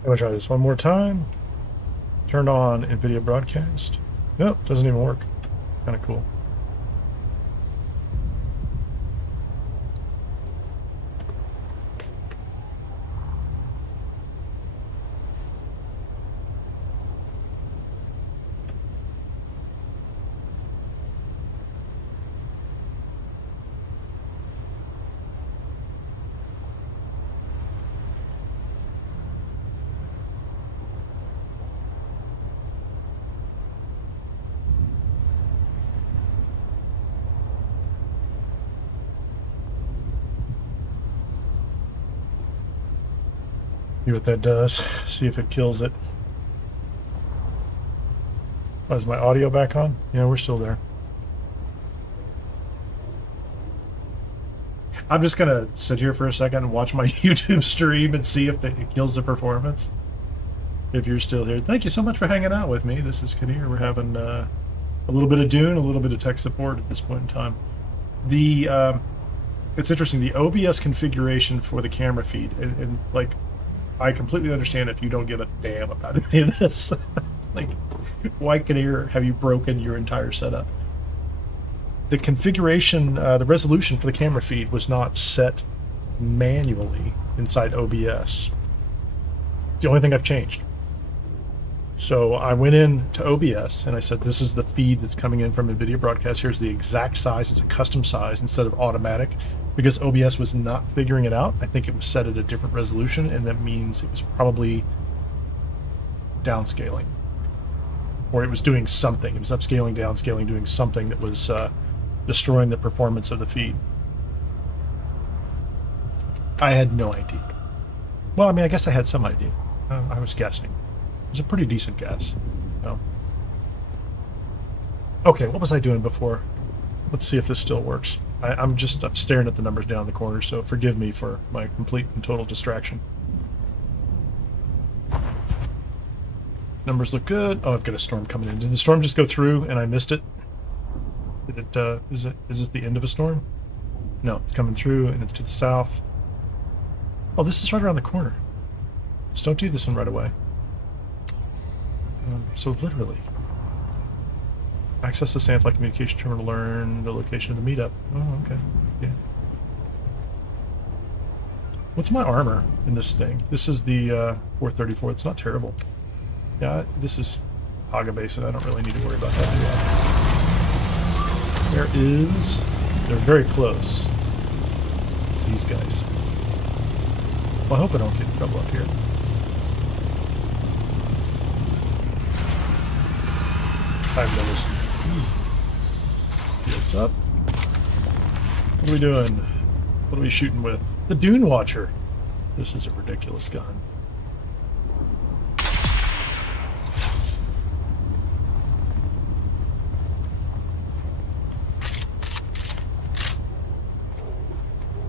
I'm gonna try this one more time. Turn on NVIDIA broadcast. Nope, doesn't even work. Kind of cool. See what that does. See if it kills it. Oh, is my audio back on? Yeah, we're still there. I'm just gonna sit here for a second and watch my YouTube stream and see if it kills the performance. If you're still here, thank you so much for hanging out with me. This is Kineer. We're having a little bit of Dune, a little bit of tech support at this point in time. It's interesting. The OBS configuration for the camera feed, and like, I completely understand if you don't give a damn about any of this. Like, why, Kineer, have you broken your entire setup? The configuration, the resolution for the camera feed was not set manually inside OBS. The only thing I've changed. So I went in to OBS and I said, this is the feed that's coming in from NVIDIA Broadcast. Here's the exact size. It's a custom size instead of automatic, because OBS was not figuring it out. I think it was set at a different resolution, and that means it was probably downscaling. Or it was doing something. It was upscaling, downscaling, doing something that was destroying the performance of the feed. I had no idea. Well, I mean, I guess I had some idea. I was guessing. It was a pretty decent guess. Oh. Okay, what was I doing before? Let's see if this still works. I'm staring at the numbers down in the corner, so forgive me for my complete and total distraction. Numbers look good. Oh, I've got a storm coming in. Did the storm just go through and I missed it? Did it, is this the end of a storm? No, it's coming through and it's to the south. Oh, this is right around the corner. Let's don't do this one right away. So literally, access the Sandfly communication terminal to learn the location of the meetup. Oh, okay. Yeah. What's my armor in this thing? This is the 434. It's not terrible. Yeah, this is Hagga Basin. I don't really need to worry about that, do I? There is... They're very close. It's these guys. Well, I hope I don't get in trouble up here. I've noticed. What's up? What are we doing? What are we shooting with? The Dune Watcher. This is a ridiculous gun.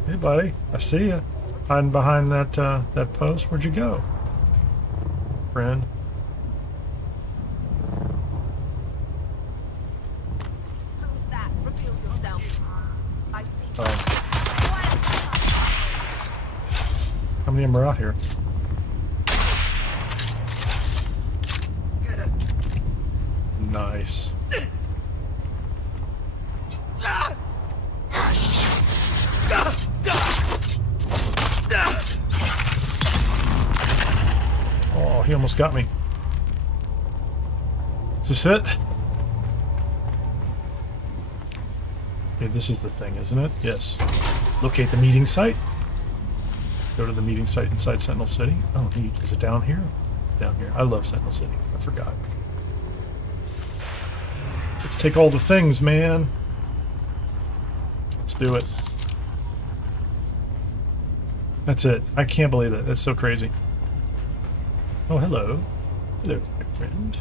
Hey, buddy. I see you. Hiding behind that that post. Where'd you go, friend? How many of them are out here? Nice. Oh, he almost got me. Is this it? Okay, this is the thing, isn't it? Yes. Locate the meeting site. Go to the meeting site inside Sentinel City. Oh, neat. Is it down here? It's down here. I love Sentinel City. I forgot. Let's take all the things, man. Let's do it. That's it. I can't believe it. That's so crazy. Oh, hello. Hello, my friend.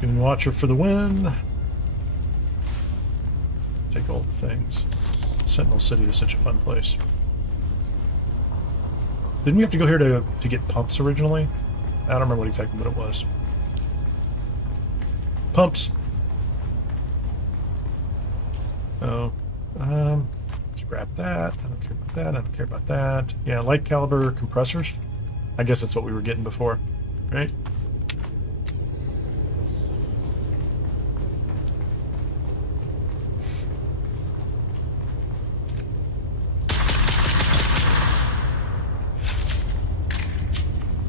Dune Watcher for the win. Take all the things. Sentinel City is such a fun place. Didn't we have to go here to get pumps originally? I don't remember exactly what it was. Pumps. Oh, scrap that. I don't care about that. I don't care about that. Yeah, light caliber compressors. I guess that's what we were getting before, right?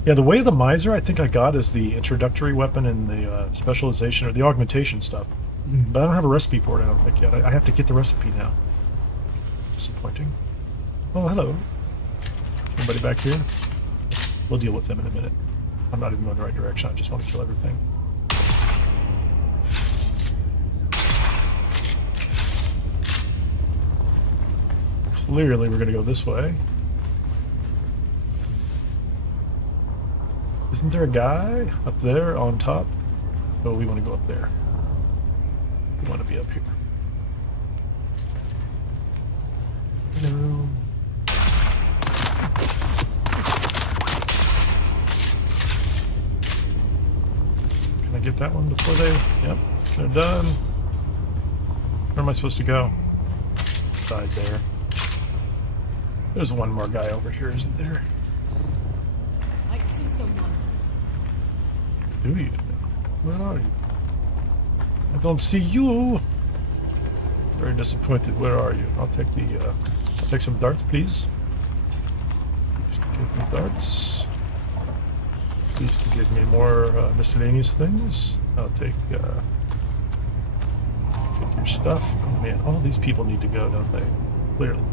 Yeah, the way of the miser I think I got is the introductory weapon in the specialization or the augmentation stuff. But I don't have a recipe for it, I don't think yet. I have to get the recipe now. Disappointing. Oh, hello. Anybody back here? We'll deal with them in a minute. I'm not even going the right direction. I just want to kill everything. Clearly, we're going to go this way. Isn't there a guy up there on top? Oh, we want to go up there. We want to be up here. Hello. Can I get that one before they... Yep, they're done. Where am I supposed to go? Side there. There's one more guy over here, isn't there? I see someone. Do you? Where are you? I don't see you. Very disappointed. Where are you? I'll take the. I'll take some darts, please. Please to give me darts. Please to give me more miscellaneous things. I'll take your stuff. Oh man, all these people need to go, don't they? Clearly.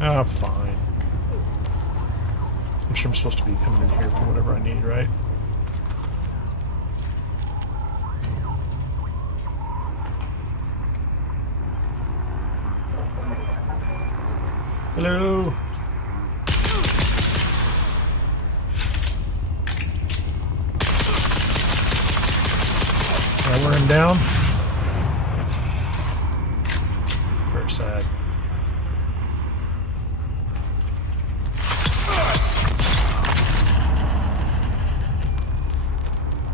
Ah, fine. I'm sure I'm supposed to be coming in here for whatever I need, right? Hello? I wear him down. Very sad.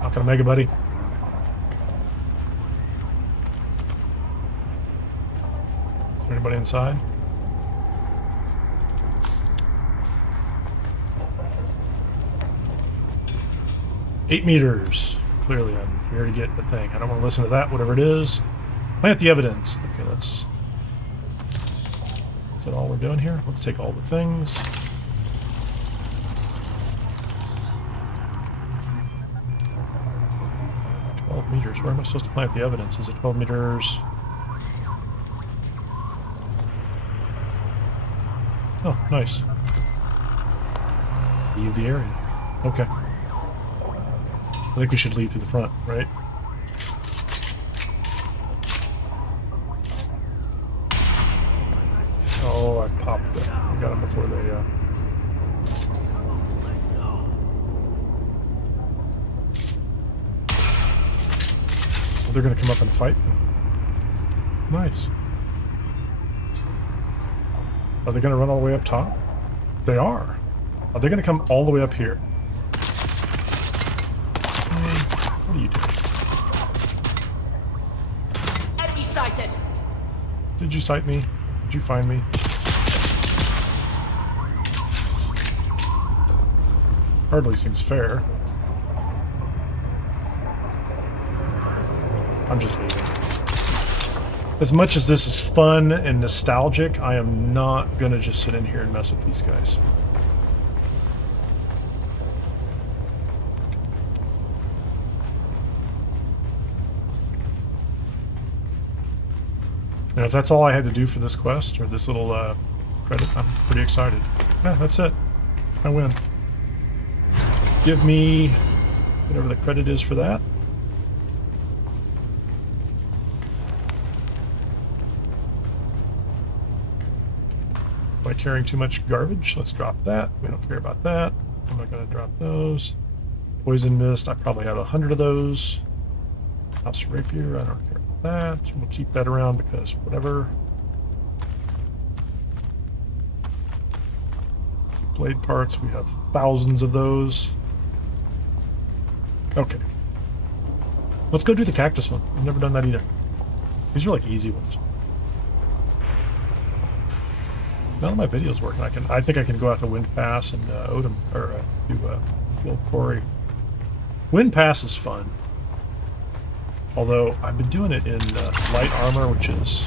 Not gonna make it, buddy. Is there anybody inside? $8 meters. Clearly, I'm here to get the thing. I don't want to listen to that, whatever it is. Plant the evidence. Okay, that's... Is that all we're doing here? Let's take all the things. Meters. Where am I supposed to plant the evidence? Is it 12 meters? Oh, nice. Leave the area. Okay. I think we should lead through the front, right? Oh, I popped them. I got them before they, they're going to come up and fight me. Nice. Are they going to run all the way up top? They are. Are they going to come all the way up here? What are you doing? Enemy sighted. Did you sight me? Did you find me? Hardly seems fair. I'm just leaving. As much as this is fun and nostalgic, I am not gonna just sit in here and mess with these guys. And if that's all I had to do for this quest, or this little credit, I'm pretty excited. Yeah, that's it. I win. Give me whatever the credit is for that. Am I carrying too much garbage? Let's drop that. We don't care about that. I'm not going to drop those. Poison mist. I probably have 100 of those. House rapier. I don't care about that. We'll keep that around because whatever. Blade parts, we have thousands of those. Okay. Let's go do the cactus one. I've never done that either. These are like easy ones. None of my videos work. I think I can go out to Wind Pass and Odom, or do Old Quarry. Wind Pass is fun. Although I've been doing it in light armor, which is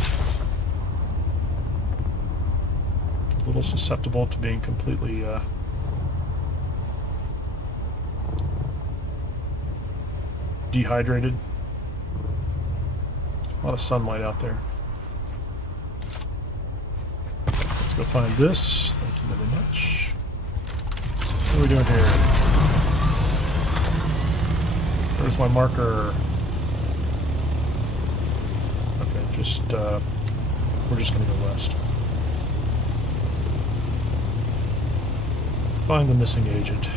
a little susceptible to being completely dehydrated. A lot of sunlight out there. Let's go find this. Thank you very much. What are we doing here? Where's my marker? Okay, we're just gonna go west. Find the missing agent.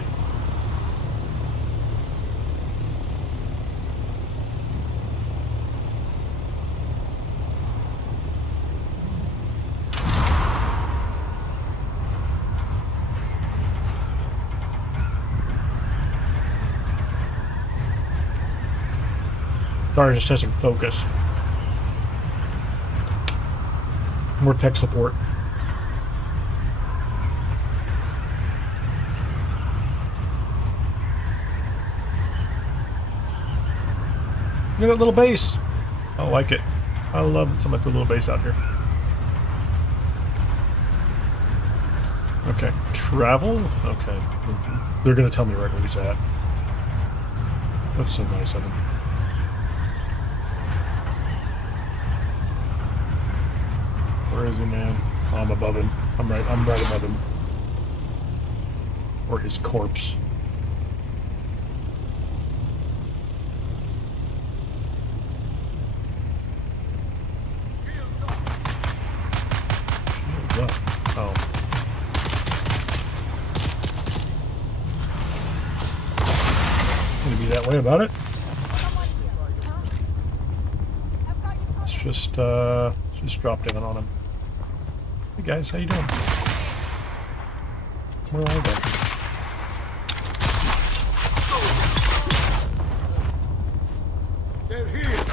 Sorry, just testing focus. More tech support. Look at that little base. I like it. I love that somebody put a little base out here. Okay, travel? Okay. They're going to tell me right where he's at. That's so nice of them. Where is he, man? Oh, I'm above him. I'm right above him. Or his corpse. Shields up. Oh. Gonna be that way about it. Let's just drop down on him. Hey guys, how you doing? Where are they? They're here.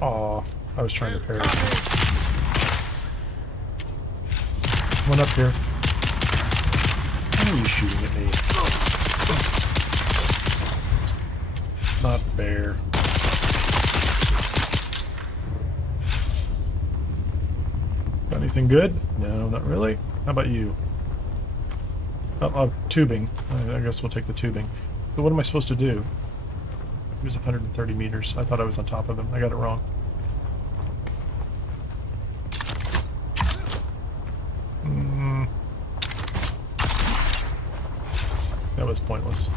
Aw, I was trying to parry. One up here. Why are you shooting at me? Not fair. Got anything good? No, not really. How about you? Oh, tubing. I guess we'll take the tubing. But what am I supposed to do? He was 130 meters. I thought I was on top of him. I got it wrong. That was pointless.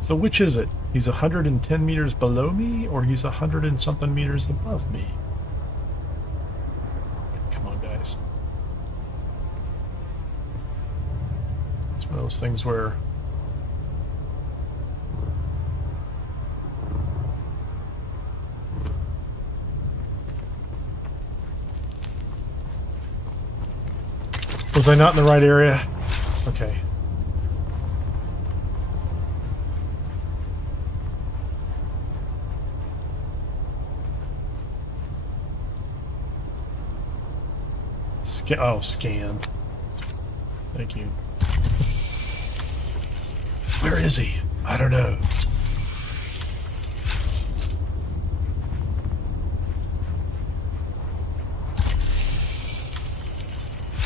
So which is it? He's 110 meters below me, or he's 100 and something meters above me? Come on, guys. It's one of those things where was I not in the right area? Okay. Oh, scan. Thank you. Where is he? I don't know.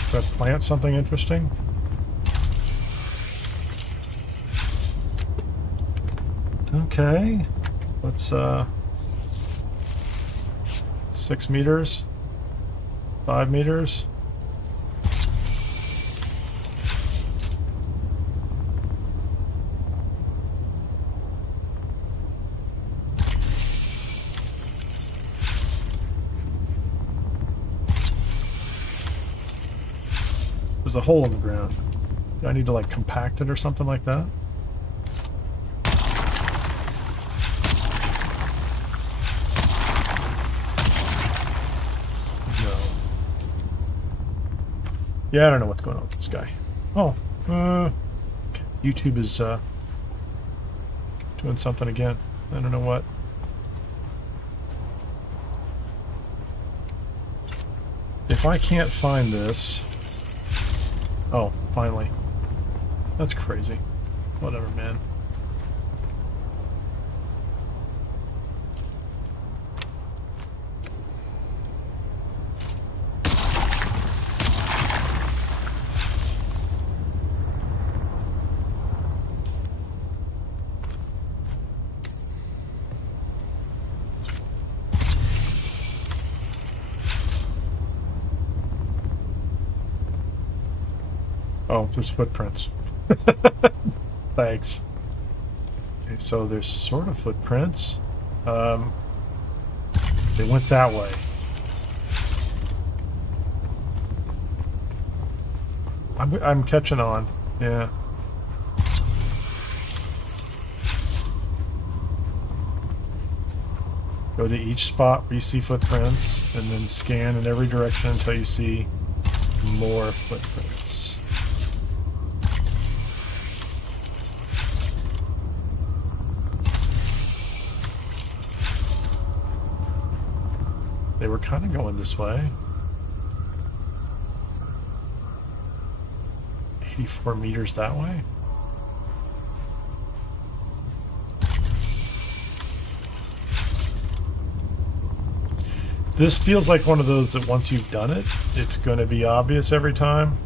Does that plant something interesting? Okay. Let's 6 meters. 5 meters. There's a hole in the ground. Do I need to like compact it or something like that? No. Yeah, I don't know what's going on with this guy. Oh, okay. YouTube is doing something again. I don't know what. If I can't find this... Oh, finally. That's crazy. Whatever, man. Oh, there's footprints. Thanks. Okay, so there's sort of footprints. They went that way. I'm catching on. Yeah. Go to each spot where you see footprints, and then scan in every direction until you see more footprints. They were kind of going this way. 84 meters that way. This feels like one of those that once you've done it, it's going to be obvious every time.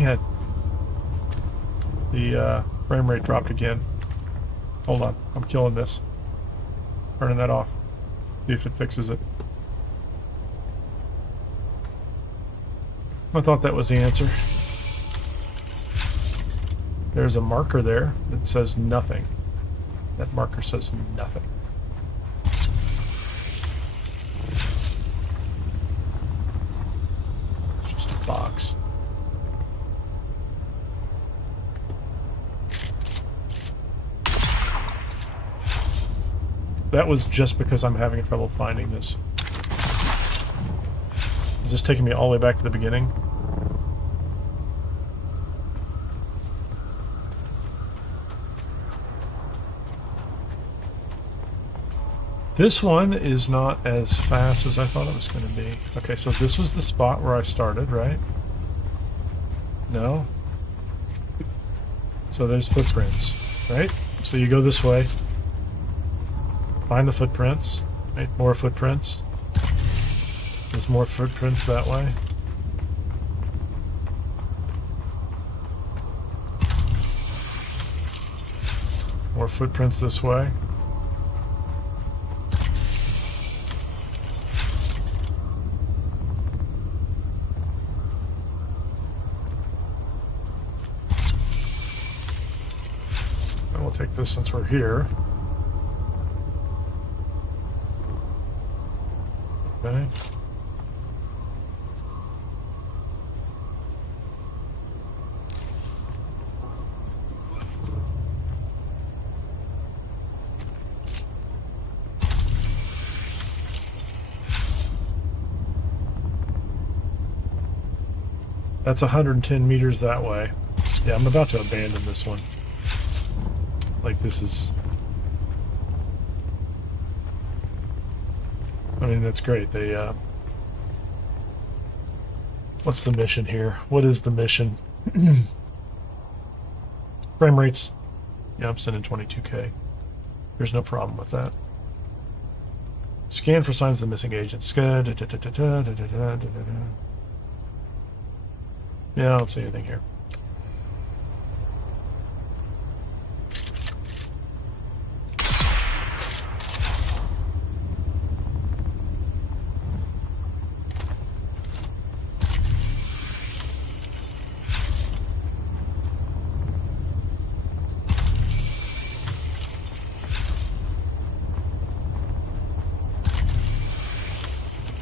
Yeah. The frame rate dropped again. Hold on, I'm killing this. Turning that off. See if it fixes it. I thought that was the answer. There's a marker there that says nothing. That marker says nothing. It's just a box. That was just because I'm having trouble finding this. Is this taking me all the way back to the beginning? This one is not as fast as I thought it was going to be. Okay, so this was the spot where I started, right? No? So there's footprints, right? So you go this way. Find the footprints, right? More footprints. There's more footprints that way. More footprints this way. And we'll take this since we're here. Okay. That's 110 meters that way. Yeah, I'm about to abandon this one. Like, this is... I mean, that's great. They, what's the mission here? What is the mission? Frame rates. Yeah, I'm sending 22K. There's no problem with that. Scan for signs of the missing agent. Yeah, I don't see anything here.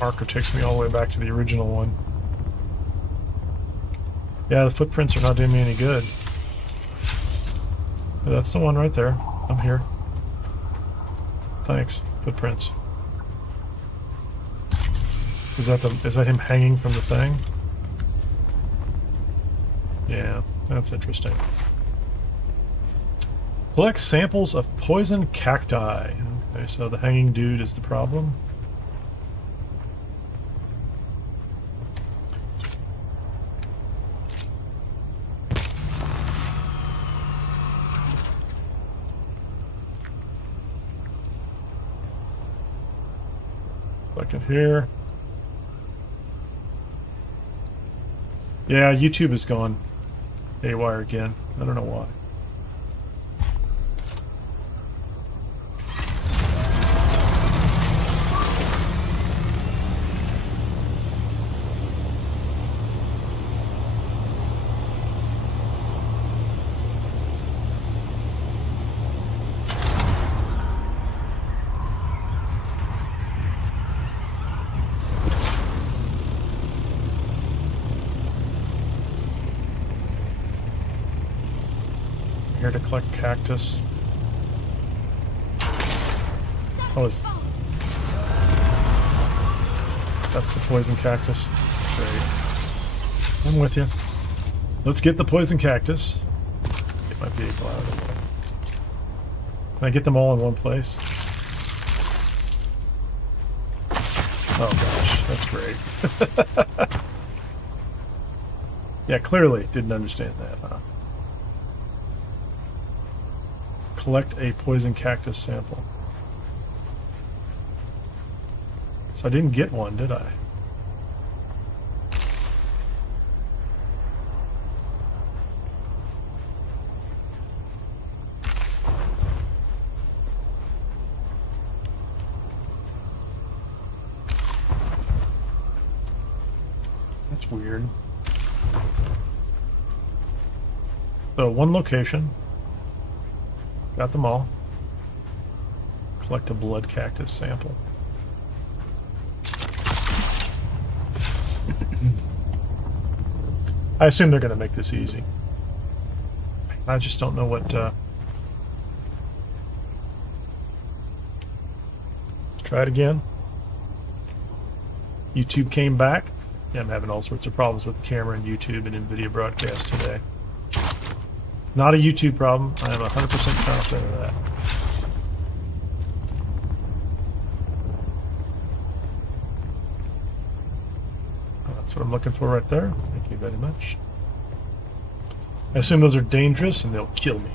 Marker takes me all the way back to the original one. Yeah, the footprints are not doing me any good. Yeah, that's the one right there. I'm here. Thanks. Footprints. Is that him hanging from the thing? Yeah, that's interesting. Collect samples of poison cacti. Okay, so the hanging dude is the problem. Collect it here. Yeah, YouTube is gone haywire again. I don't know why. Here to collect cactus. Oh, that's the poison cactus. Great. I'm with you. Let's get the poison cactus. Get my vehicle out of the way. Can I get them all in one place? Oh gosh, that's great. Yeah, clearly didn't understand that, huh? Collect a poison cactus sample. So I didn't get one, did I? That's weird. So one location. Got them all. Collect a blood cactus sample. I assume they're going to make this easy. I just don't know what... Let's try it again. YouTube came back. Yeah, I'm having all sorts of problems with the camera and YouTube and NVIDIA broadcast today. Not a YouTube problem. I am 100% confident of that. That's what I'm looking for right there. Thank you very much. I assume those are dangerous and they'll kill me.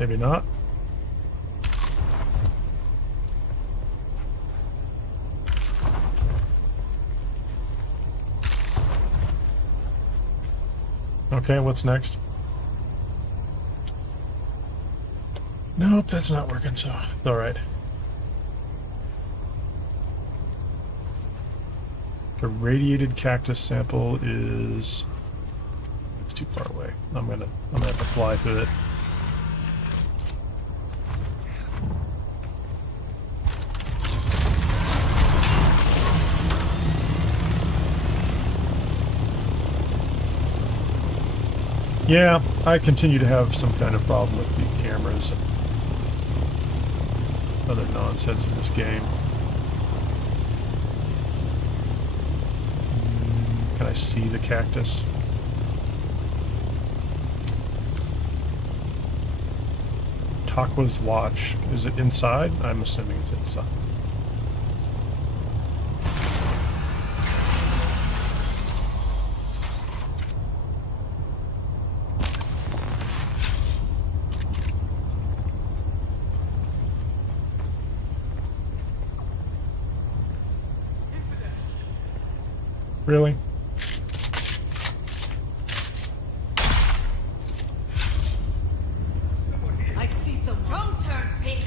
Maybe not. Okay, what's next? Nope, that's not working, so it's alright. The radiated cactus sample is... it's too far away. I'm gonna have to fly to it. Yeah, I continue to have some kind of problem with the cameras and other nonsense in this game. Can I see the cactus? Takwa's watch. Is it inside? I'm assuming it's inside. Really? I see some wrong turn, pig.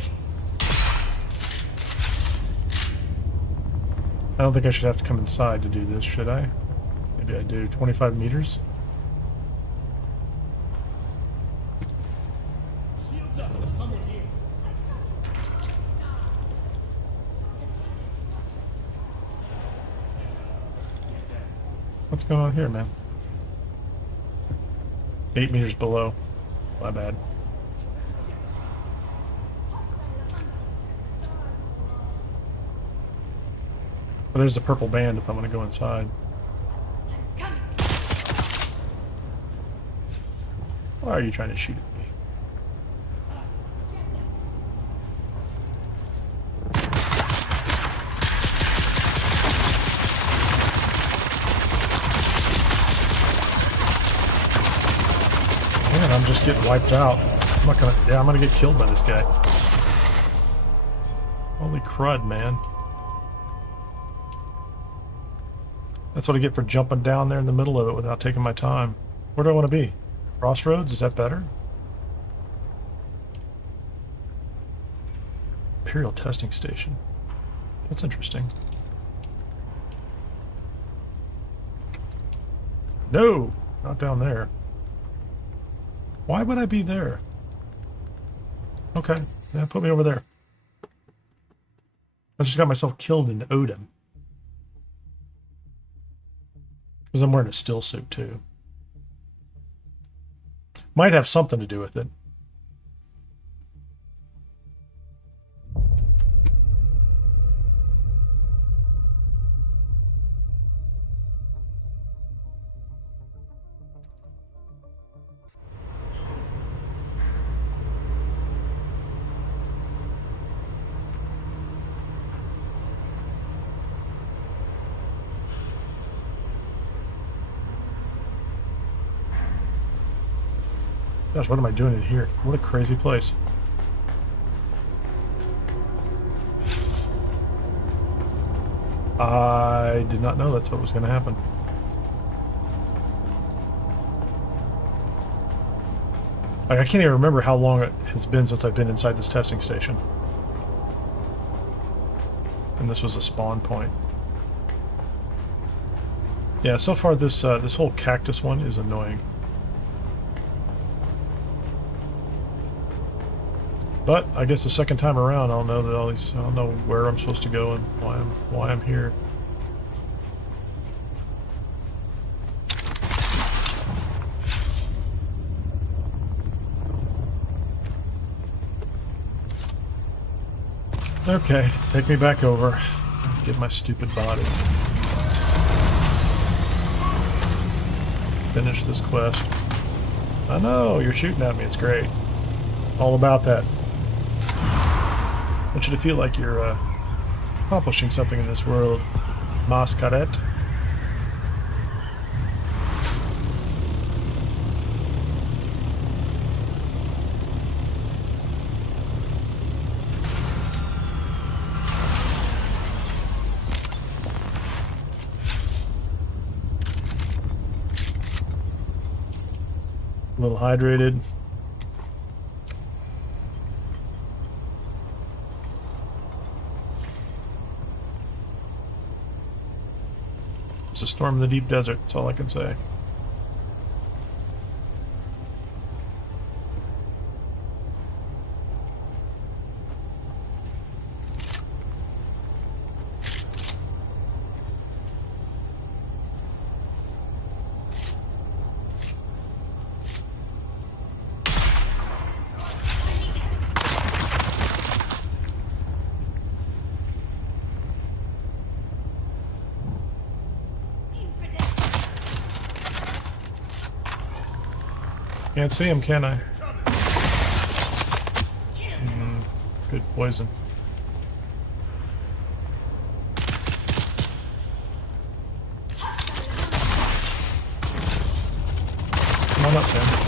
I don't think I should have to come inside to do this, should I? Maybe I do. 25 meters? What's going on here, man? 8 meters below. My bad. Well, there's the purple band if I'm going to go inside. Why are you trying to shoot at me? Man, I'm just getting wiped out. I'm not gonna. Yeah, I'm gonna get killed by this guy. Holy crud, man. That's what I get for jumping down there in the middle of it without taking my time. Where do I want to be? Crossroads? Is that better? Imperial Testing Station. That's interesting. No! Not down there. Why would I be there? Okay. Yeah, put me over there. I just got myself killed in Odin. Because I'm wearing a still suit, too. Might have something to do with it. Gosh, what am I doing in here? What a crazy place. I did not know that's what was going to happen. Like, I can't even remember how long it has been since I've been inside this testing station. And this was a spawn point. Yeah, so far this this whole cactus one is annoying. But I guess the second time around, I'll know that I'll know where I'm supposed to go and why I'm here. Okay, take me back over. Get my stupid body. Finish this quest. I know, you're shooting at me, it's great. All about that. I want you to feel like you're accomplishing something in this world. Mascaret. A little hydrated. It's a storm in the deep desert, that's all I can say. Can't see him, can I? Good poison. Come on up, man.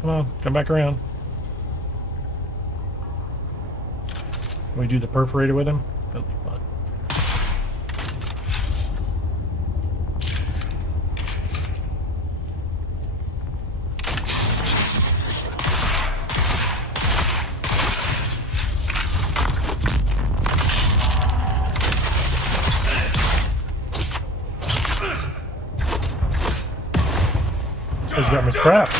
Come on, come back around. Can we do the perforator with him? That'll be fun. He's got me trapped.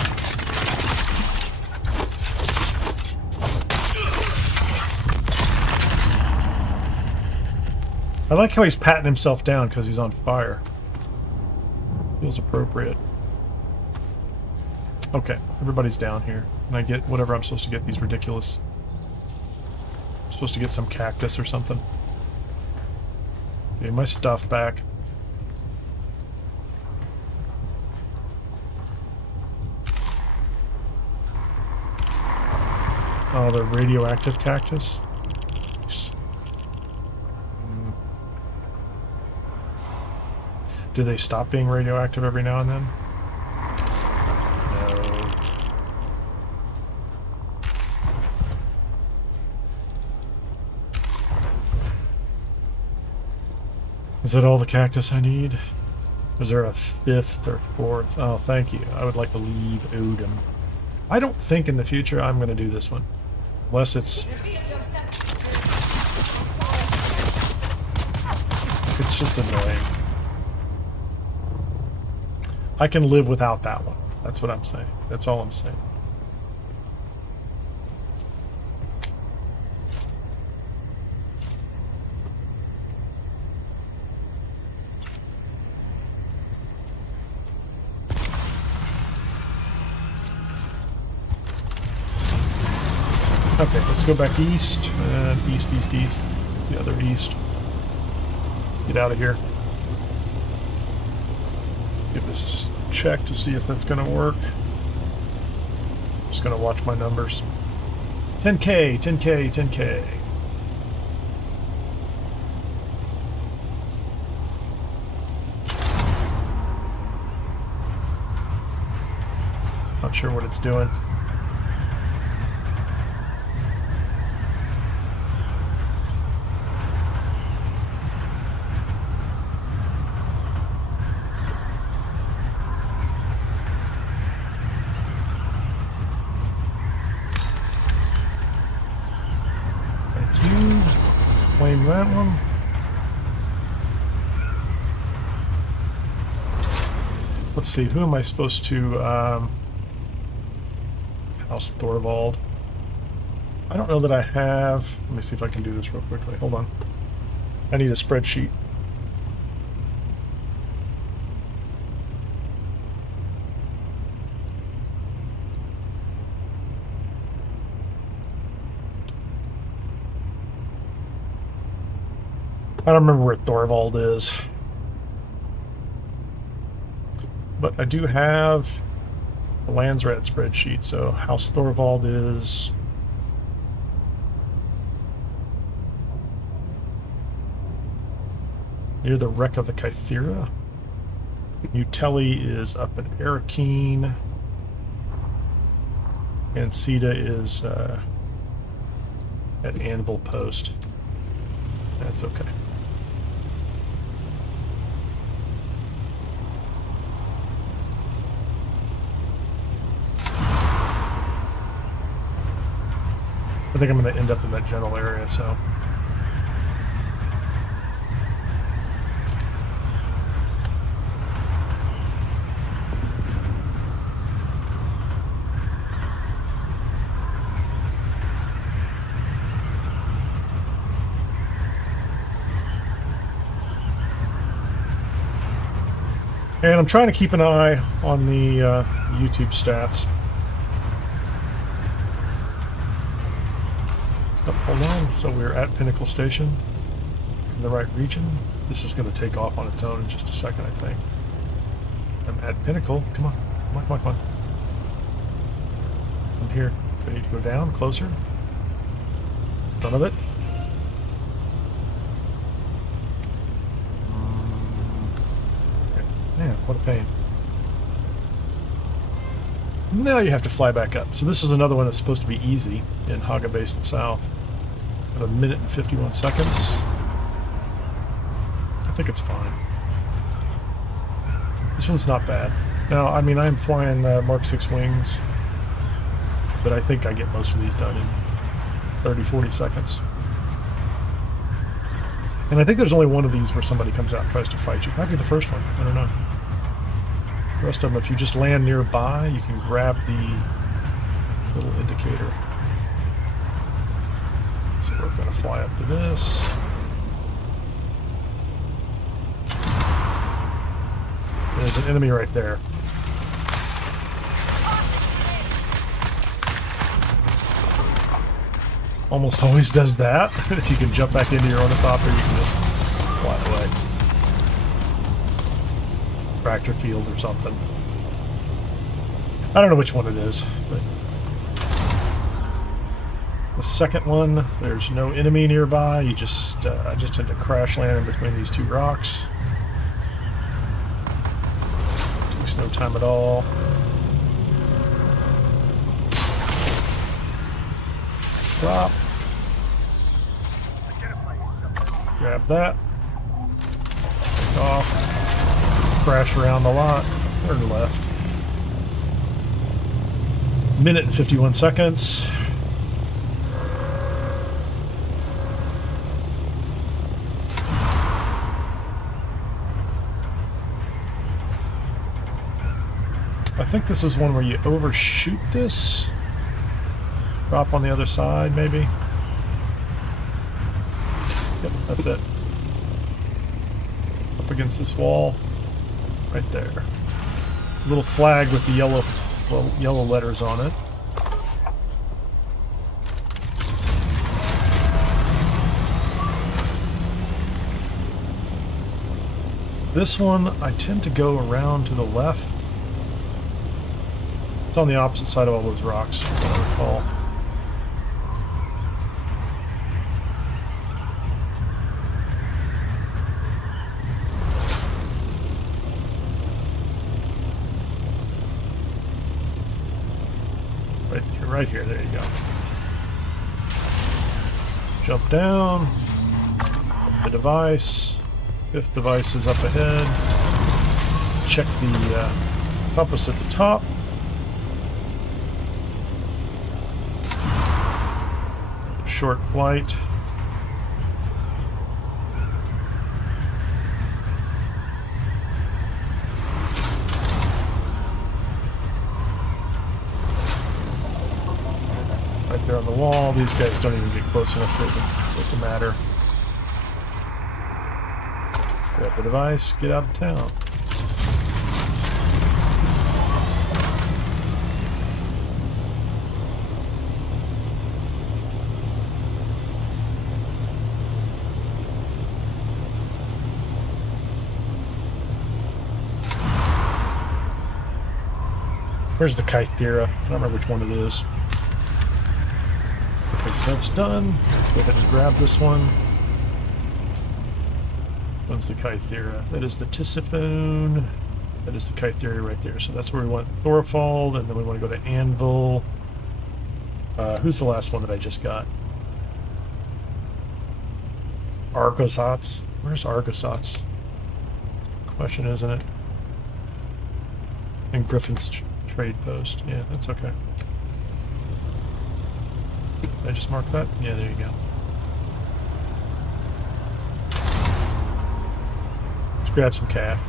I like how he's patting himself down because he's on fire. Feels appropriate. Okay, everybody's down here. And I get whatever I'm supposed to get, these ridiculous... I'm supposed to get some cactus or something. Okay, my stuff back. Oh, the radioactive cactus. Do they stop being radioactive every now and then? No. Is that all the cactus I need? Is there a fifth or fourth? Oh, thank you. I would like to leave Odin. I don't think in the future I'm going to do this one. Unless it's... It's just annoying. I can live without that one. That's what I'm saying. That's all I'm saying. Okay, let's go back east, and east, the other east. Get out of here. Give this a check to see if that's going to work. Just going to watch my numbers. 10K, 10K, 10K. Not sure what it's doing. Claim that one. Let's see, who am I supposed to, House Thorvald. I don't know that I have... Let me see if I can do this real quickly. Hold on. I need a spreadsheet. I don't remember where Thorvald is. But I do have a Landsraad spreadsheet, so House Thorvald is... near the wreck of the Kythera. New Telly is up in Arrakis. And Sita is at Anvil Post. That's okay. I think I'm going to end up in that general area, so... And I'm trying to keep an eye on the YouTube stats. Oh, hold on. So we're at Pinnacle Station in the right region. This is going to take off on its own in just a second, I think. I'm at Pinnacle. Come on. Come on, come on, come on. I'm here. I need to go down, closer. In front of it. Man, what a pain. Now you have to fly back up. So this is another one that's supposed to be easy in Hagga Basin South. At 1 minute and 51 seconds. think it's fine. This one's not bad. Now, I mean, I'm flying Mark 6 wings, but I think I get most of these done in 30, 40 seconds. And I think there's only one of these where somebody comes out and tries to fight you. Might be the first one. I don't know. The rest of them, if you just land nearby, you can grab the little indicator. So we're going to fly up to this. There's an enemy right there. Almost always does that. If you can jump back into your ornithopter, you can just fly away. Tractor field or something. I don't know which one it is, but the second one, there's no enemy nearby. You just, I just had to crash land in between these two rocks. Takes no time at all. Drop. Grab that. Take off. Crash around the lot. Turn left. Minute and 51 seconds. I think this is one where you overshoot this. Drop on the other side, maybe. Yep, that's it. Up against this wall. Right there. Little flag with the yellow letters on it. This one, I tend to go around to the left. It's on the opposite side of all those rocks, if I recall. Right here, there you go. Jump down. Up the device. Fifth device is up ahead. Check the compass at the top. Short flight. Right there on the wall. These guys don't even get close enough for it to matter. Grab the device, get out of town. Where's the Kineer? I don't remember which one it is. Okay, so that's done. Let's go ahead and grab this one. What's the Kineer? That is the Tsimpo. That is the Kineer right there. So that's where we want Thorfald, and then we want to go to Anvil. Who's the last one that I just got? Arrakis. Where's Arrakis? Question, isn't it? And Griffin's trade post. Yeah, that's okay. Did I just mark that? Yeah, there you go. Let's grab some calf.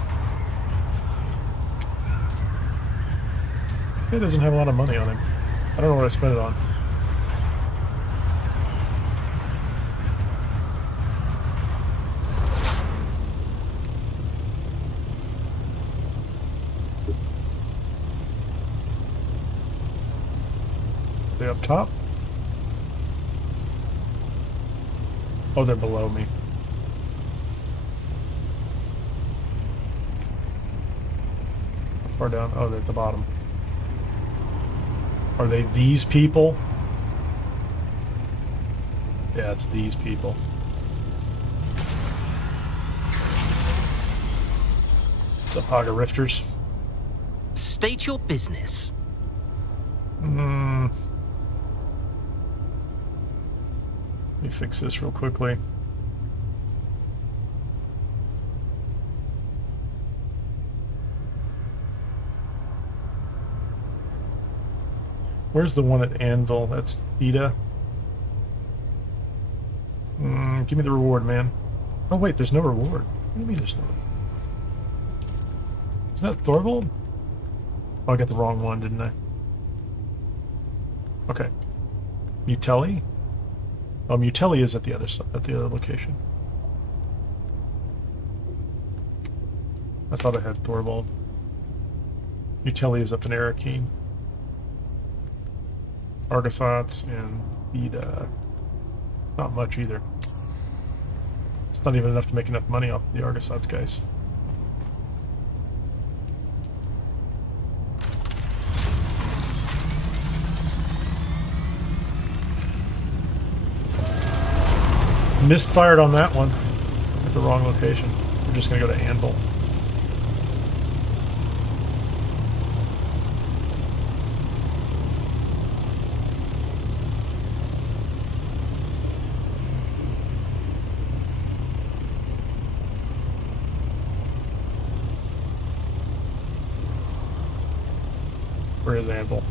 This guy doesn't have a lot of money on him. I don't know what I spent it on. They up top? Oh, they're below me. How far down? Oh, they're at the bottom. Are they these people? Yeah, it's these people. What's up, Hagga Rifters? State your business. Let me fix this real quickly. Where's the one at Anvil? That's Ida. Give me the reward, man. Oh wait, there's no reward. What do you mean there's no reward? Is that Thorvald? Oh, I got the wrong one, didn't I? Okay. Mutelli? Oh, Mutelli is at the other side, at the other location. I thought I had Thorvald. Mutelli is up in Arrakis. Argosots and Theda. Not much either. It's not even enough to make enough money off the Argosots, guys. Misfired on that one. At the wrong location. We're just gonna go to Anvil. Where is Anvil?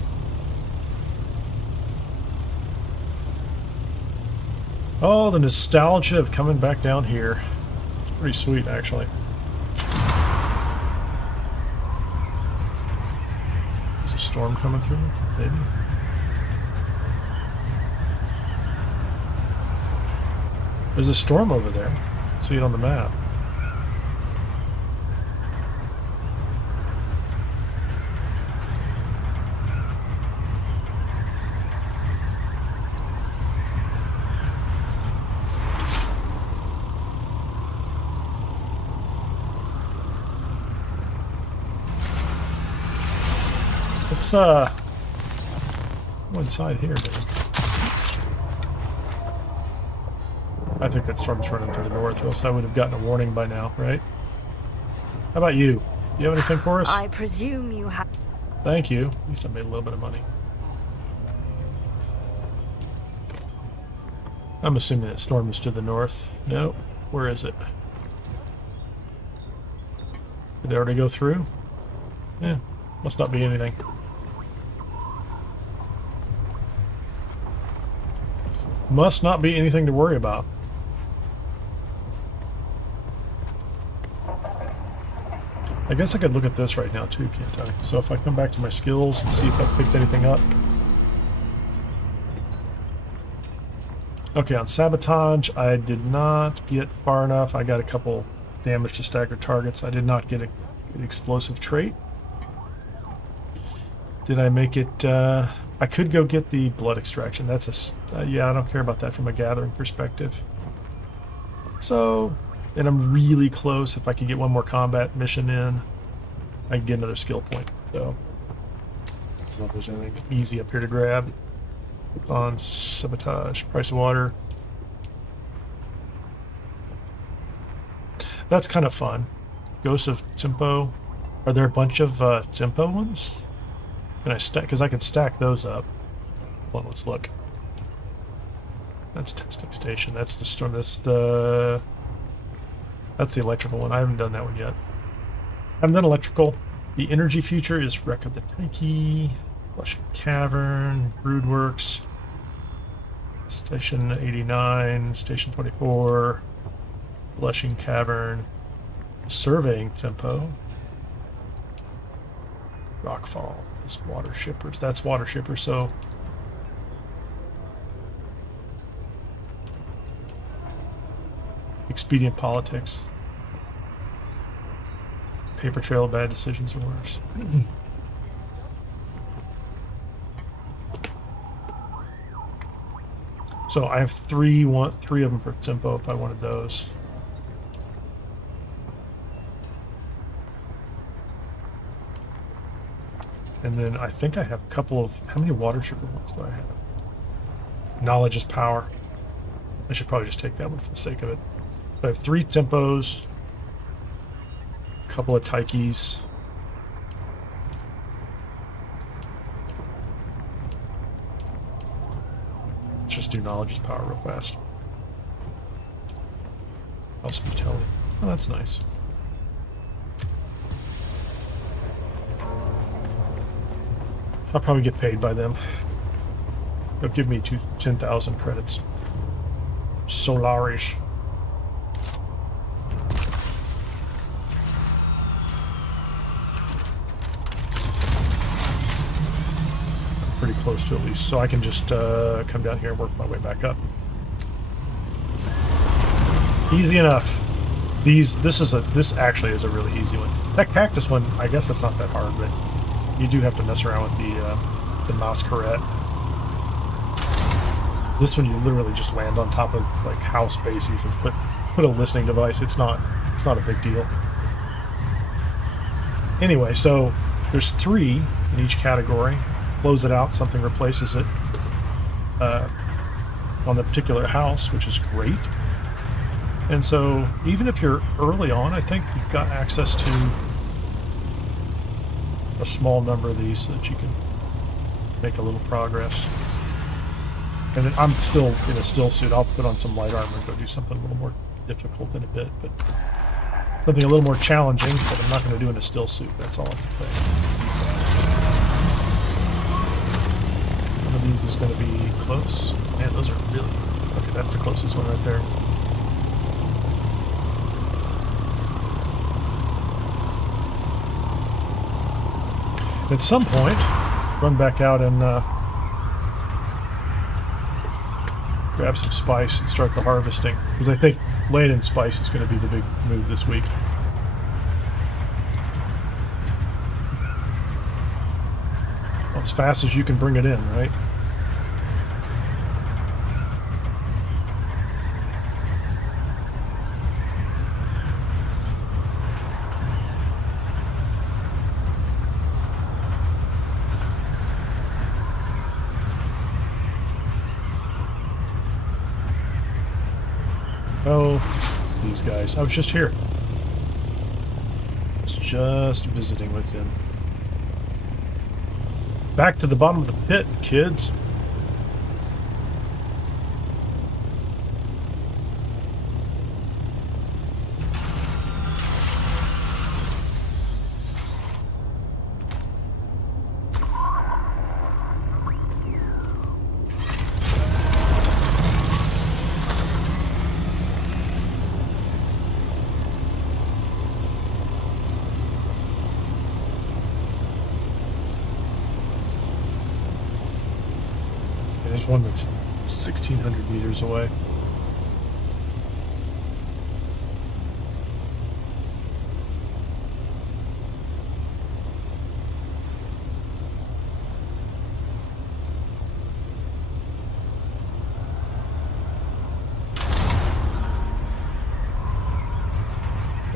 Oh, the nostalgia of coming back down here. It's pretty sweet, actually. Is a storm coming through? Maybe. There's a storm over there. See it on the map. Let's go inside here, dude. I think that storm's running to the north, or else I would have gotten a warning by now, right? How about you? You have anything for us? I presume you have. Thank you. At least I made a little bit of money. I'm assuming that storm is to the north. No. Where is it? Did they already go through? Yeah. Must not be anything. Must not be anything to worry about. I guess I could look at this right now too, can't I? So if I come back to my skills and see if I picked anything up. Okay, on sabotage, I did not get far enough. I got a couple damage to staggered targets. I did not get an explosive trait. Did I make it? I could go get the blood extraction. That's a yeah. I don't care about that from a gathering perspective. So, and I'm really close. If I could get one more combat mission in, I can get another skill point. So, I don't know if there's anything easy up here to grab. On sabotage, price of water. That's kind of fun. Ghosts of Tsimpo. Are there a bunch of Tsimpo ones? Can I stack? Because I can stack those up. Well, let's look. That's testing station. That's the storm. That's the electrical one. I haven't done that one yet. I haven't done electrical. The energy future is Wreck of the Taiki, Flushing Cavern, Broodworks, Station 89, Station 24, Flushing Cavern, Surveying Tempo, Rockfall is water shippers. That's water shippers, so expedient politics. Paper trail of bad decisions or worse. So I have three of them for Tsimpo if I wanted those. And then I think I have a couple of... How many water shipper ones do I have? Knowledge is power. I should probably just take that one for the sake of it. So I have 3 Timpos, a couple of Taikis. Let's just do knowledge is power real fast. Hospitality. Oh, that's nice. I'll probably get paid by them. It'll give me 10,000 credits. Solaris. Pretty close to at least, so I can just come down here and work my way back up. Easy enough. This actually is a really easy one. That cactus one, I guess it's not that hard, but you do have to mess around with the masquerade. This one you literally just land on top of like house bases and put a listening device. It's not a big deal. Anyway, so there's 3 in each category. Close it out, something replaces it on the particular house, which is great. And so even if you're early on, I think you've got access to a small number of these so that you can make a little progress. And then I'm still in a still suit. I'll put on some light armor and go do something a little more difficult in a bit, but something a little more challenging that I'm not going to do in a still suit. That's all I can say. One of these is going to be close. Man, those are really... Okay, that's the closest one right there. At some point, run back out and grab some spice and start the harvesting. Because I think laying in spice is going to be the big move this week. Well, as fast as you can bring it in, right? Oh, it's these guys. I was just here. I was just visiting with them. Back to the bottom of the pit, kids. There's one that's 1,600 meters away.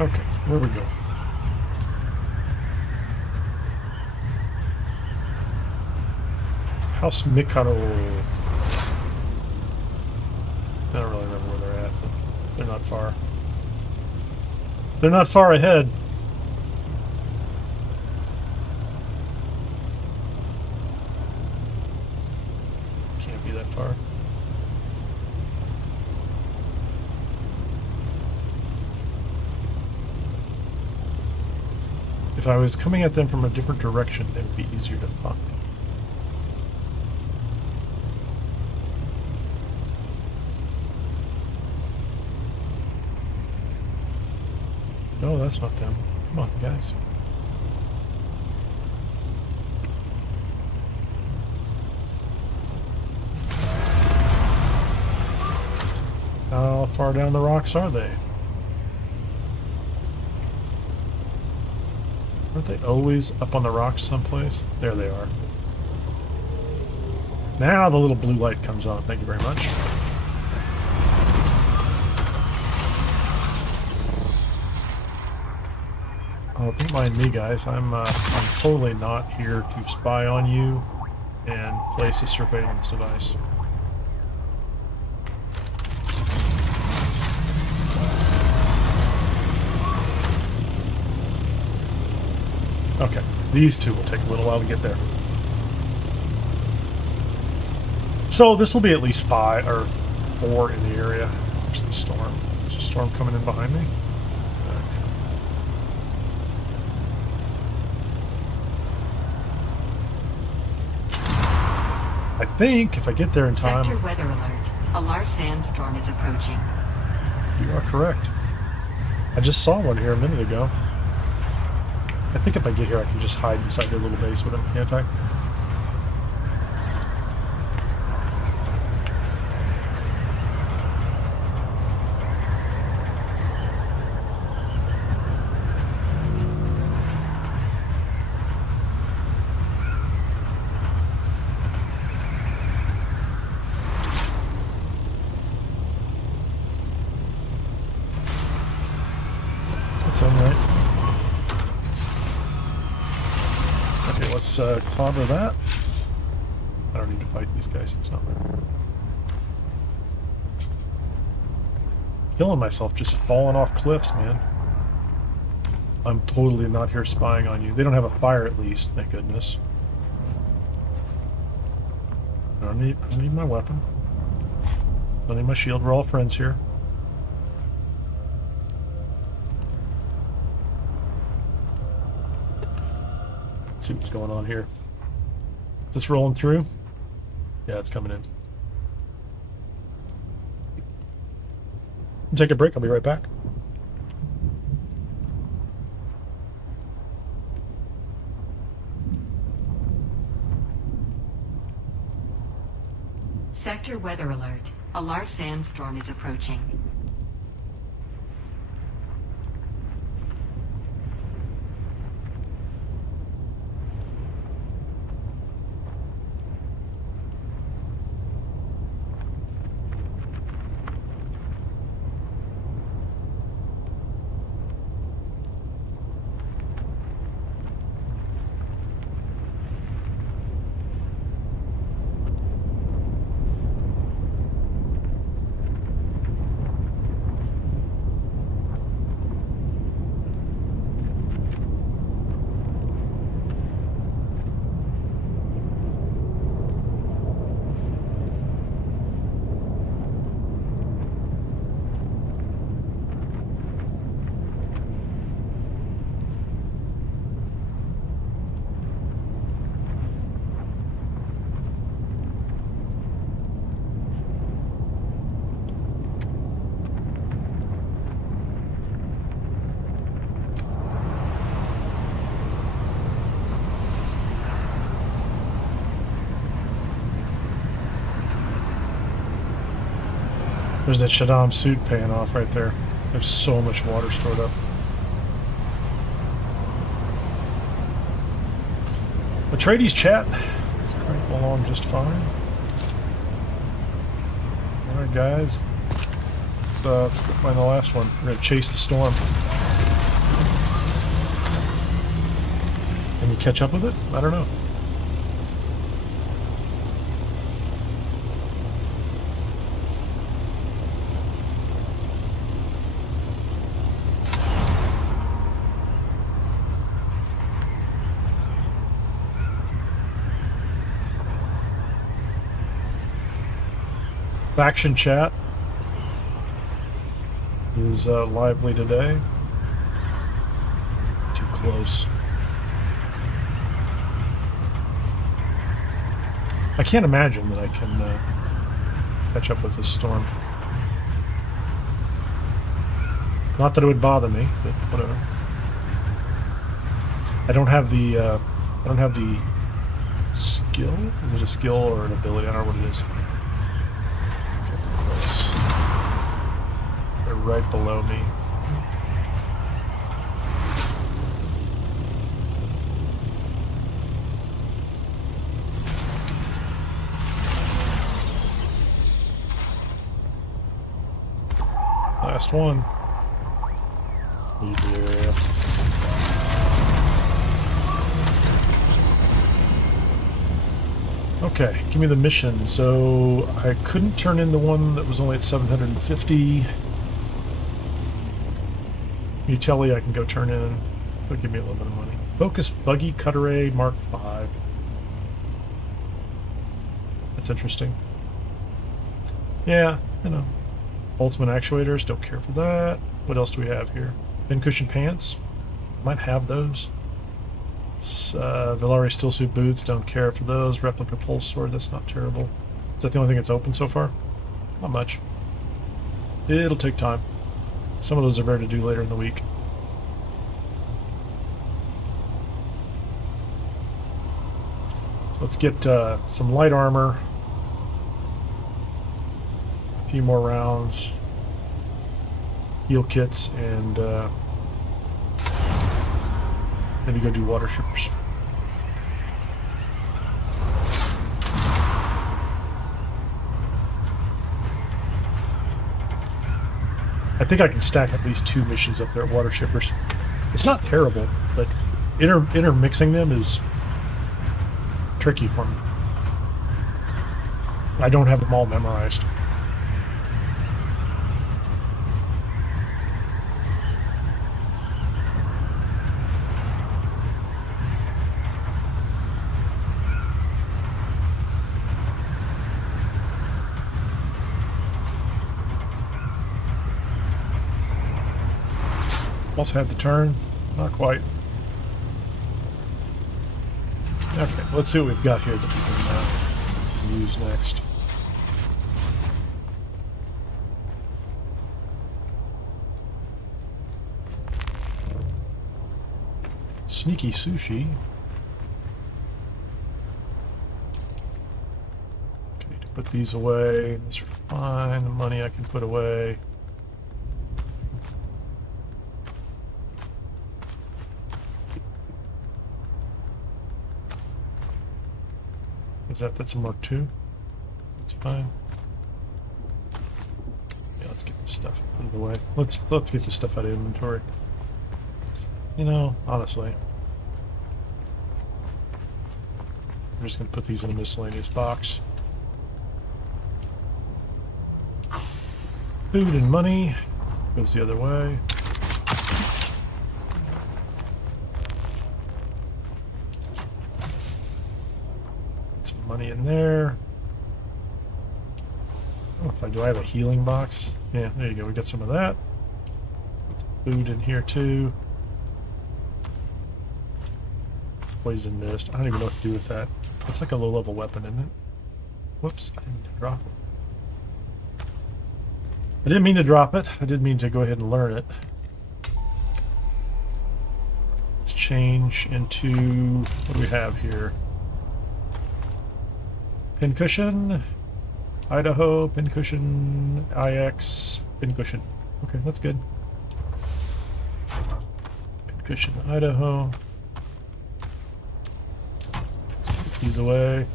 Okay, where we go? House Mikado. I don't really remember where they're at, but they're not far. They're not far ahead. Can't be that far. If I was coming at them from a different direction, it would be easier to find. No, that's not them. Come on, guys. How far down the rocks are they? Aren't they always up on the rocks someplace? There they are. Now the little blue light comes on. Thank you very much. Oh, don't mind me, guys. I'm totally not here to spy on you and place a surveillance device. Okay, these two will take a little while to get there. So this will be at least 5 or 4 in the area. There's the storm. There's a storm coming in behind me. I think if I get there in time... Sector weather alert. A large sandstorm is approaching. You are correct. I just saw one here a minute ago. I think if I get here, I can just hide inside their little base with them, can't I? That's alright. Okay, let's clobber that. I don't need to fight these guys, it's not right. Killing myself, just falling off cliffs, man. I'm totally not here spying on you. They don't have a fire at least, thank goodness. I don't need my weapon. I don't need my shield, we're all friends here. See what's going on here. Is this rolling through? Yeah, it's coming in. Take a break, I'll be right back. Sector weather alert. A large sandstorm is approaching. There's that Shaddam suit paying off right there. There's so much water stored up. Atreides chat. It's cranking along just fine. Alright guys. Let's go find the last one. We're gonna chase the storm. Can we catch up with it? I don't know. Faction chat is lively today. Too close. I can't imagine that I can catch up with this storm. Not that it would bother me, but whatever. I don't have the skill. Is it a skill or an ability? I don't know what it is. They're right below me. Last one. Yeah. Okay, give me the mission. So I couldn't turn in the one that was only at 750. Utility I can go turn in. It'll give me a little bit of money. Focus Buggy Cutter Mark 5. That's interesting. Yeah, you know. Ultimate actuators, don't care for that. What else do we have here? Pincushion pants. Might have those. Valari steel suit boots, don't care for those. Replica pulse sword, that's not terrible. Is that the only thing that's open so far? Not much. It'll take time. Some of those are better to do later in the week. So let's get some light armor. A few more rounds. Heal kits, and maybe go do water shippers. I think I can stack at least 2 missions up there at water shippers. It's not terrible, but intermixing them is tricky for me. I don't have them all memorized. Almost had the turn. Not quite. Okay, let's see what we've got here that we can use next. Sneaky sushi. Okay, to put these away. These are fine. The money I can put away. That's a Mark II. That's fine. Yeah, let's get this stuff out of the way. Let's get this stuff out of inventory. You know, honestly, I'm just gonna put these in a miscellaneous box. Food and money goes the other way. Money in there. Oh, do I have a healing box? Yeah, there you go. We got some of that. Put some food in here too. Poison mist. I don't even know what to do with that. It's like a low-level weapon, isn't it? Whoops! I didn't mean to drop it. I didn't mean to drop it. I did mean to go ahead and learn it. Let's change into what do we have here? Pincushion, Idaho, Pincushion, IX, Pincushion. Okay, that's good. Pincushion, Idaho. Let's put these away.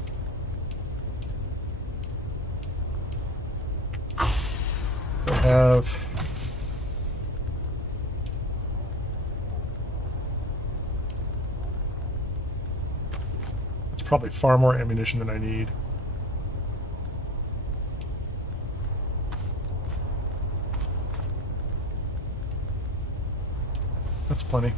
I have probably far more ammunition than I need. That's plenty.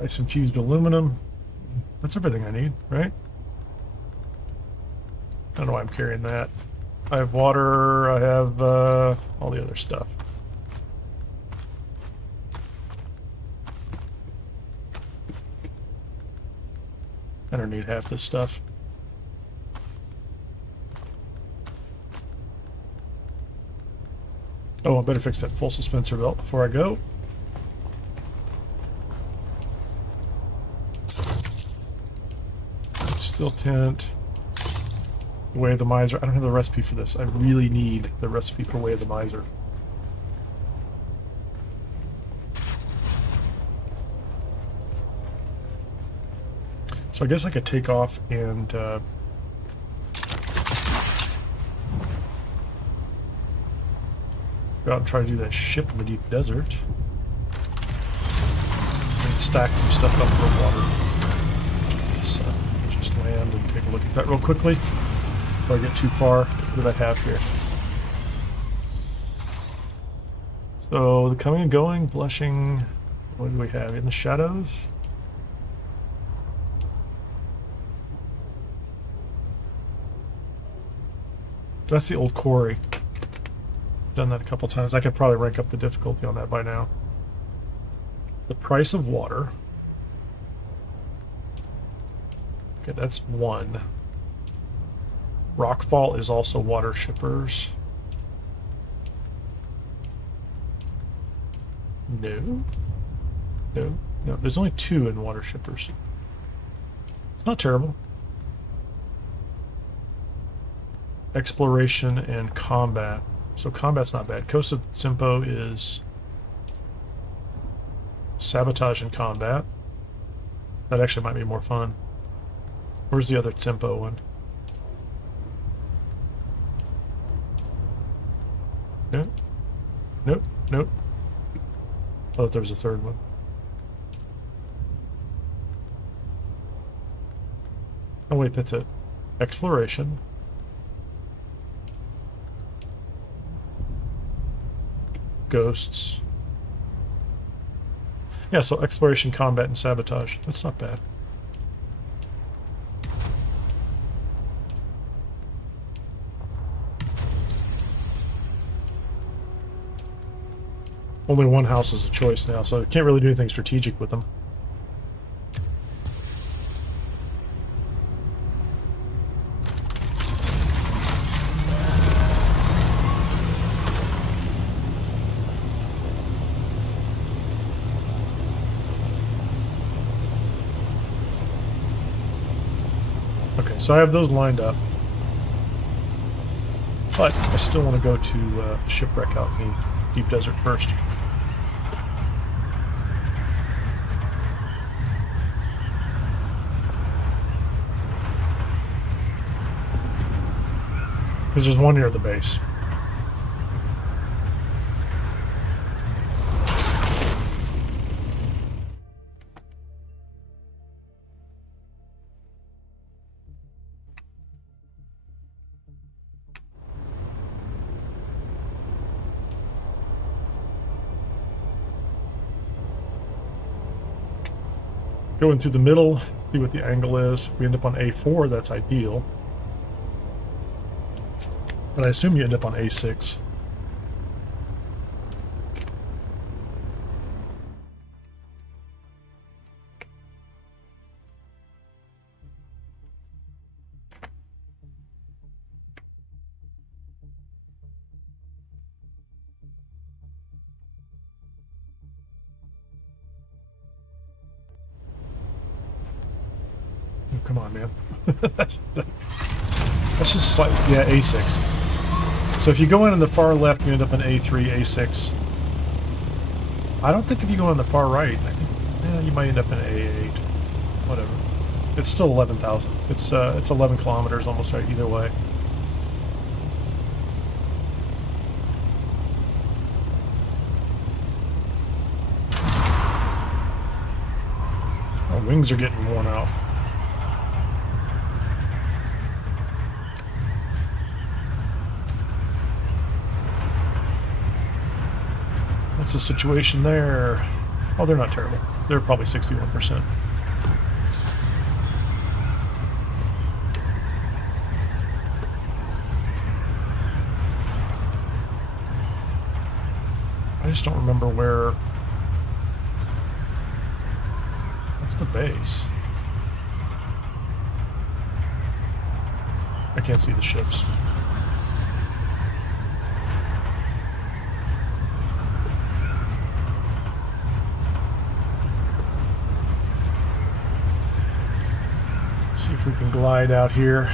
Nice infused aluminum. That's everything I need, right? I don't know why I'm carrying that. I have water, I have all the other stuff. I don't need half this stuff. Oh, I better fix that full suspensor belt before I go. Steel tent. Way of the Miser. I don't have the recipe for this. I really need the recipe for Way of the Miser. So I guess I could take off and go out and try to do that ship in the deep desert. And stack some stuff up for water. So just land and take a look at that real quickly before I get too far. What do I have here? So the coming and going, blushing, What do we have? In the shadows? That's the Old Quarry. Done that a couple times. I could probably rank up the difficulty on that by now. The price of water. Okay, that's 1. Rockfall is also water shippers. No. No. No. There's only 2 in water shippers. It's not terrible. Exploration and combat. So combat's not bad. Coast of Tsimpo is sabotage and combat. That actually might be more fun. Where's the other Tsimpo one? Nope. Nope. Nope. I thought there was a third one. Oh wait, that's it. Exploration. Ghosts. Yeah, so exploration, combat, and sabotage. That's not bad. Only one house is a choice now, so I can't really do anything strategic with them. Okay, so I have those lined up. But I still want to go to the shipwreck out in the deep desert first. Because there's one near the base. Going through the middle, see what the angle is. If we end up on A4, that's ideal. But I assume you end up on A6. Oh, come on, man. that's just slightly, yeah, A6. So if you go in on the far left, you end up in A3, A6. I don't think if you go on the far right, I think you might end up in A8. Whatever. It's still 11,000. It's 11 kilometers almost right either way. Our wings are getting worn out. What's the situation there? Oh, they're not terrible. They're probably 61%. I just don't remember where... That's the base. I can't see the ships. See if we can glide out here.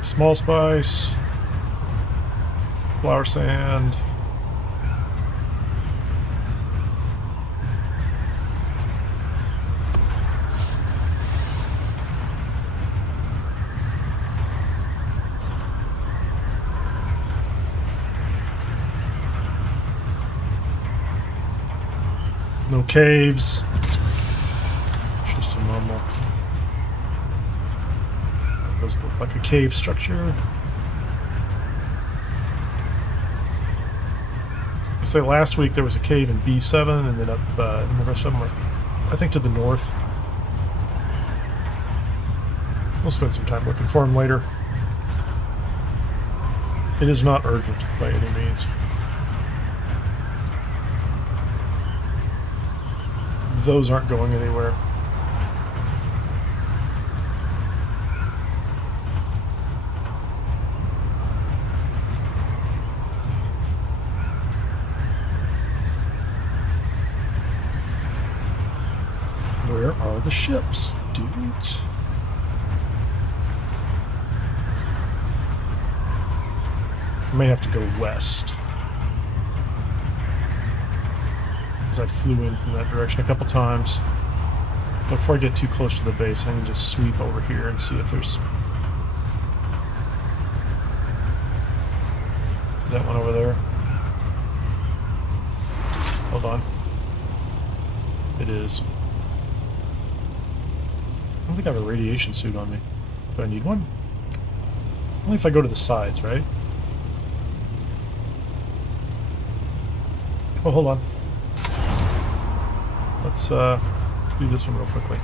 Small spice, flour sand. No caves. Just a normal. Does look like a cave structure. I say last week there was a cave in B7, and then up in the rest of them were, I think, to the north. We'll spend some time looking for them later. It is not urgent by any means. Those aren't going anywhere. Where are the ships, dudes? I may have to go west. Because I flew in from that direction a couple times. But before I get too close to the base, I can just sweep over here and see if there's... Is that one over there? Hold on. It is. I don't think I have a radiation suit on me. Do I need one? Only if I go to the sides, right? Oh, hold on. Let's do this one real quickly.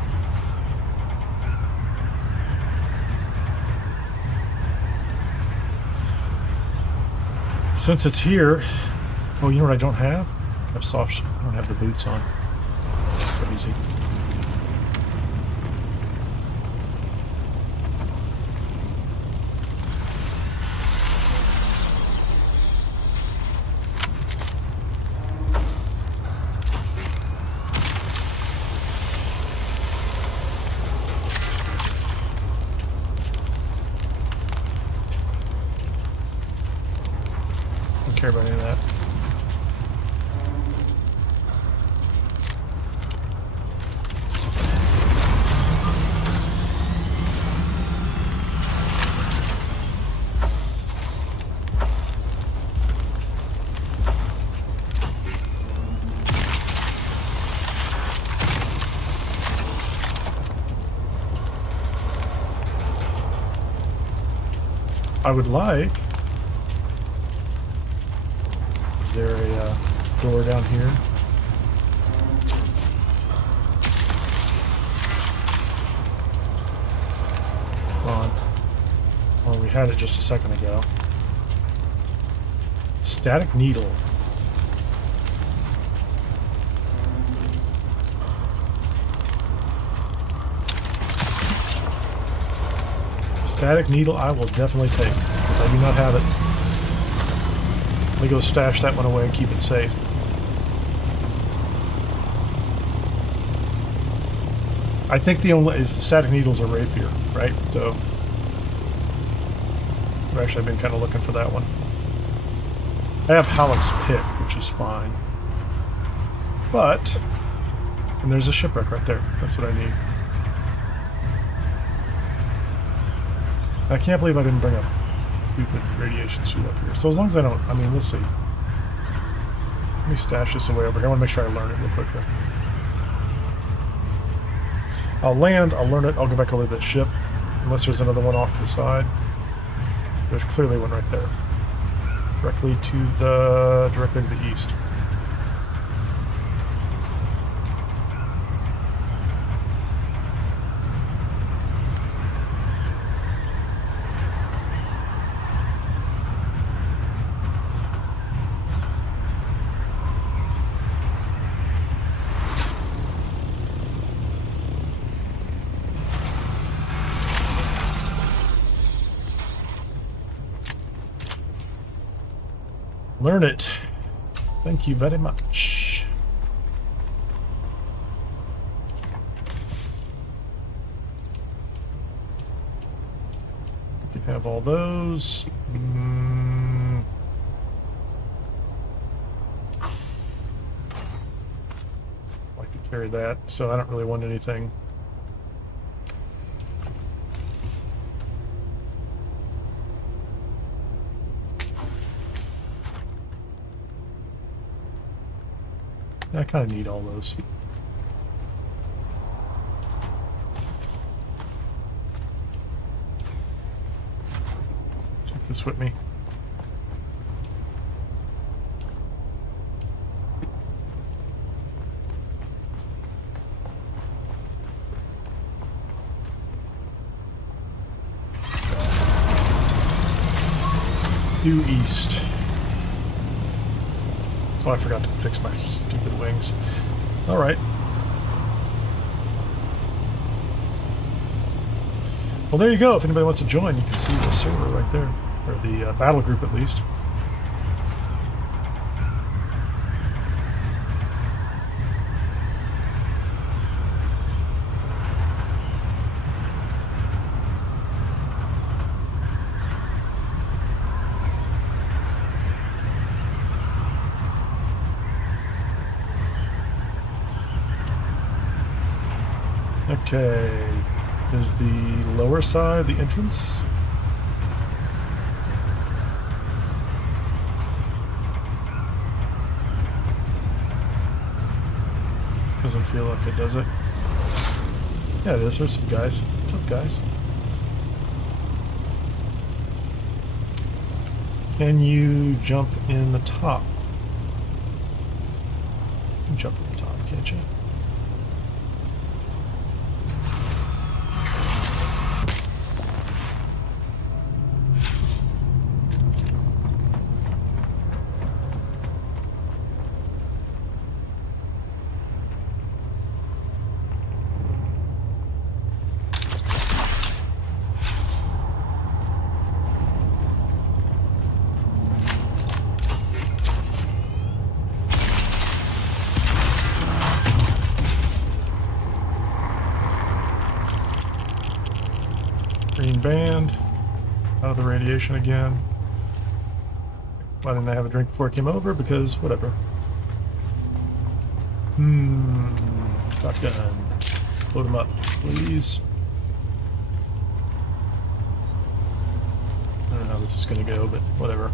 Since it's here... Oh, you know what I don't have? I have soft... I don't have the boots on. Crazy. Care about any of that. I would like... Is there a door down here? Come on. Well, we had it just a second ago. Static needle. Static needle I will definitely take, because I do not have it. Let me go stash that one away and keep it safe. I think the only is the static needles are rapier, right? So I've actually been kind of looking for that one. I have Halleck's pick, which is fine. But and there's a shipwreck right there. That's what I need. I can't believe I didn't bring a stupid radiation suit up here. So as long as I don't, I mean, we'll see. Let me stash this away over here. I want to make sure I learn it real quickly. I'll land, I'll learn it, I'll go back over to the ship. Unless there's another one off to the side. There's clearly one right there. Directly to the east. Learn it. Thank you very much. You can have all those. Like to carry that, so I don't really want anything. I kind of need all those. Take this with me. Due east. Oh, I forgot to fix my stupid wings. Alright. Well, there you go. If anybody wants to join, you can see the server right there. Or the battle group, at least. Okay, is the lower side the entrance? Doesn't feel like it, does it? Yeah, it is. There's some guys. What's up, guys? Can you jump in the top? You can jump in the top, can't you? Green band. Out of the radiation again. Why didn't I have a drink before I came over? Because whatever. Shotgun. Load them up, please. I don't know how this is going to go, but whatever.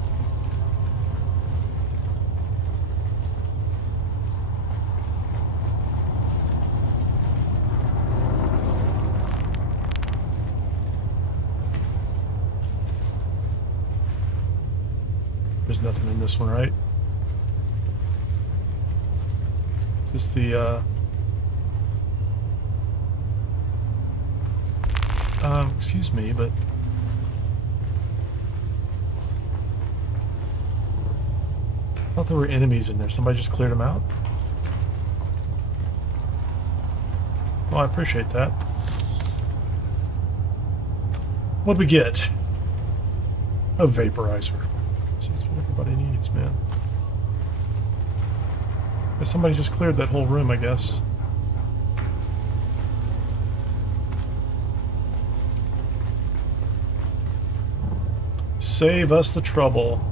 There's nothing in this one, right? Just the, excuse me, but... I thought there were enemies in there. Somebody just cleared them out? Well, I appreciate that. What'd we get? A vaporizer. So that's what everybody needs, man. Guess somebody just cleared that whole room, I guess. Save us the trouble.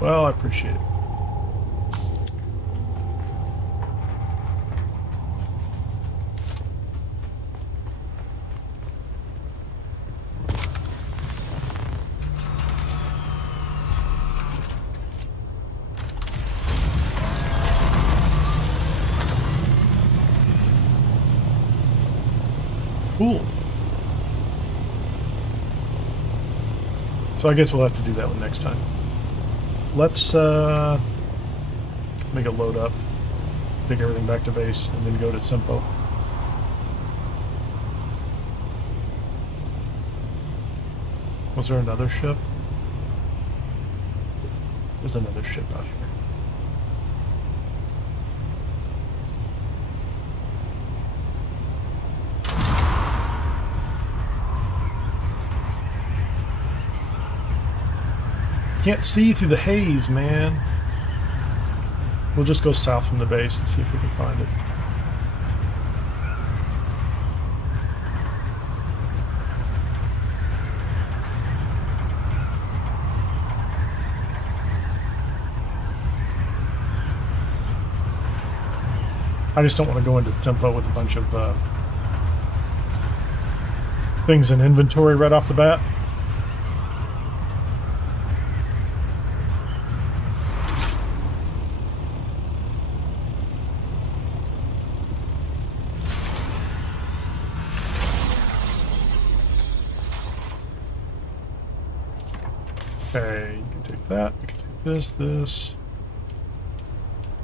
Well, I appreciate it. Cool. So I guess we'll have to do that one next time. Let's make it load up, take everything back to base, and then go to Tsimpo. Was there another ship? There's another ship out here. Can't see through the haze, man. We'll just go south from the base and see if we can find it. I just don't want to go into Tsimpo with a bunch of things in inventory right off the bat. Okay, you can take that. You can take this,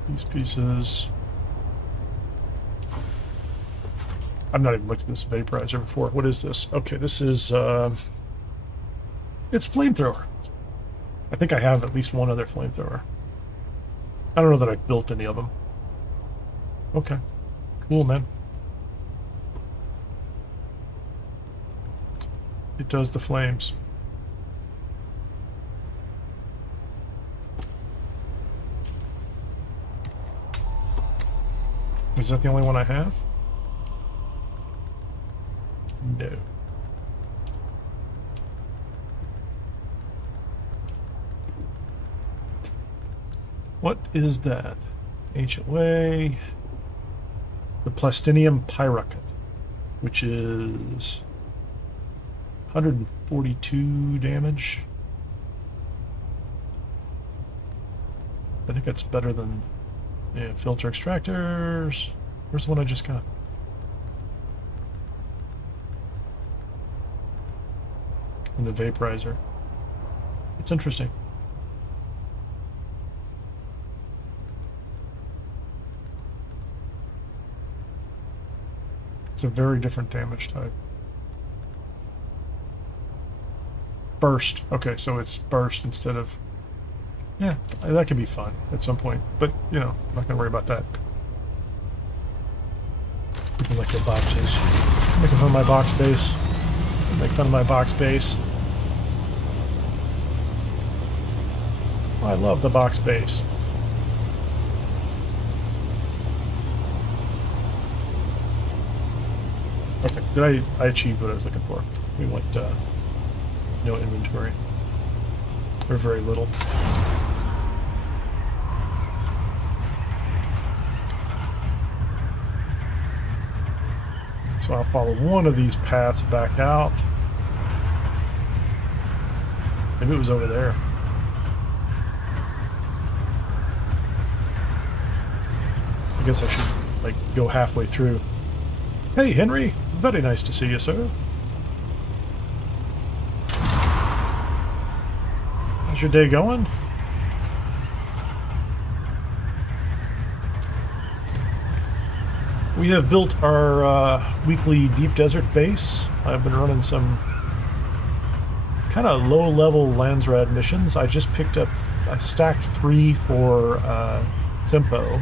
these pieces. I've not even looked at this vaporizer before. What is this? Okay, this is, it's flamethrower. I think I have at least one other flamethrower. I don't know that I've built any of them. Okay. Cool, man. It does the flames. Is that the only one I have? No. What is that? Ancient Way. The Plastinium Pyrocket, which is 142 damage. I think that's better than filter extractors. Where's the one I just got? And the vaporizer. It's interesting. It's a very different damage type. Burst. Okay, so it's burst instead of... Yeah, that could be fun at some point. But, you know, I'm not going to worry about that. People like their boxes. Making fun of my box base. Make fun of my box base. I love the box base. Okay, did I achieved what I was looking for. We went, no inventory. Or very little. So I'll follow one of these paths back out. Maybe it was over there. I guess I should, like, go halfway through. Hey, Henry! Very nice to see you, sir. How's your day going? We have built our weekly deep desert base. I've been running some kind of low-level Landsraad missions. I just picked up, I stacked 3 for Tsimpo.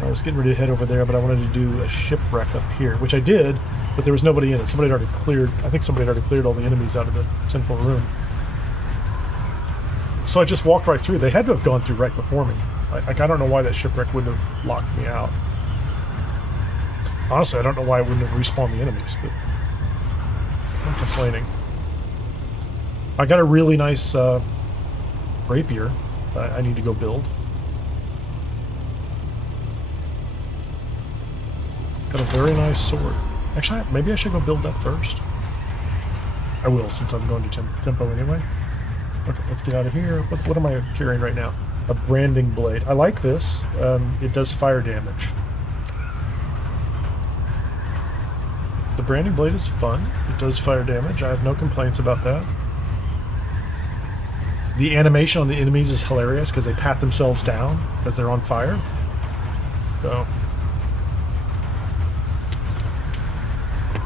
I was getting ready to head over there, but I wanted to do a shipwreck up here, which I did, but there was nobody in it. Somebody had already cleared, I think somebody had already cleared all the enemies out of the central room. So I just walked right through. They had to have gone through right before me. I don't know why that shipwreck wouldn't have locked me out. Honestly, I don't know why I wouldn't have respawned the enemies, but I'm complaining. I got a really nice rapier that I need to go build. Got a very nice sword. Actually, maybe I should go build that first. I will, since I'm going to Tsimpo anyway. Okay, let's get out of here. What am I carrying right now? A branding blade. I like this. It does fire damage. The branding blade is fun. It does fire damage. I have no complaints about that. The animation on the enemies is hilarious because they pat themselves down because they're on fire. So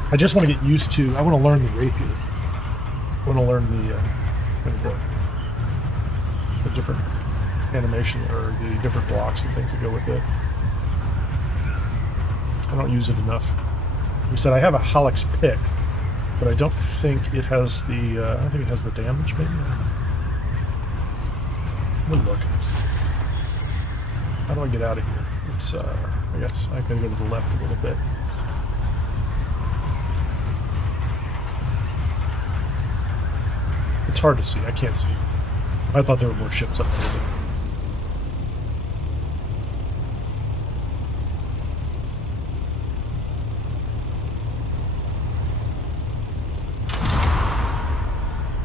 I just want to get used to. I want to learn the rapier. I want to learn the different animation or the different blocks and things that go with it. I don't use it enough. We said I have a Hallux pick, but I don't think it has the. I don't think it has the damage. Maybe. We'll look. How do I get out of here? It's. I guess I can go to the left a little bit. It's hard to see. I can't see. I thought there were more ships up there.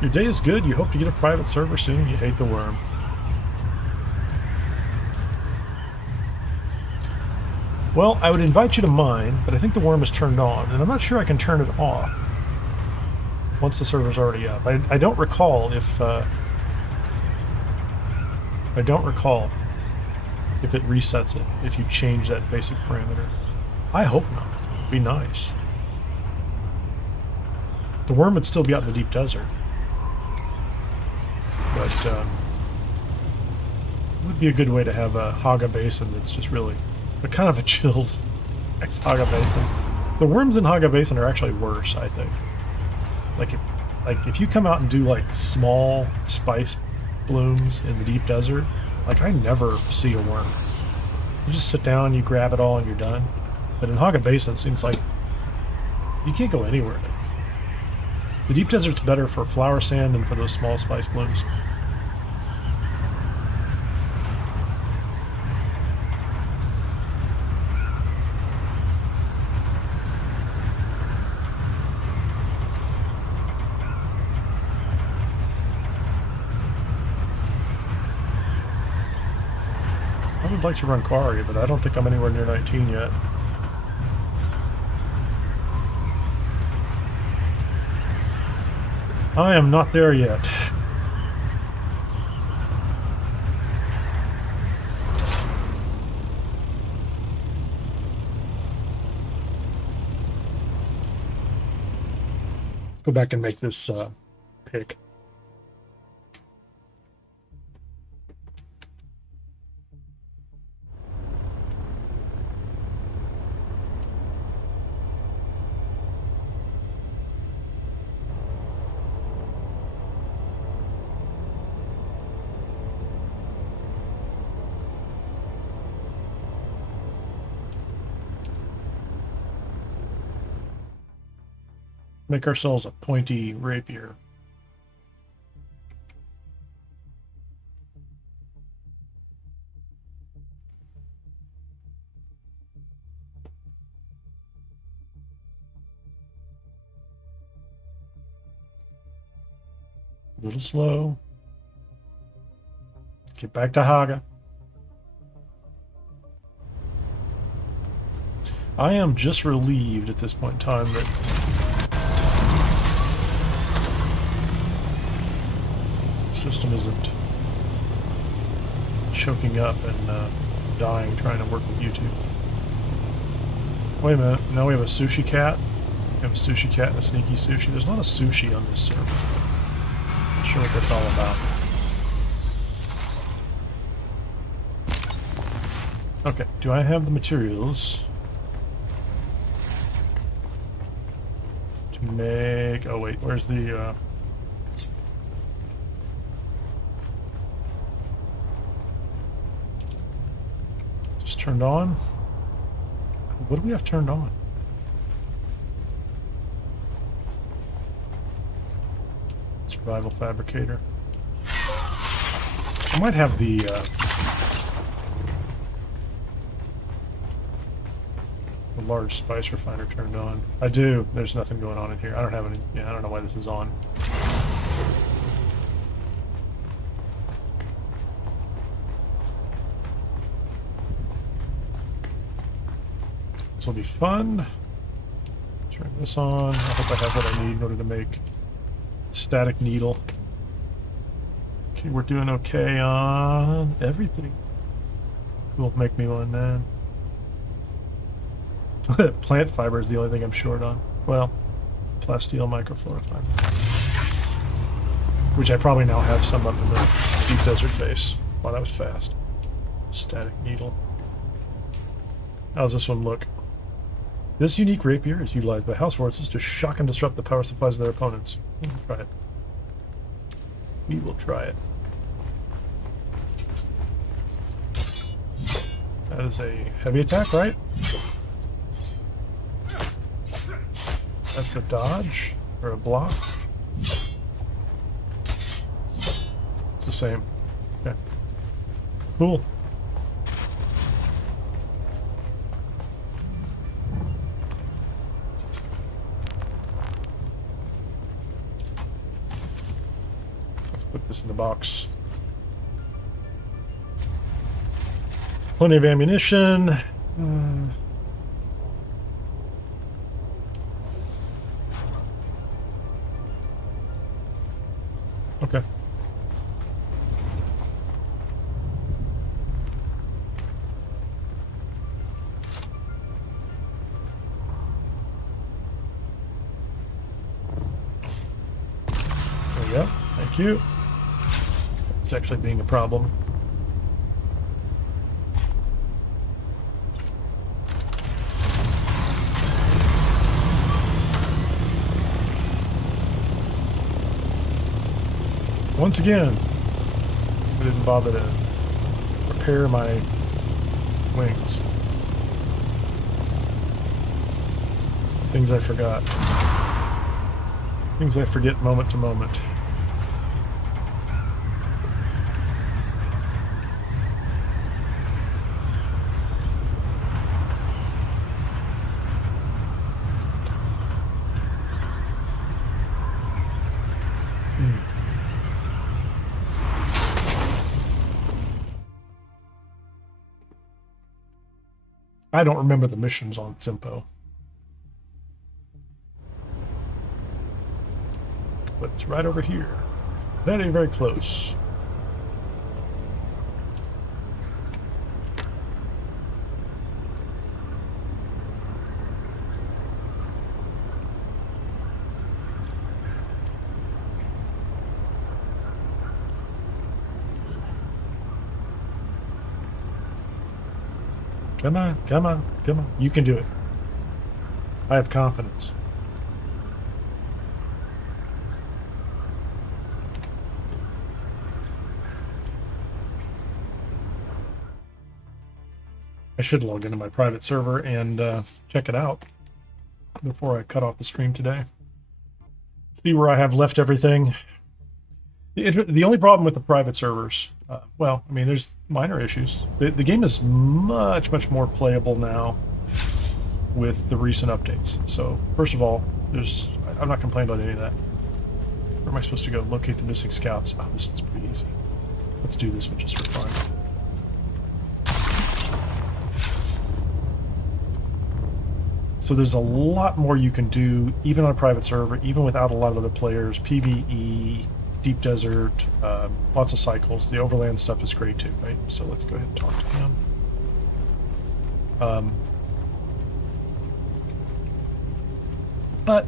Your day is good. You hope to get a private server soon. You hate the worm. Well, I would invite you to mine, but I think the worm is turned on, and I'm not sure I can turn it off once the server's already up. I don't recall if I don't recall if it resets it, if you change that basic parameter. I hope not. It'd be nice. The worm would still be out in the deep desert. But it would be a good way to have a Hagga Basin that's just really kind of a chilled Hagga Basin. The worms in Hagga Basin are actually worse, I think. Like if you come out and do like small spice blooms in the deep desert, like I never see a worm. You just sit down, you grab it all, and you're done. But in Hagga Basin, it seems like you can't go anywhere. The deep desert's better for flower sand than for those small spice blooms. I would like to run Quarry, but I don't think I'm anywhere near 19 yet. I am not there yet. Go back and make this pick. Make ourselves a pointy rapier. A little slow. Get back to Hagga. I am just relieved at this point in time that system isn't choking up and dying trying to work with YouTube. Wait a minute, now we have a sushi cat. We have a sushi cat and a sneaky sushi. There's a lot of sushi on this server. Not sure what that's all about. Okay, do I have the materials to make... Oh wait, where's the... turned on? What do we have turned on? Survival fabricator. I might have the large spice refiner turned on. I do. There's nothing going on in here. I don't have any. Yeah, I don't know why this is on. This will be fun. Turn this on. I hope I have what I need in order to make static needle. Okay, we're doing okay on everything. Cool, make me one then. Plant fiber is the only thing I'm short on. Well, plasteel microflora fiber. Which I probably now have some up in the deep desert base. Wow, that was fast. Static needle. How's this one look? This unique rapier is utilized by house forces to shock and disrupt the power supplies of their opponents. We'll try it. We will try it. That is a heavy attack, right? That's a dodge or a block. It's the same. Okay. Cool. Put this in the box. Plenty of ammunition. Okay. Thank you. It's actually being a problem. Once again, I didn't bother to repair my wings. Things I forgot. Things I forget moment to moment. I don't remember the missions on Tsimpo. But it's right over here. It's very, very close. Come on, come on, come on. You can do it. I have confidence. I should log into my private server and check it out before I cut off the stream today. See where I have left everything. The only problem with the private servers, well, I mean, there's minor issues. The game is much, much more playable now with the recent updates. So, first of all, I'm not complaining about any of that. Where am I supposed to go? Locate the missing scouts. Oh, this one's pretty easy. Let's do this one just for fun. So there's a lot more you can do, even on a private server, even without a lot of other players. PvE, Deep Desert, lots of cycles. The Overland stuff is great too, right? So let's go ahead and talk to him. But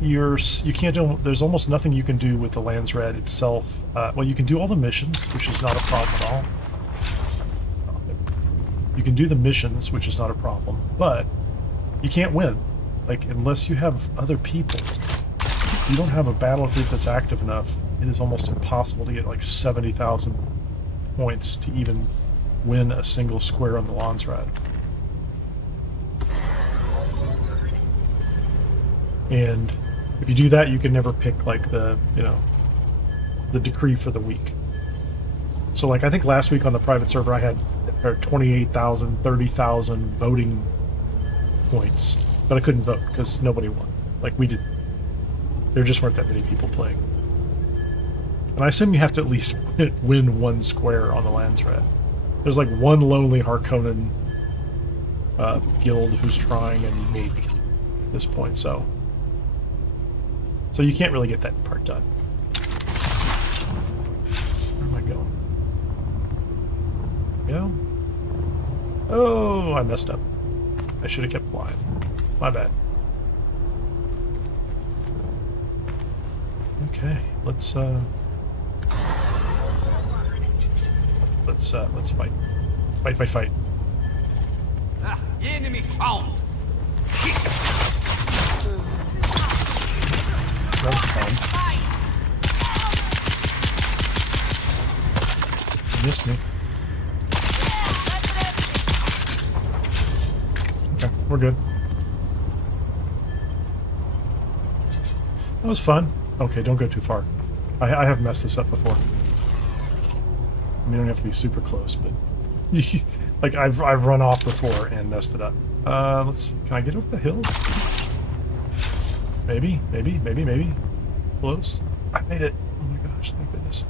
you can't do. There's almost nothing you can do with the Landsraad itself. Well, you can do all the missions, which is not a problem at all. You can do the missions, which is not a problem, but you can't win. Like, unless you have other people. If you don't have a battle group that's active enough, it is almost impossible to get like 70,000 points to even win a single square on the Landsraad. And if you do that, you can never pick like the decree for the week. So like, I think last week on the private server I had 28,000, 30,000 voting points, but I couldn't vote because nobody won. Like, we did. There just weren't that many people playing. And I assume you have to at least win one square on the Landsraad. There's like one lonely Harkonnen guild who's trying, and maybe at this point, so you can't really get that part done. Where am I going? Go? Oh, I messed up. I should have kept flying. My bad. Okay, let's fight. Fight. Ah, enemy found. That was fun. You missed me. Okay, we're good. That was fun. Okay, don't go too far. I have messed this up before. I mean, you don't have to be super close, but like I've run off before and messed it up. Can I get over the hill? Maybe. Close. I made it. Oh my gosh, thank goodness.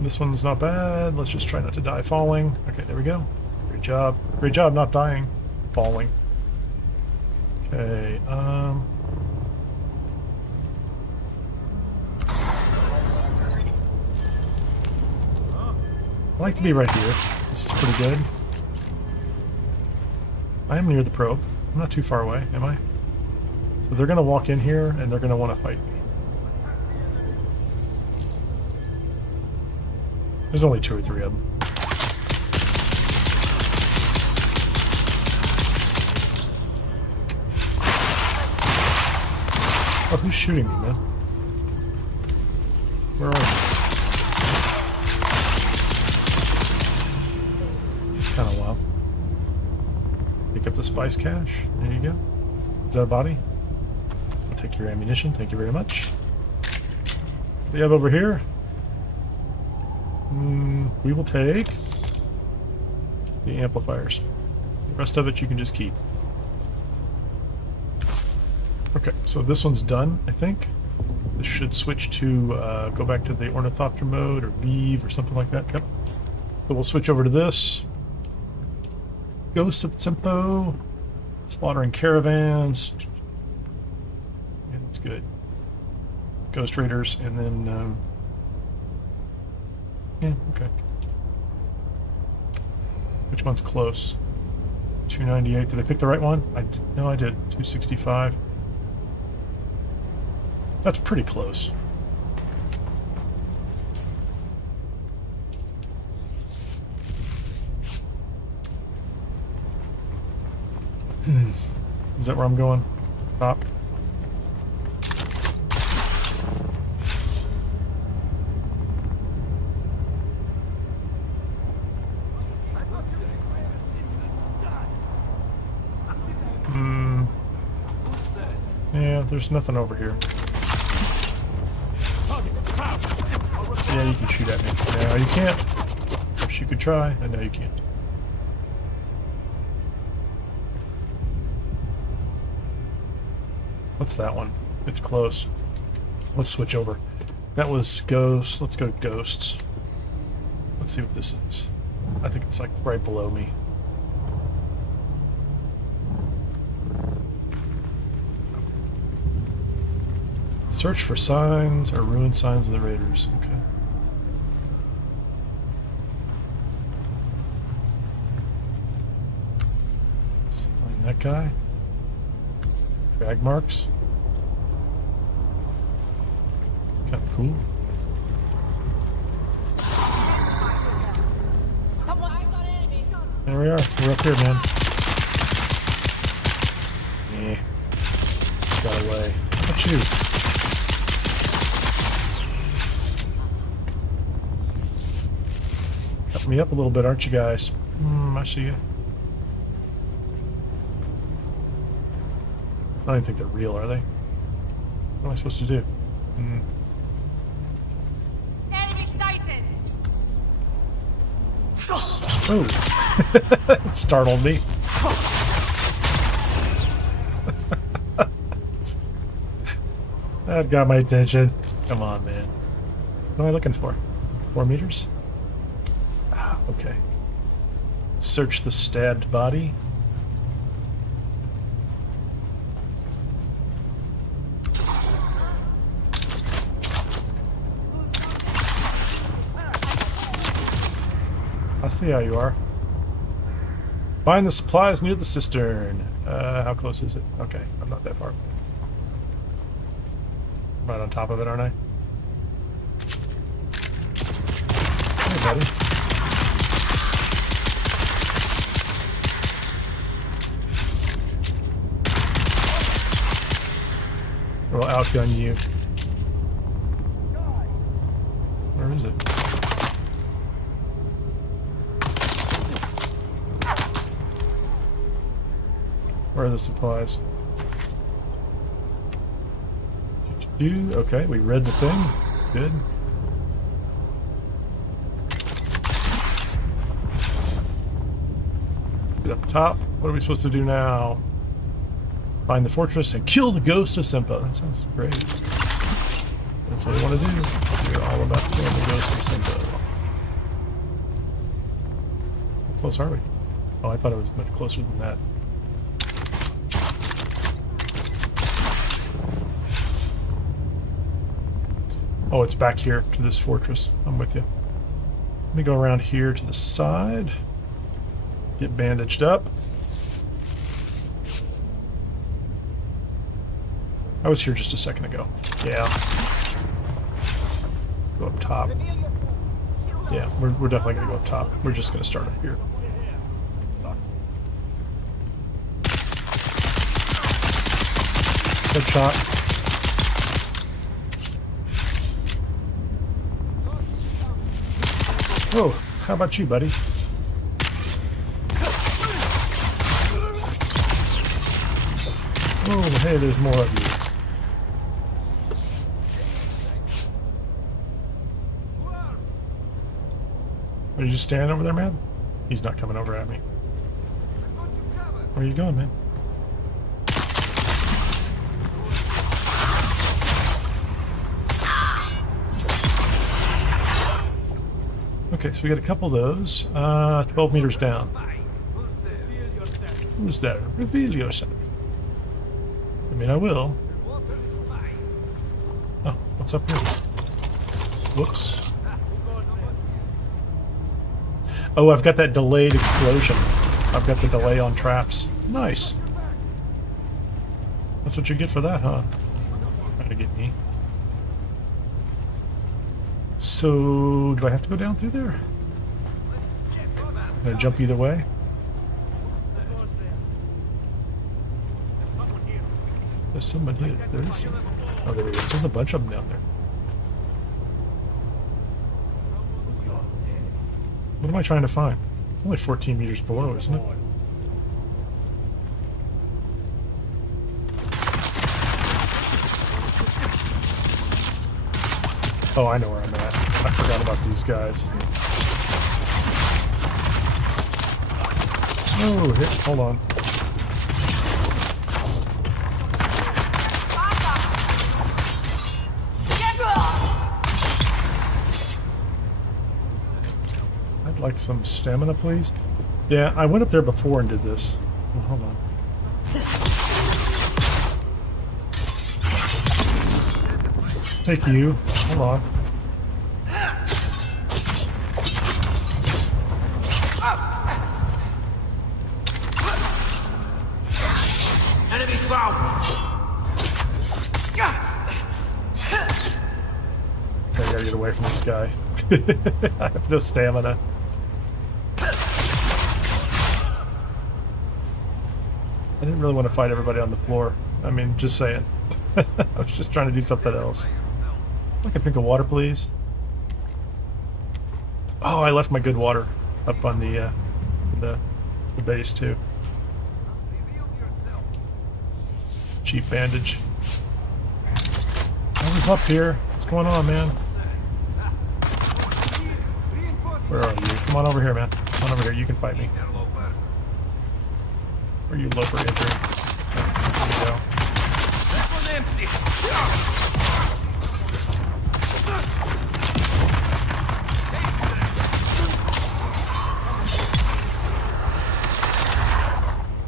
This one's not bad. Let's just try not to die falling. Okay, there we go. Great job. Great job not dying. Falling. Okay, I like to be right here. This is pretty good. I am near the probe. I'm not too far away, am I? So they're going to walk in here, and they're going to want to fight me. There's only 2 or 3 of them. Oh, who's shooting me, man? Where are you? It's kind of wild. Pick up the spice cache. There you go. Is that a body? I'll take your ammunition. Thank you very much. What do you have over here? We will take the amplifiers. The rest of it you can just keep. Okay, so this one's done, I think. This should switch to go back to the ornithopter mode or leave or something like that. Yep. So we'll switch over to this. Ghost of Tsimpo. Slaughtering caravans. Yeah, that's good. Ghost Raiders, and then... yeah, okay. Which one's close? 298. Did I pick the right one? No, I did. 265. That's pretty close. Is that where I'm going? Top. Yeah, there's nothing over here. Yeah, you can shoot at me. No, you can't. Wish you could try. I know you can't. What's that one? It's close. Let's switch over. That was ghosts. Let's go to ghosts. Let's see what this is. I think it's like right below me. Search for signs or ruined signs of the raiders. Okay. Let's find that guy. Drag marks. Kind of cool. There we are. We're up here, man. Yeah. Got away. How about you? Cut me up a little bit, aren't you guys? I see you. I don't even think they're real, are they? What am I supposed to do? Enemy sighted. Oh! It startled me. That got my attention. Come on, man. What am I looking for? 4 meters? Ah, okay. Search the stabbed body. I see how you are. Find the supplies near the cistern. How close is it? Okay, I'm not that far. Right on top of it, aren't I? Hey, buddy. We'll outgun you. Where is it? Where are the supplies? Okay, we read the thing. Good. Let's get up top. What are we supposed to do now? Find the fortress and kill the ghost of Tsimpo. That sounds great. That's what we want to do. We're all about killing the ghost of Tsimpo. How close are we? Oh, I thought it was much closer than that. Oh, it's back here to this fortress. I'm with you. Let me go around here to the side. Get bandaged up. I was here just a second ago. Yeah. Let's go up top. Yeah, we're definitely going to go up top. We're just going to start up here. Good shot. Oh, how about you, buddy? Oh, hey, there's more of you. Are you just standing over there, man? He's not coming over at me. Where are you going, man? Okay, so we got a couple of those. 12 meters down. Who's there? Reveal yourself. I mean, I will. Oh, what's up here? Whoops. Oh, I've got that delayed explosion. I've got the delay on traps. Nice. That's what you get for that, huh? Trying to get me. So, do I have to go down through there? Can I jump either way? There's someone here. There is some. Oh, there he is. There's a bunch of them down there. What am I trying to find? It's only 14 meters below, isn't it? Oh, I know where I'm at. I forgot about these guys. Oh, here, hold on. I'd like some stamina, please. Yeah, I went up there before and did this. Oh, hold on. Take you. Hold on. Enemy found. I gotta get away from this guy. I have no stamina. I didn't really want to fight everybody on the floor. I mean, just saying. I was just trying to do something else. I can drink of water, please. Oh, I left my good water up on the base too. Cheap bandage. I was up here. What's going on, man? Where are you? Come on over here, man. Come on over here. You can fight me. Where are you, loper injury? There you go.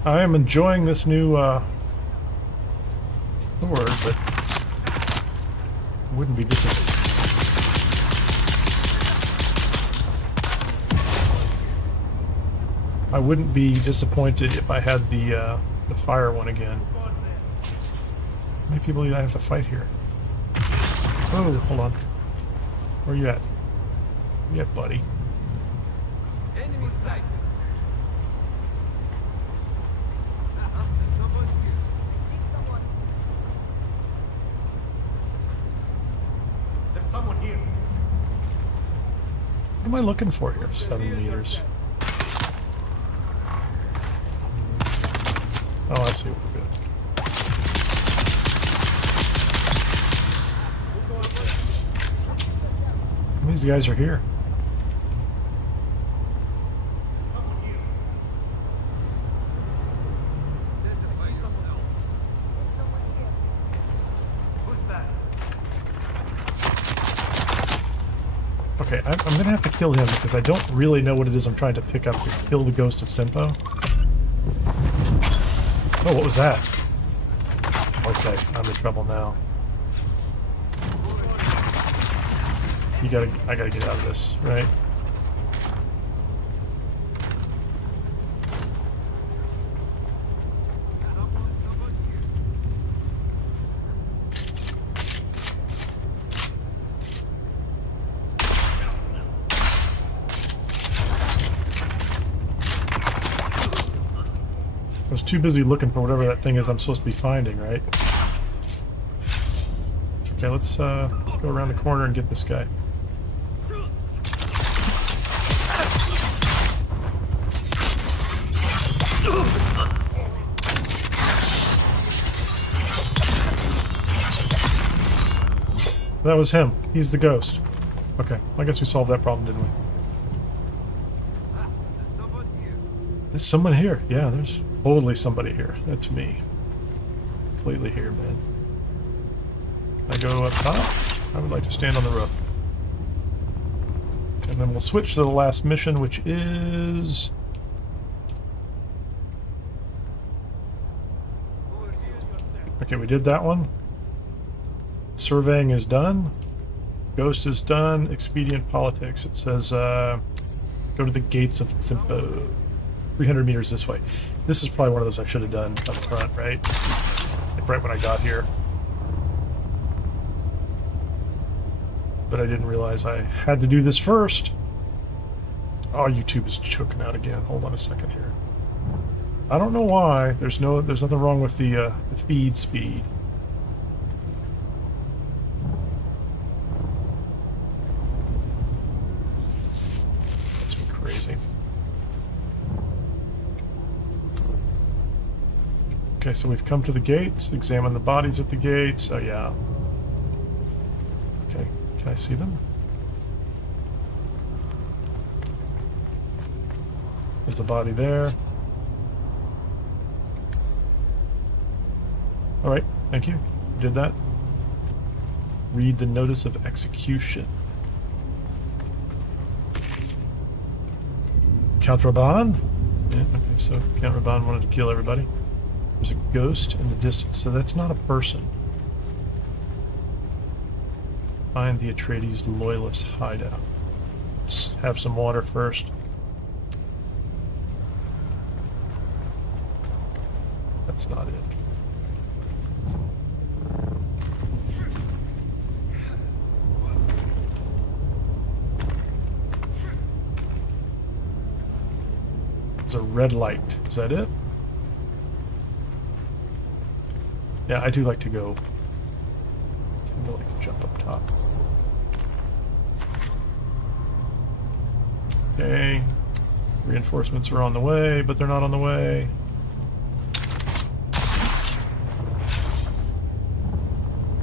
I am enjoying this new sword, but I wouldn't be disappointed. I wouldn't be disappointed if I had the fire one again. How many people do I have to fight here? Oh, hold on. Where you at? Where you at, buddy? Enemy sighted. There's someone here. What am I looking for here? 7 meters. Oh, I see what we're doing. These guys are here. Okay, I'm gonna have to kill him because I don't really know what it is I'm trying to pick up to kill the ghost of Tsimpo. Oh, what was that? Okay, I'm in trouble now. I gotta get out of this, right? I was too busy looking for whatever that thing is I'm supposed to be finding, right? Okay, let's go around the corner and get this guy. That was him. He's the ghost. Okay, I guess we solved that problem, didn't we? Someone here. There's someone here. Yeah, there's totally somebody here. That's me. Completely here, man. Can I go up top? I would like to stand on the roof. And then we'll switch to the last mission, which is... Okay, we did that one. Surveying is done. Ghost is done. Expedient politics. It says, go to the gates of Tsimpo. 300 meters this way. This is probably one of those I should have done up front, right? Like right when I got here. But I didn't realize I had to do this first. Oh, YouTube is choking out again. Hold on a second here. I don't know why. There's nothing wrong with the feed speed. That's me crazy. Okay, so we've come to the gates. Examine the bodies at the gates. Oh yeah. Okay, can I see them? There's a body there. Alright, thank you. Did that. Read the notice of execution. Count Raban? Yeah, okay, so Count Raban wanted to kill everybody. There's a ghost in the distance, so that's not a person. Find the Atreides loyalist hideout. Let's have some water first. That's not it. There's a red light. Is that it? Yeah, I do like to go. I like to jump up top. Okay. Reinforcements are on the way, but they're not on the way.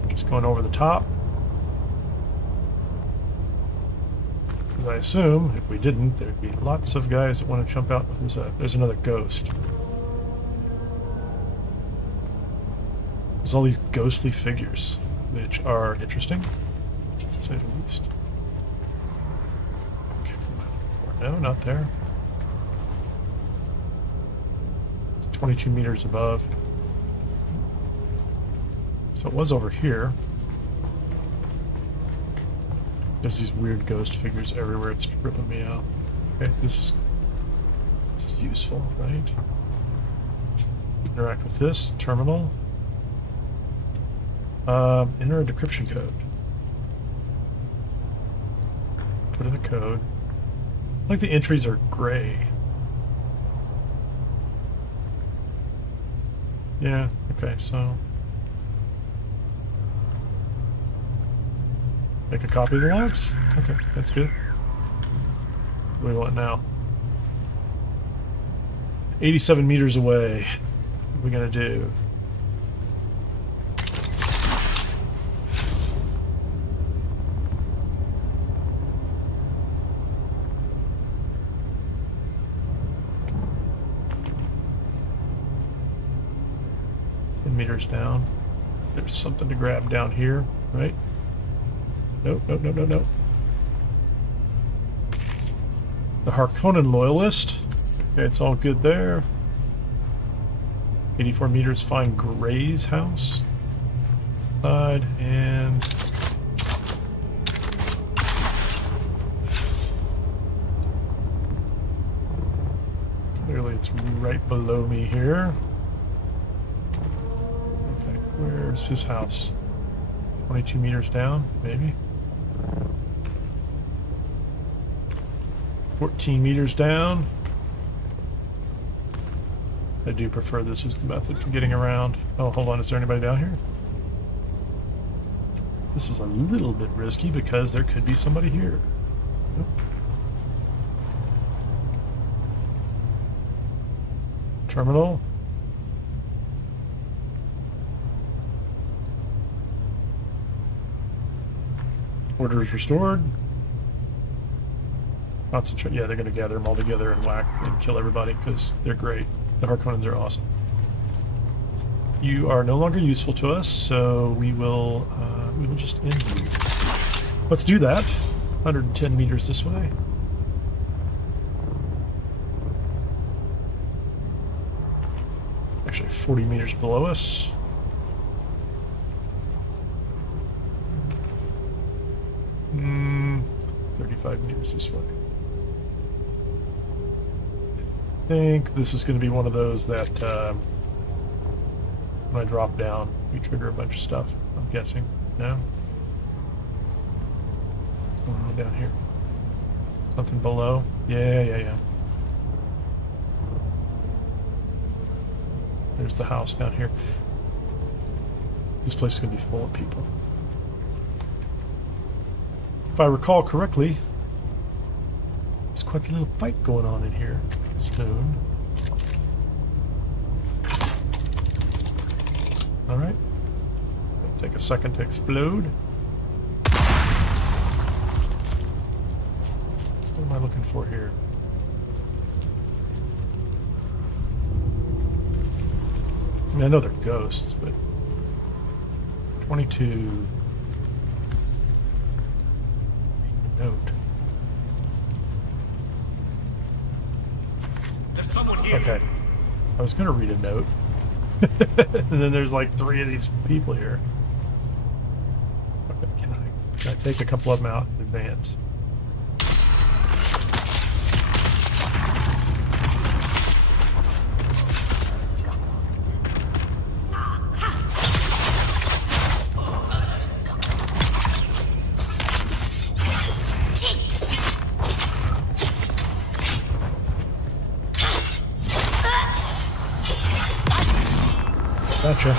Just going over the top. Because I assume if we didn't, there'd be lots of guys that want to jump out. There's another ghost. There's all these ghostly figures, which are interesting, to say the least. Okay, no, not there. It's 22 meters above. So it was over here. There's these weird ghost figures everywhere. It's tripping me out. Okay, this is useful, right? Interact with this terminal. Enter a decryption code. Put in a code. I think the entries are gray. Yeah, okay, so make a copy of the logs? Okay, that's good. What do we want now? 87 meters away. What are we gonna do? Meters down. There's something to grab down here, right? Nope, nope, nope, nope, nope. The Harkonnen loyalist. Okay, it's all good there. 84 meters, find Gray's house. Side and clearly it's right below me here. Where's his house? 22 meters down, maybe? 14 meters down. I do prefer this as the method for getting around. Oh, hold on. Is there anybody down here? This is a little bit risky because there could be somebody here. Nope. Terminal. Order is restored. Concentrate. Yeah, they're going to gather them all together and whack and kill everybody because they're great. The Harkonnens are awesome. You are no longer useful to us, so we will just end you. Let's do that. 110 meters this way. Actually, 40 meters below us. Hmm, 35 meters this way. I think this is going to be one of those that when I drop down, we trigger a bunch of stuff. I'm guessing. No? What's going on down here? Something below? Yeah. There's the house down here. This place is going to be full of people. If I recall correctly, there's quite a little fight going on in here. Stone. Alright. Take a second to explode. So what am I looking for here? I mean, I know they're ghosts, but 22. Note. There's someone here. Okay. I was going to read a note. And then there's like 3 of these people here. Okay, can I take a couple of them out in advance? Gotcha.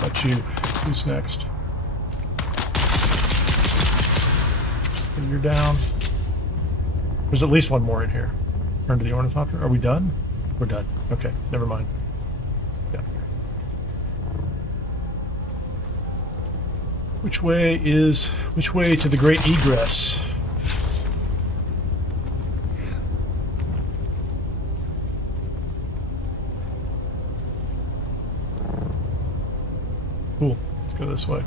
Got you. Who's next? Okay, you're down. There's at least one more in here. Turn to the ornithopter. Are we done? We're done. Okay, never mind. Yeah. Which way to the great egress? Cool. Let's go this way.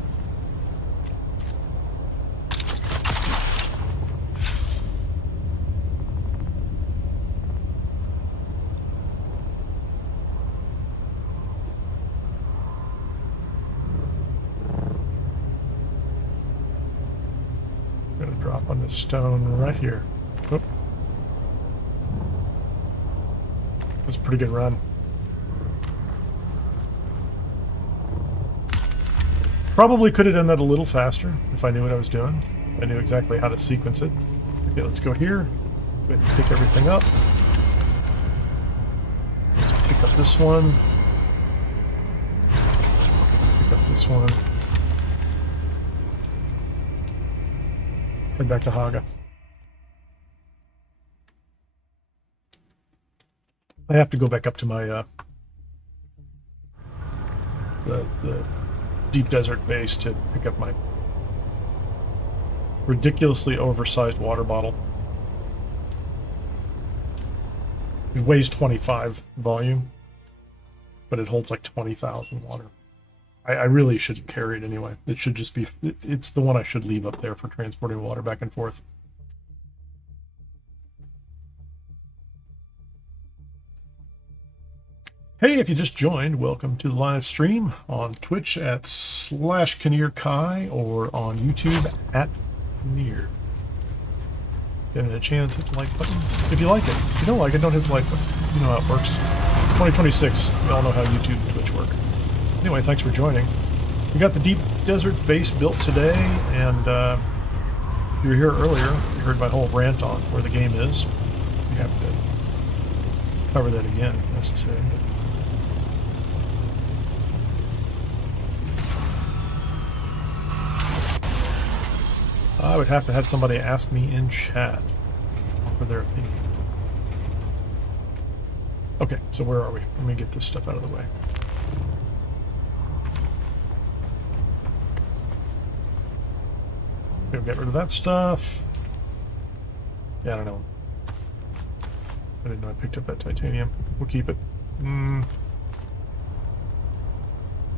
I'm gonna drop on this stone right here. Oop. That's a pretty good run. Probably could have done that a little faster if I knew what I was doing. I knew exactly how to sequence it. Okay, let's go here. Go ahead and pick everything up. Let's pick up this one. Pick up this one. Head back to Hagga. I have to go back up to my the deep desert base to pick up my ridiculously oversized water bottle. It weighs 25 volume, but it holds like 20,000 water. I really shouldn't carry it anyway. It should just be, it's the one I should leave up there for transporting water back and forth. Hey, if you just joined, welcome to the live stream on Twitch at /Kineer Kai or on YouTube at Kineer. Getting a chance, hit the like button. If you like it. If you don't like it, don't hit the like button. You know how it works. It's 2026. We all know how YouTube and Twitch work. Anyway, thanks for joining. We got the deep desert base built today, and if you were here earlier, you heard my whole rant on where the game is. You have to cover that again if necessary. I would have to have somebody ask me in chat for their opinion. Okay, so where are we? Let me get this stuff out of the way. We'll get rid of that stuff. Yeah, I don't know. I didn't know I picked up that titanium. We'll keep it. Didn't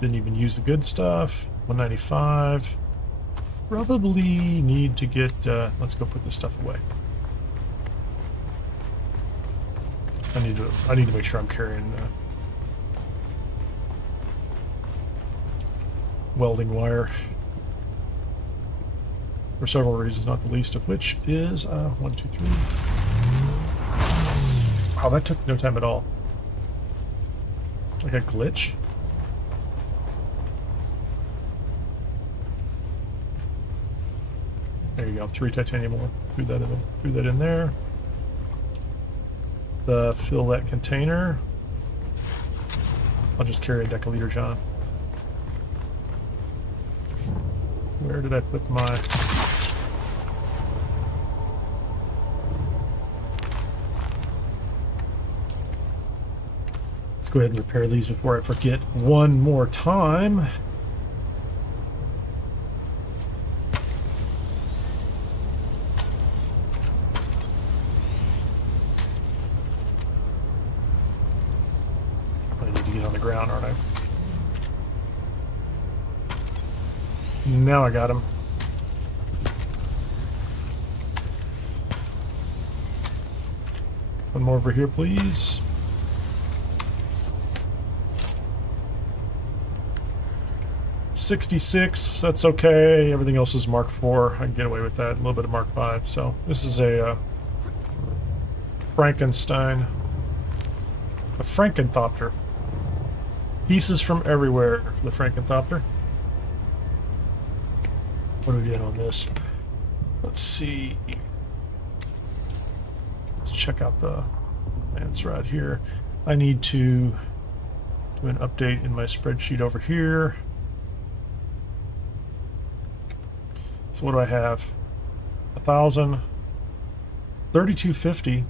even use the good stuff. 195. Probably need to get... let's go put this stuff away. I need to make sure I'm carrying welding wire. For several reasons, not the least of which is 1, 2, 3. Wow, that took no time at all. Like a glitch. There you go, 3 titanium ore. Threw that in there. Fill that container. I'll just carry a deciliter, John. Where did I put my... Let's go ahead and repair these before I forget one more time. Ground, aren't I? Now I got him. One more over here, please. $66, that's okay. Everything else is Mark 4. I can get away with that. A little bit of Mark 5. So this is a Frankenstein. A Frankenthopter. Pieces from everywhere for the Frankenthopter. What do we get on this? Let's see. Let's check out the Landsraad here. I need to do an update in my spreadsheet over here. So what do I have? 1,000. 3250.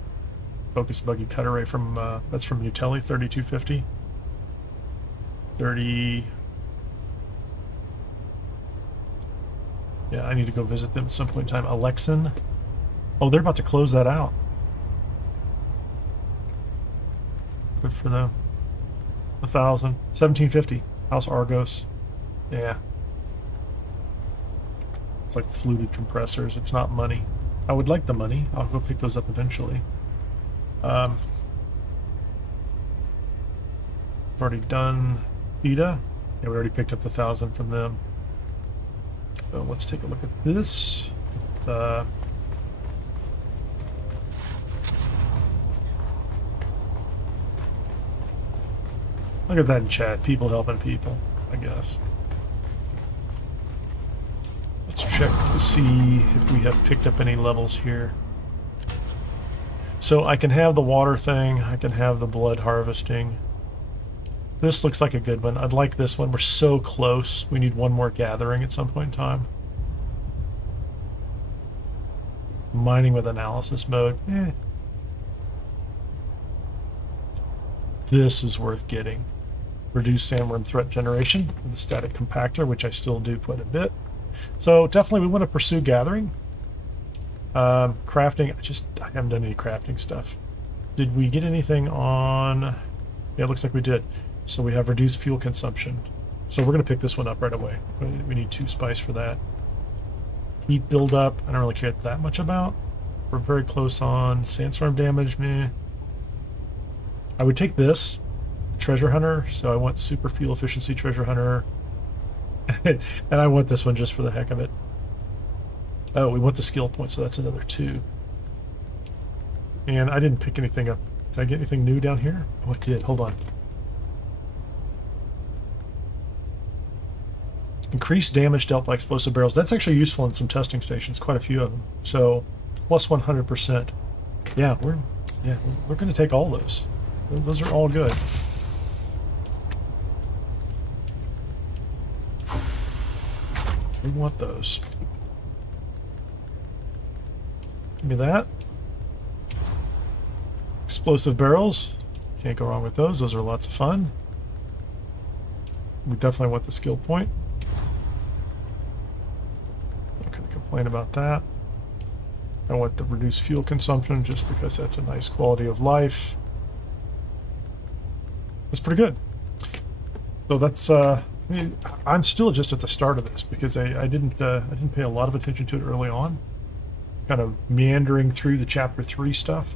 Focus buggy cut array from that's from Utelli. 3250. 30. Yeah, I need to go visit them at some point in time. Alexin. Oh, they're about to close that out. Good for them. 1,000. 1750. House Argos. Yeah. It's like fluted compressors. It's not money. I would like the money. I'll go pick those up eventually. Already done. Ida. Yeah, we already picked up the 1,000 from them. So let's take a look at this. Look at that in chat. People helping people, I guess. Let's check to see if we have picked up any levels here. So I can have the water thing. I can have the blood harvesting. This looks like a good one. I'd like this one. We're so close. We need one more gathering at some point in time. Mining with analysis mode. This is worth getting. Reduce sandworm threat generation with the static compactor, which I still do quite a bit. So definitely we want to pursue gathering. Crafting, I haven't done any crafting stuff. Did we get anything on... Yeah, it looks like we did. So we have reduced fuel consumption. So we're going to pick this one up right away. We need 2 spice for that. Heat buildup, I don't really care that much about. We're very close on sandstorm damage. Meh. I would take this, treasure hunter. So I want super fuel efficiency treasure hunter. And I want this one just for the heck of it. Oh, we want the skill point, so that's another 2. And I didn't pick anything up. Did I get anything new down here? Oh, I did. Hold on. Increased damage dealt by explosive barrels. That's actually useful in some testing stations, quite a few of them. So, plus 100%. Yeah, we're going to take all those. Those are all good. We want those. Give me that. Explosive barrels. Can't go wrong with those. Those are lots of fun. We definitely want the skill point. Not going to complain about that. I want the reduced fuel consumption just because that's a nice quality of life. That's pretty good. So that's I mean, I'm still just at the start of this because I didn't pay a lot of attention to it early on. Kind of meandering through the chapter 3 stuff.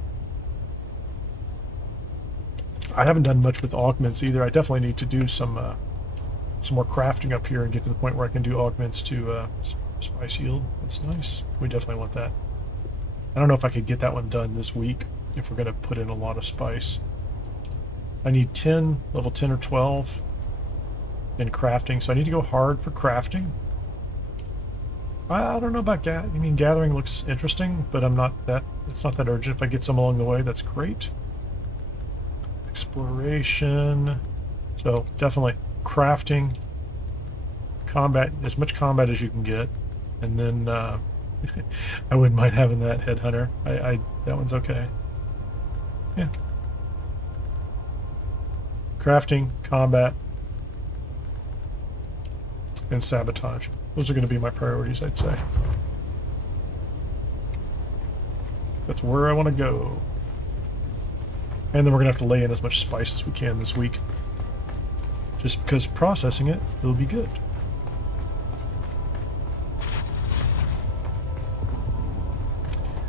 I haven't done much with augments either. I definitely need to do some more crafting up here and get to the point where I can do augments to spice yield. That's nice. We definitely want that. I don't know if I could get that one done this week if we're going to put in a lot of spice. I need 10, level 10 or 12 in crafting, so I need to go hard for crafting. I don't know about gathering looks interesting, but it's not that urgent. If I get some along the way, that's great. Exploration. So definitely crafting, combat, as much combat as you can get, and then I wouldn't mind having that headhunter. That one's okay. Yeah. Crafting, combat, and sabotage. Those are going to be my priorities, I'd say. That's where I want to go. And then we're going to have to lay in as much spice as we can this week. Just because processing it will be good.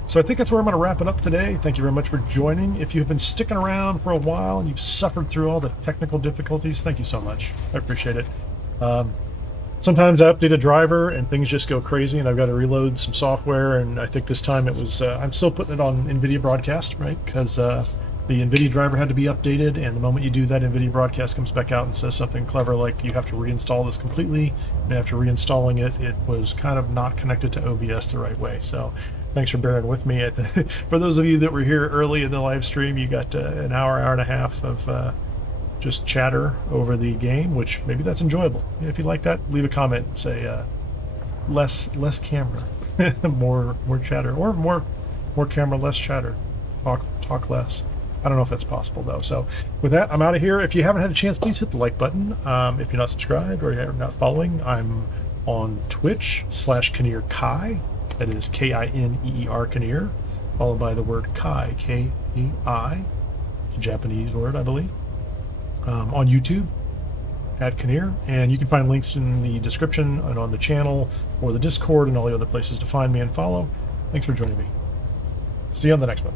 So I think that's where I'm going to wrap it up today. Thank you very much for joining. If you've been sticking around for a while and you've suffered through all the technical difficulties, thank you so much. I appreciate it. Sometimes I update a driver and things just go crazy and I've got to reload some software, and I think this time it was, I'm still putting it on NVIDIA Broadcast, right? Because the NVIDIA driver had to be updated, and the moment you do that, NVIDIA Broadcast comes back out and says something clever like you have to reinstall this completely, and after reinstalling it, it was kind of not connected to OBS the right way. So thanks for bearing with me. For those of you that were here early in the live stream, you got an hour and a half of just chatter over the game, which maybe that's enjoyable. If you like that, leave a comment and say less camera, more chatter, or more camera, less chatter, talk less. I don't know if that's possible though. So with that, I'm out of here. If you haven't had a chance, please hit the like button. If you're not subscribed or you're not following, I'm on Twitch /Kineer Kai. That is Kineer, Kineer, followed by the word Kai, K-E-I. It's a Japanese word, I believe. On YouTube at Kineer, and you can find links in the description and on the channel or the Discord and all the other places to find me and follow. Thanks for joining me. See you on the next one.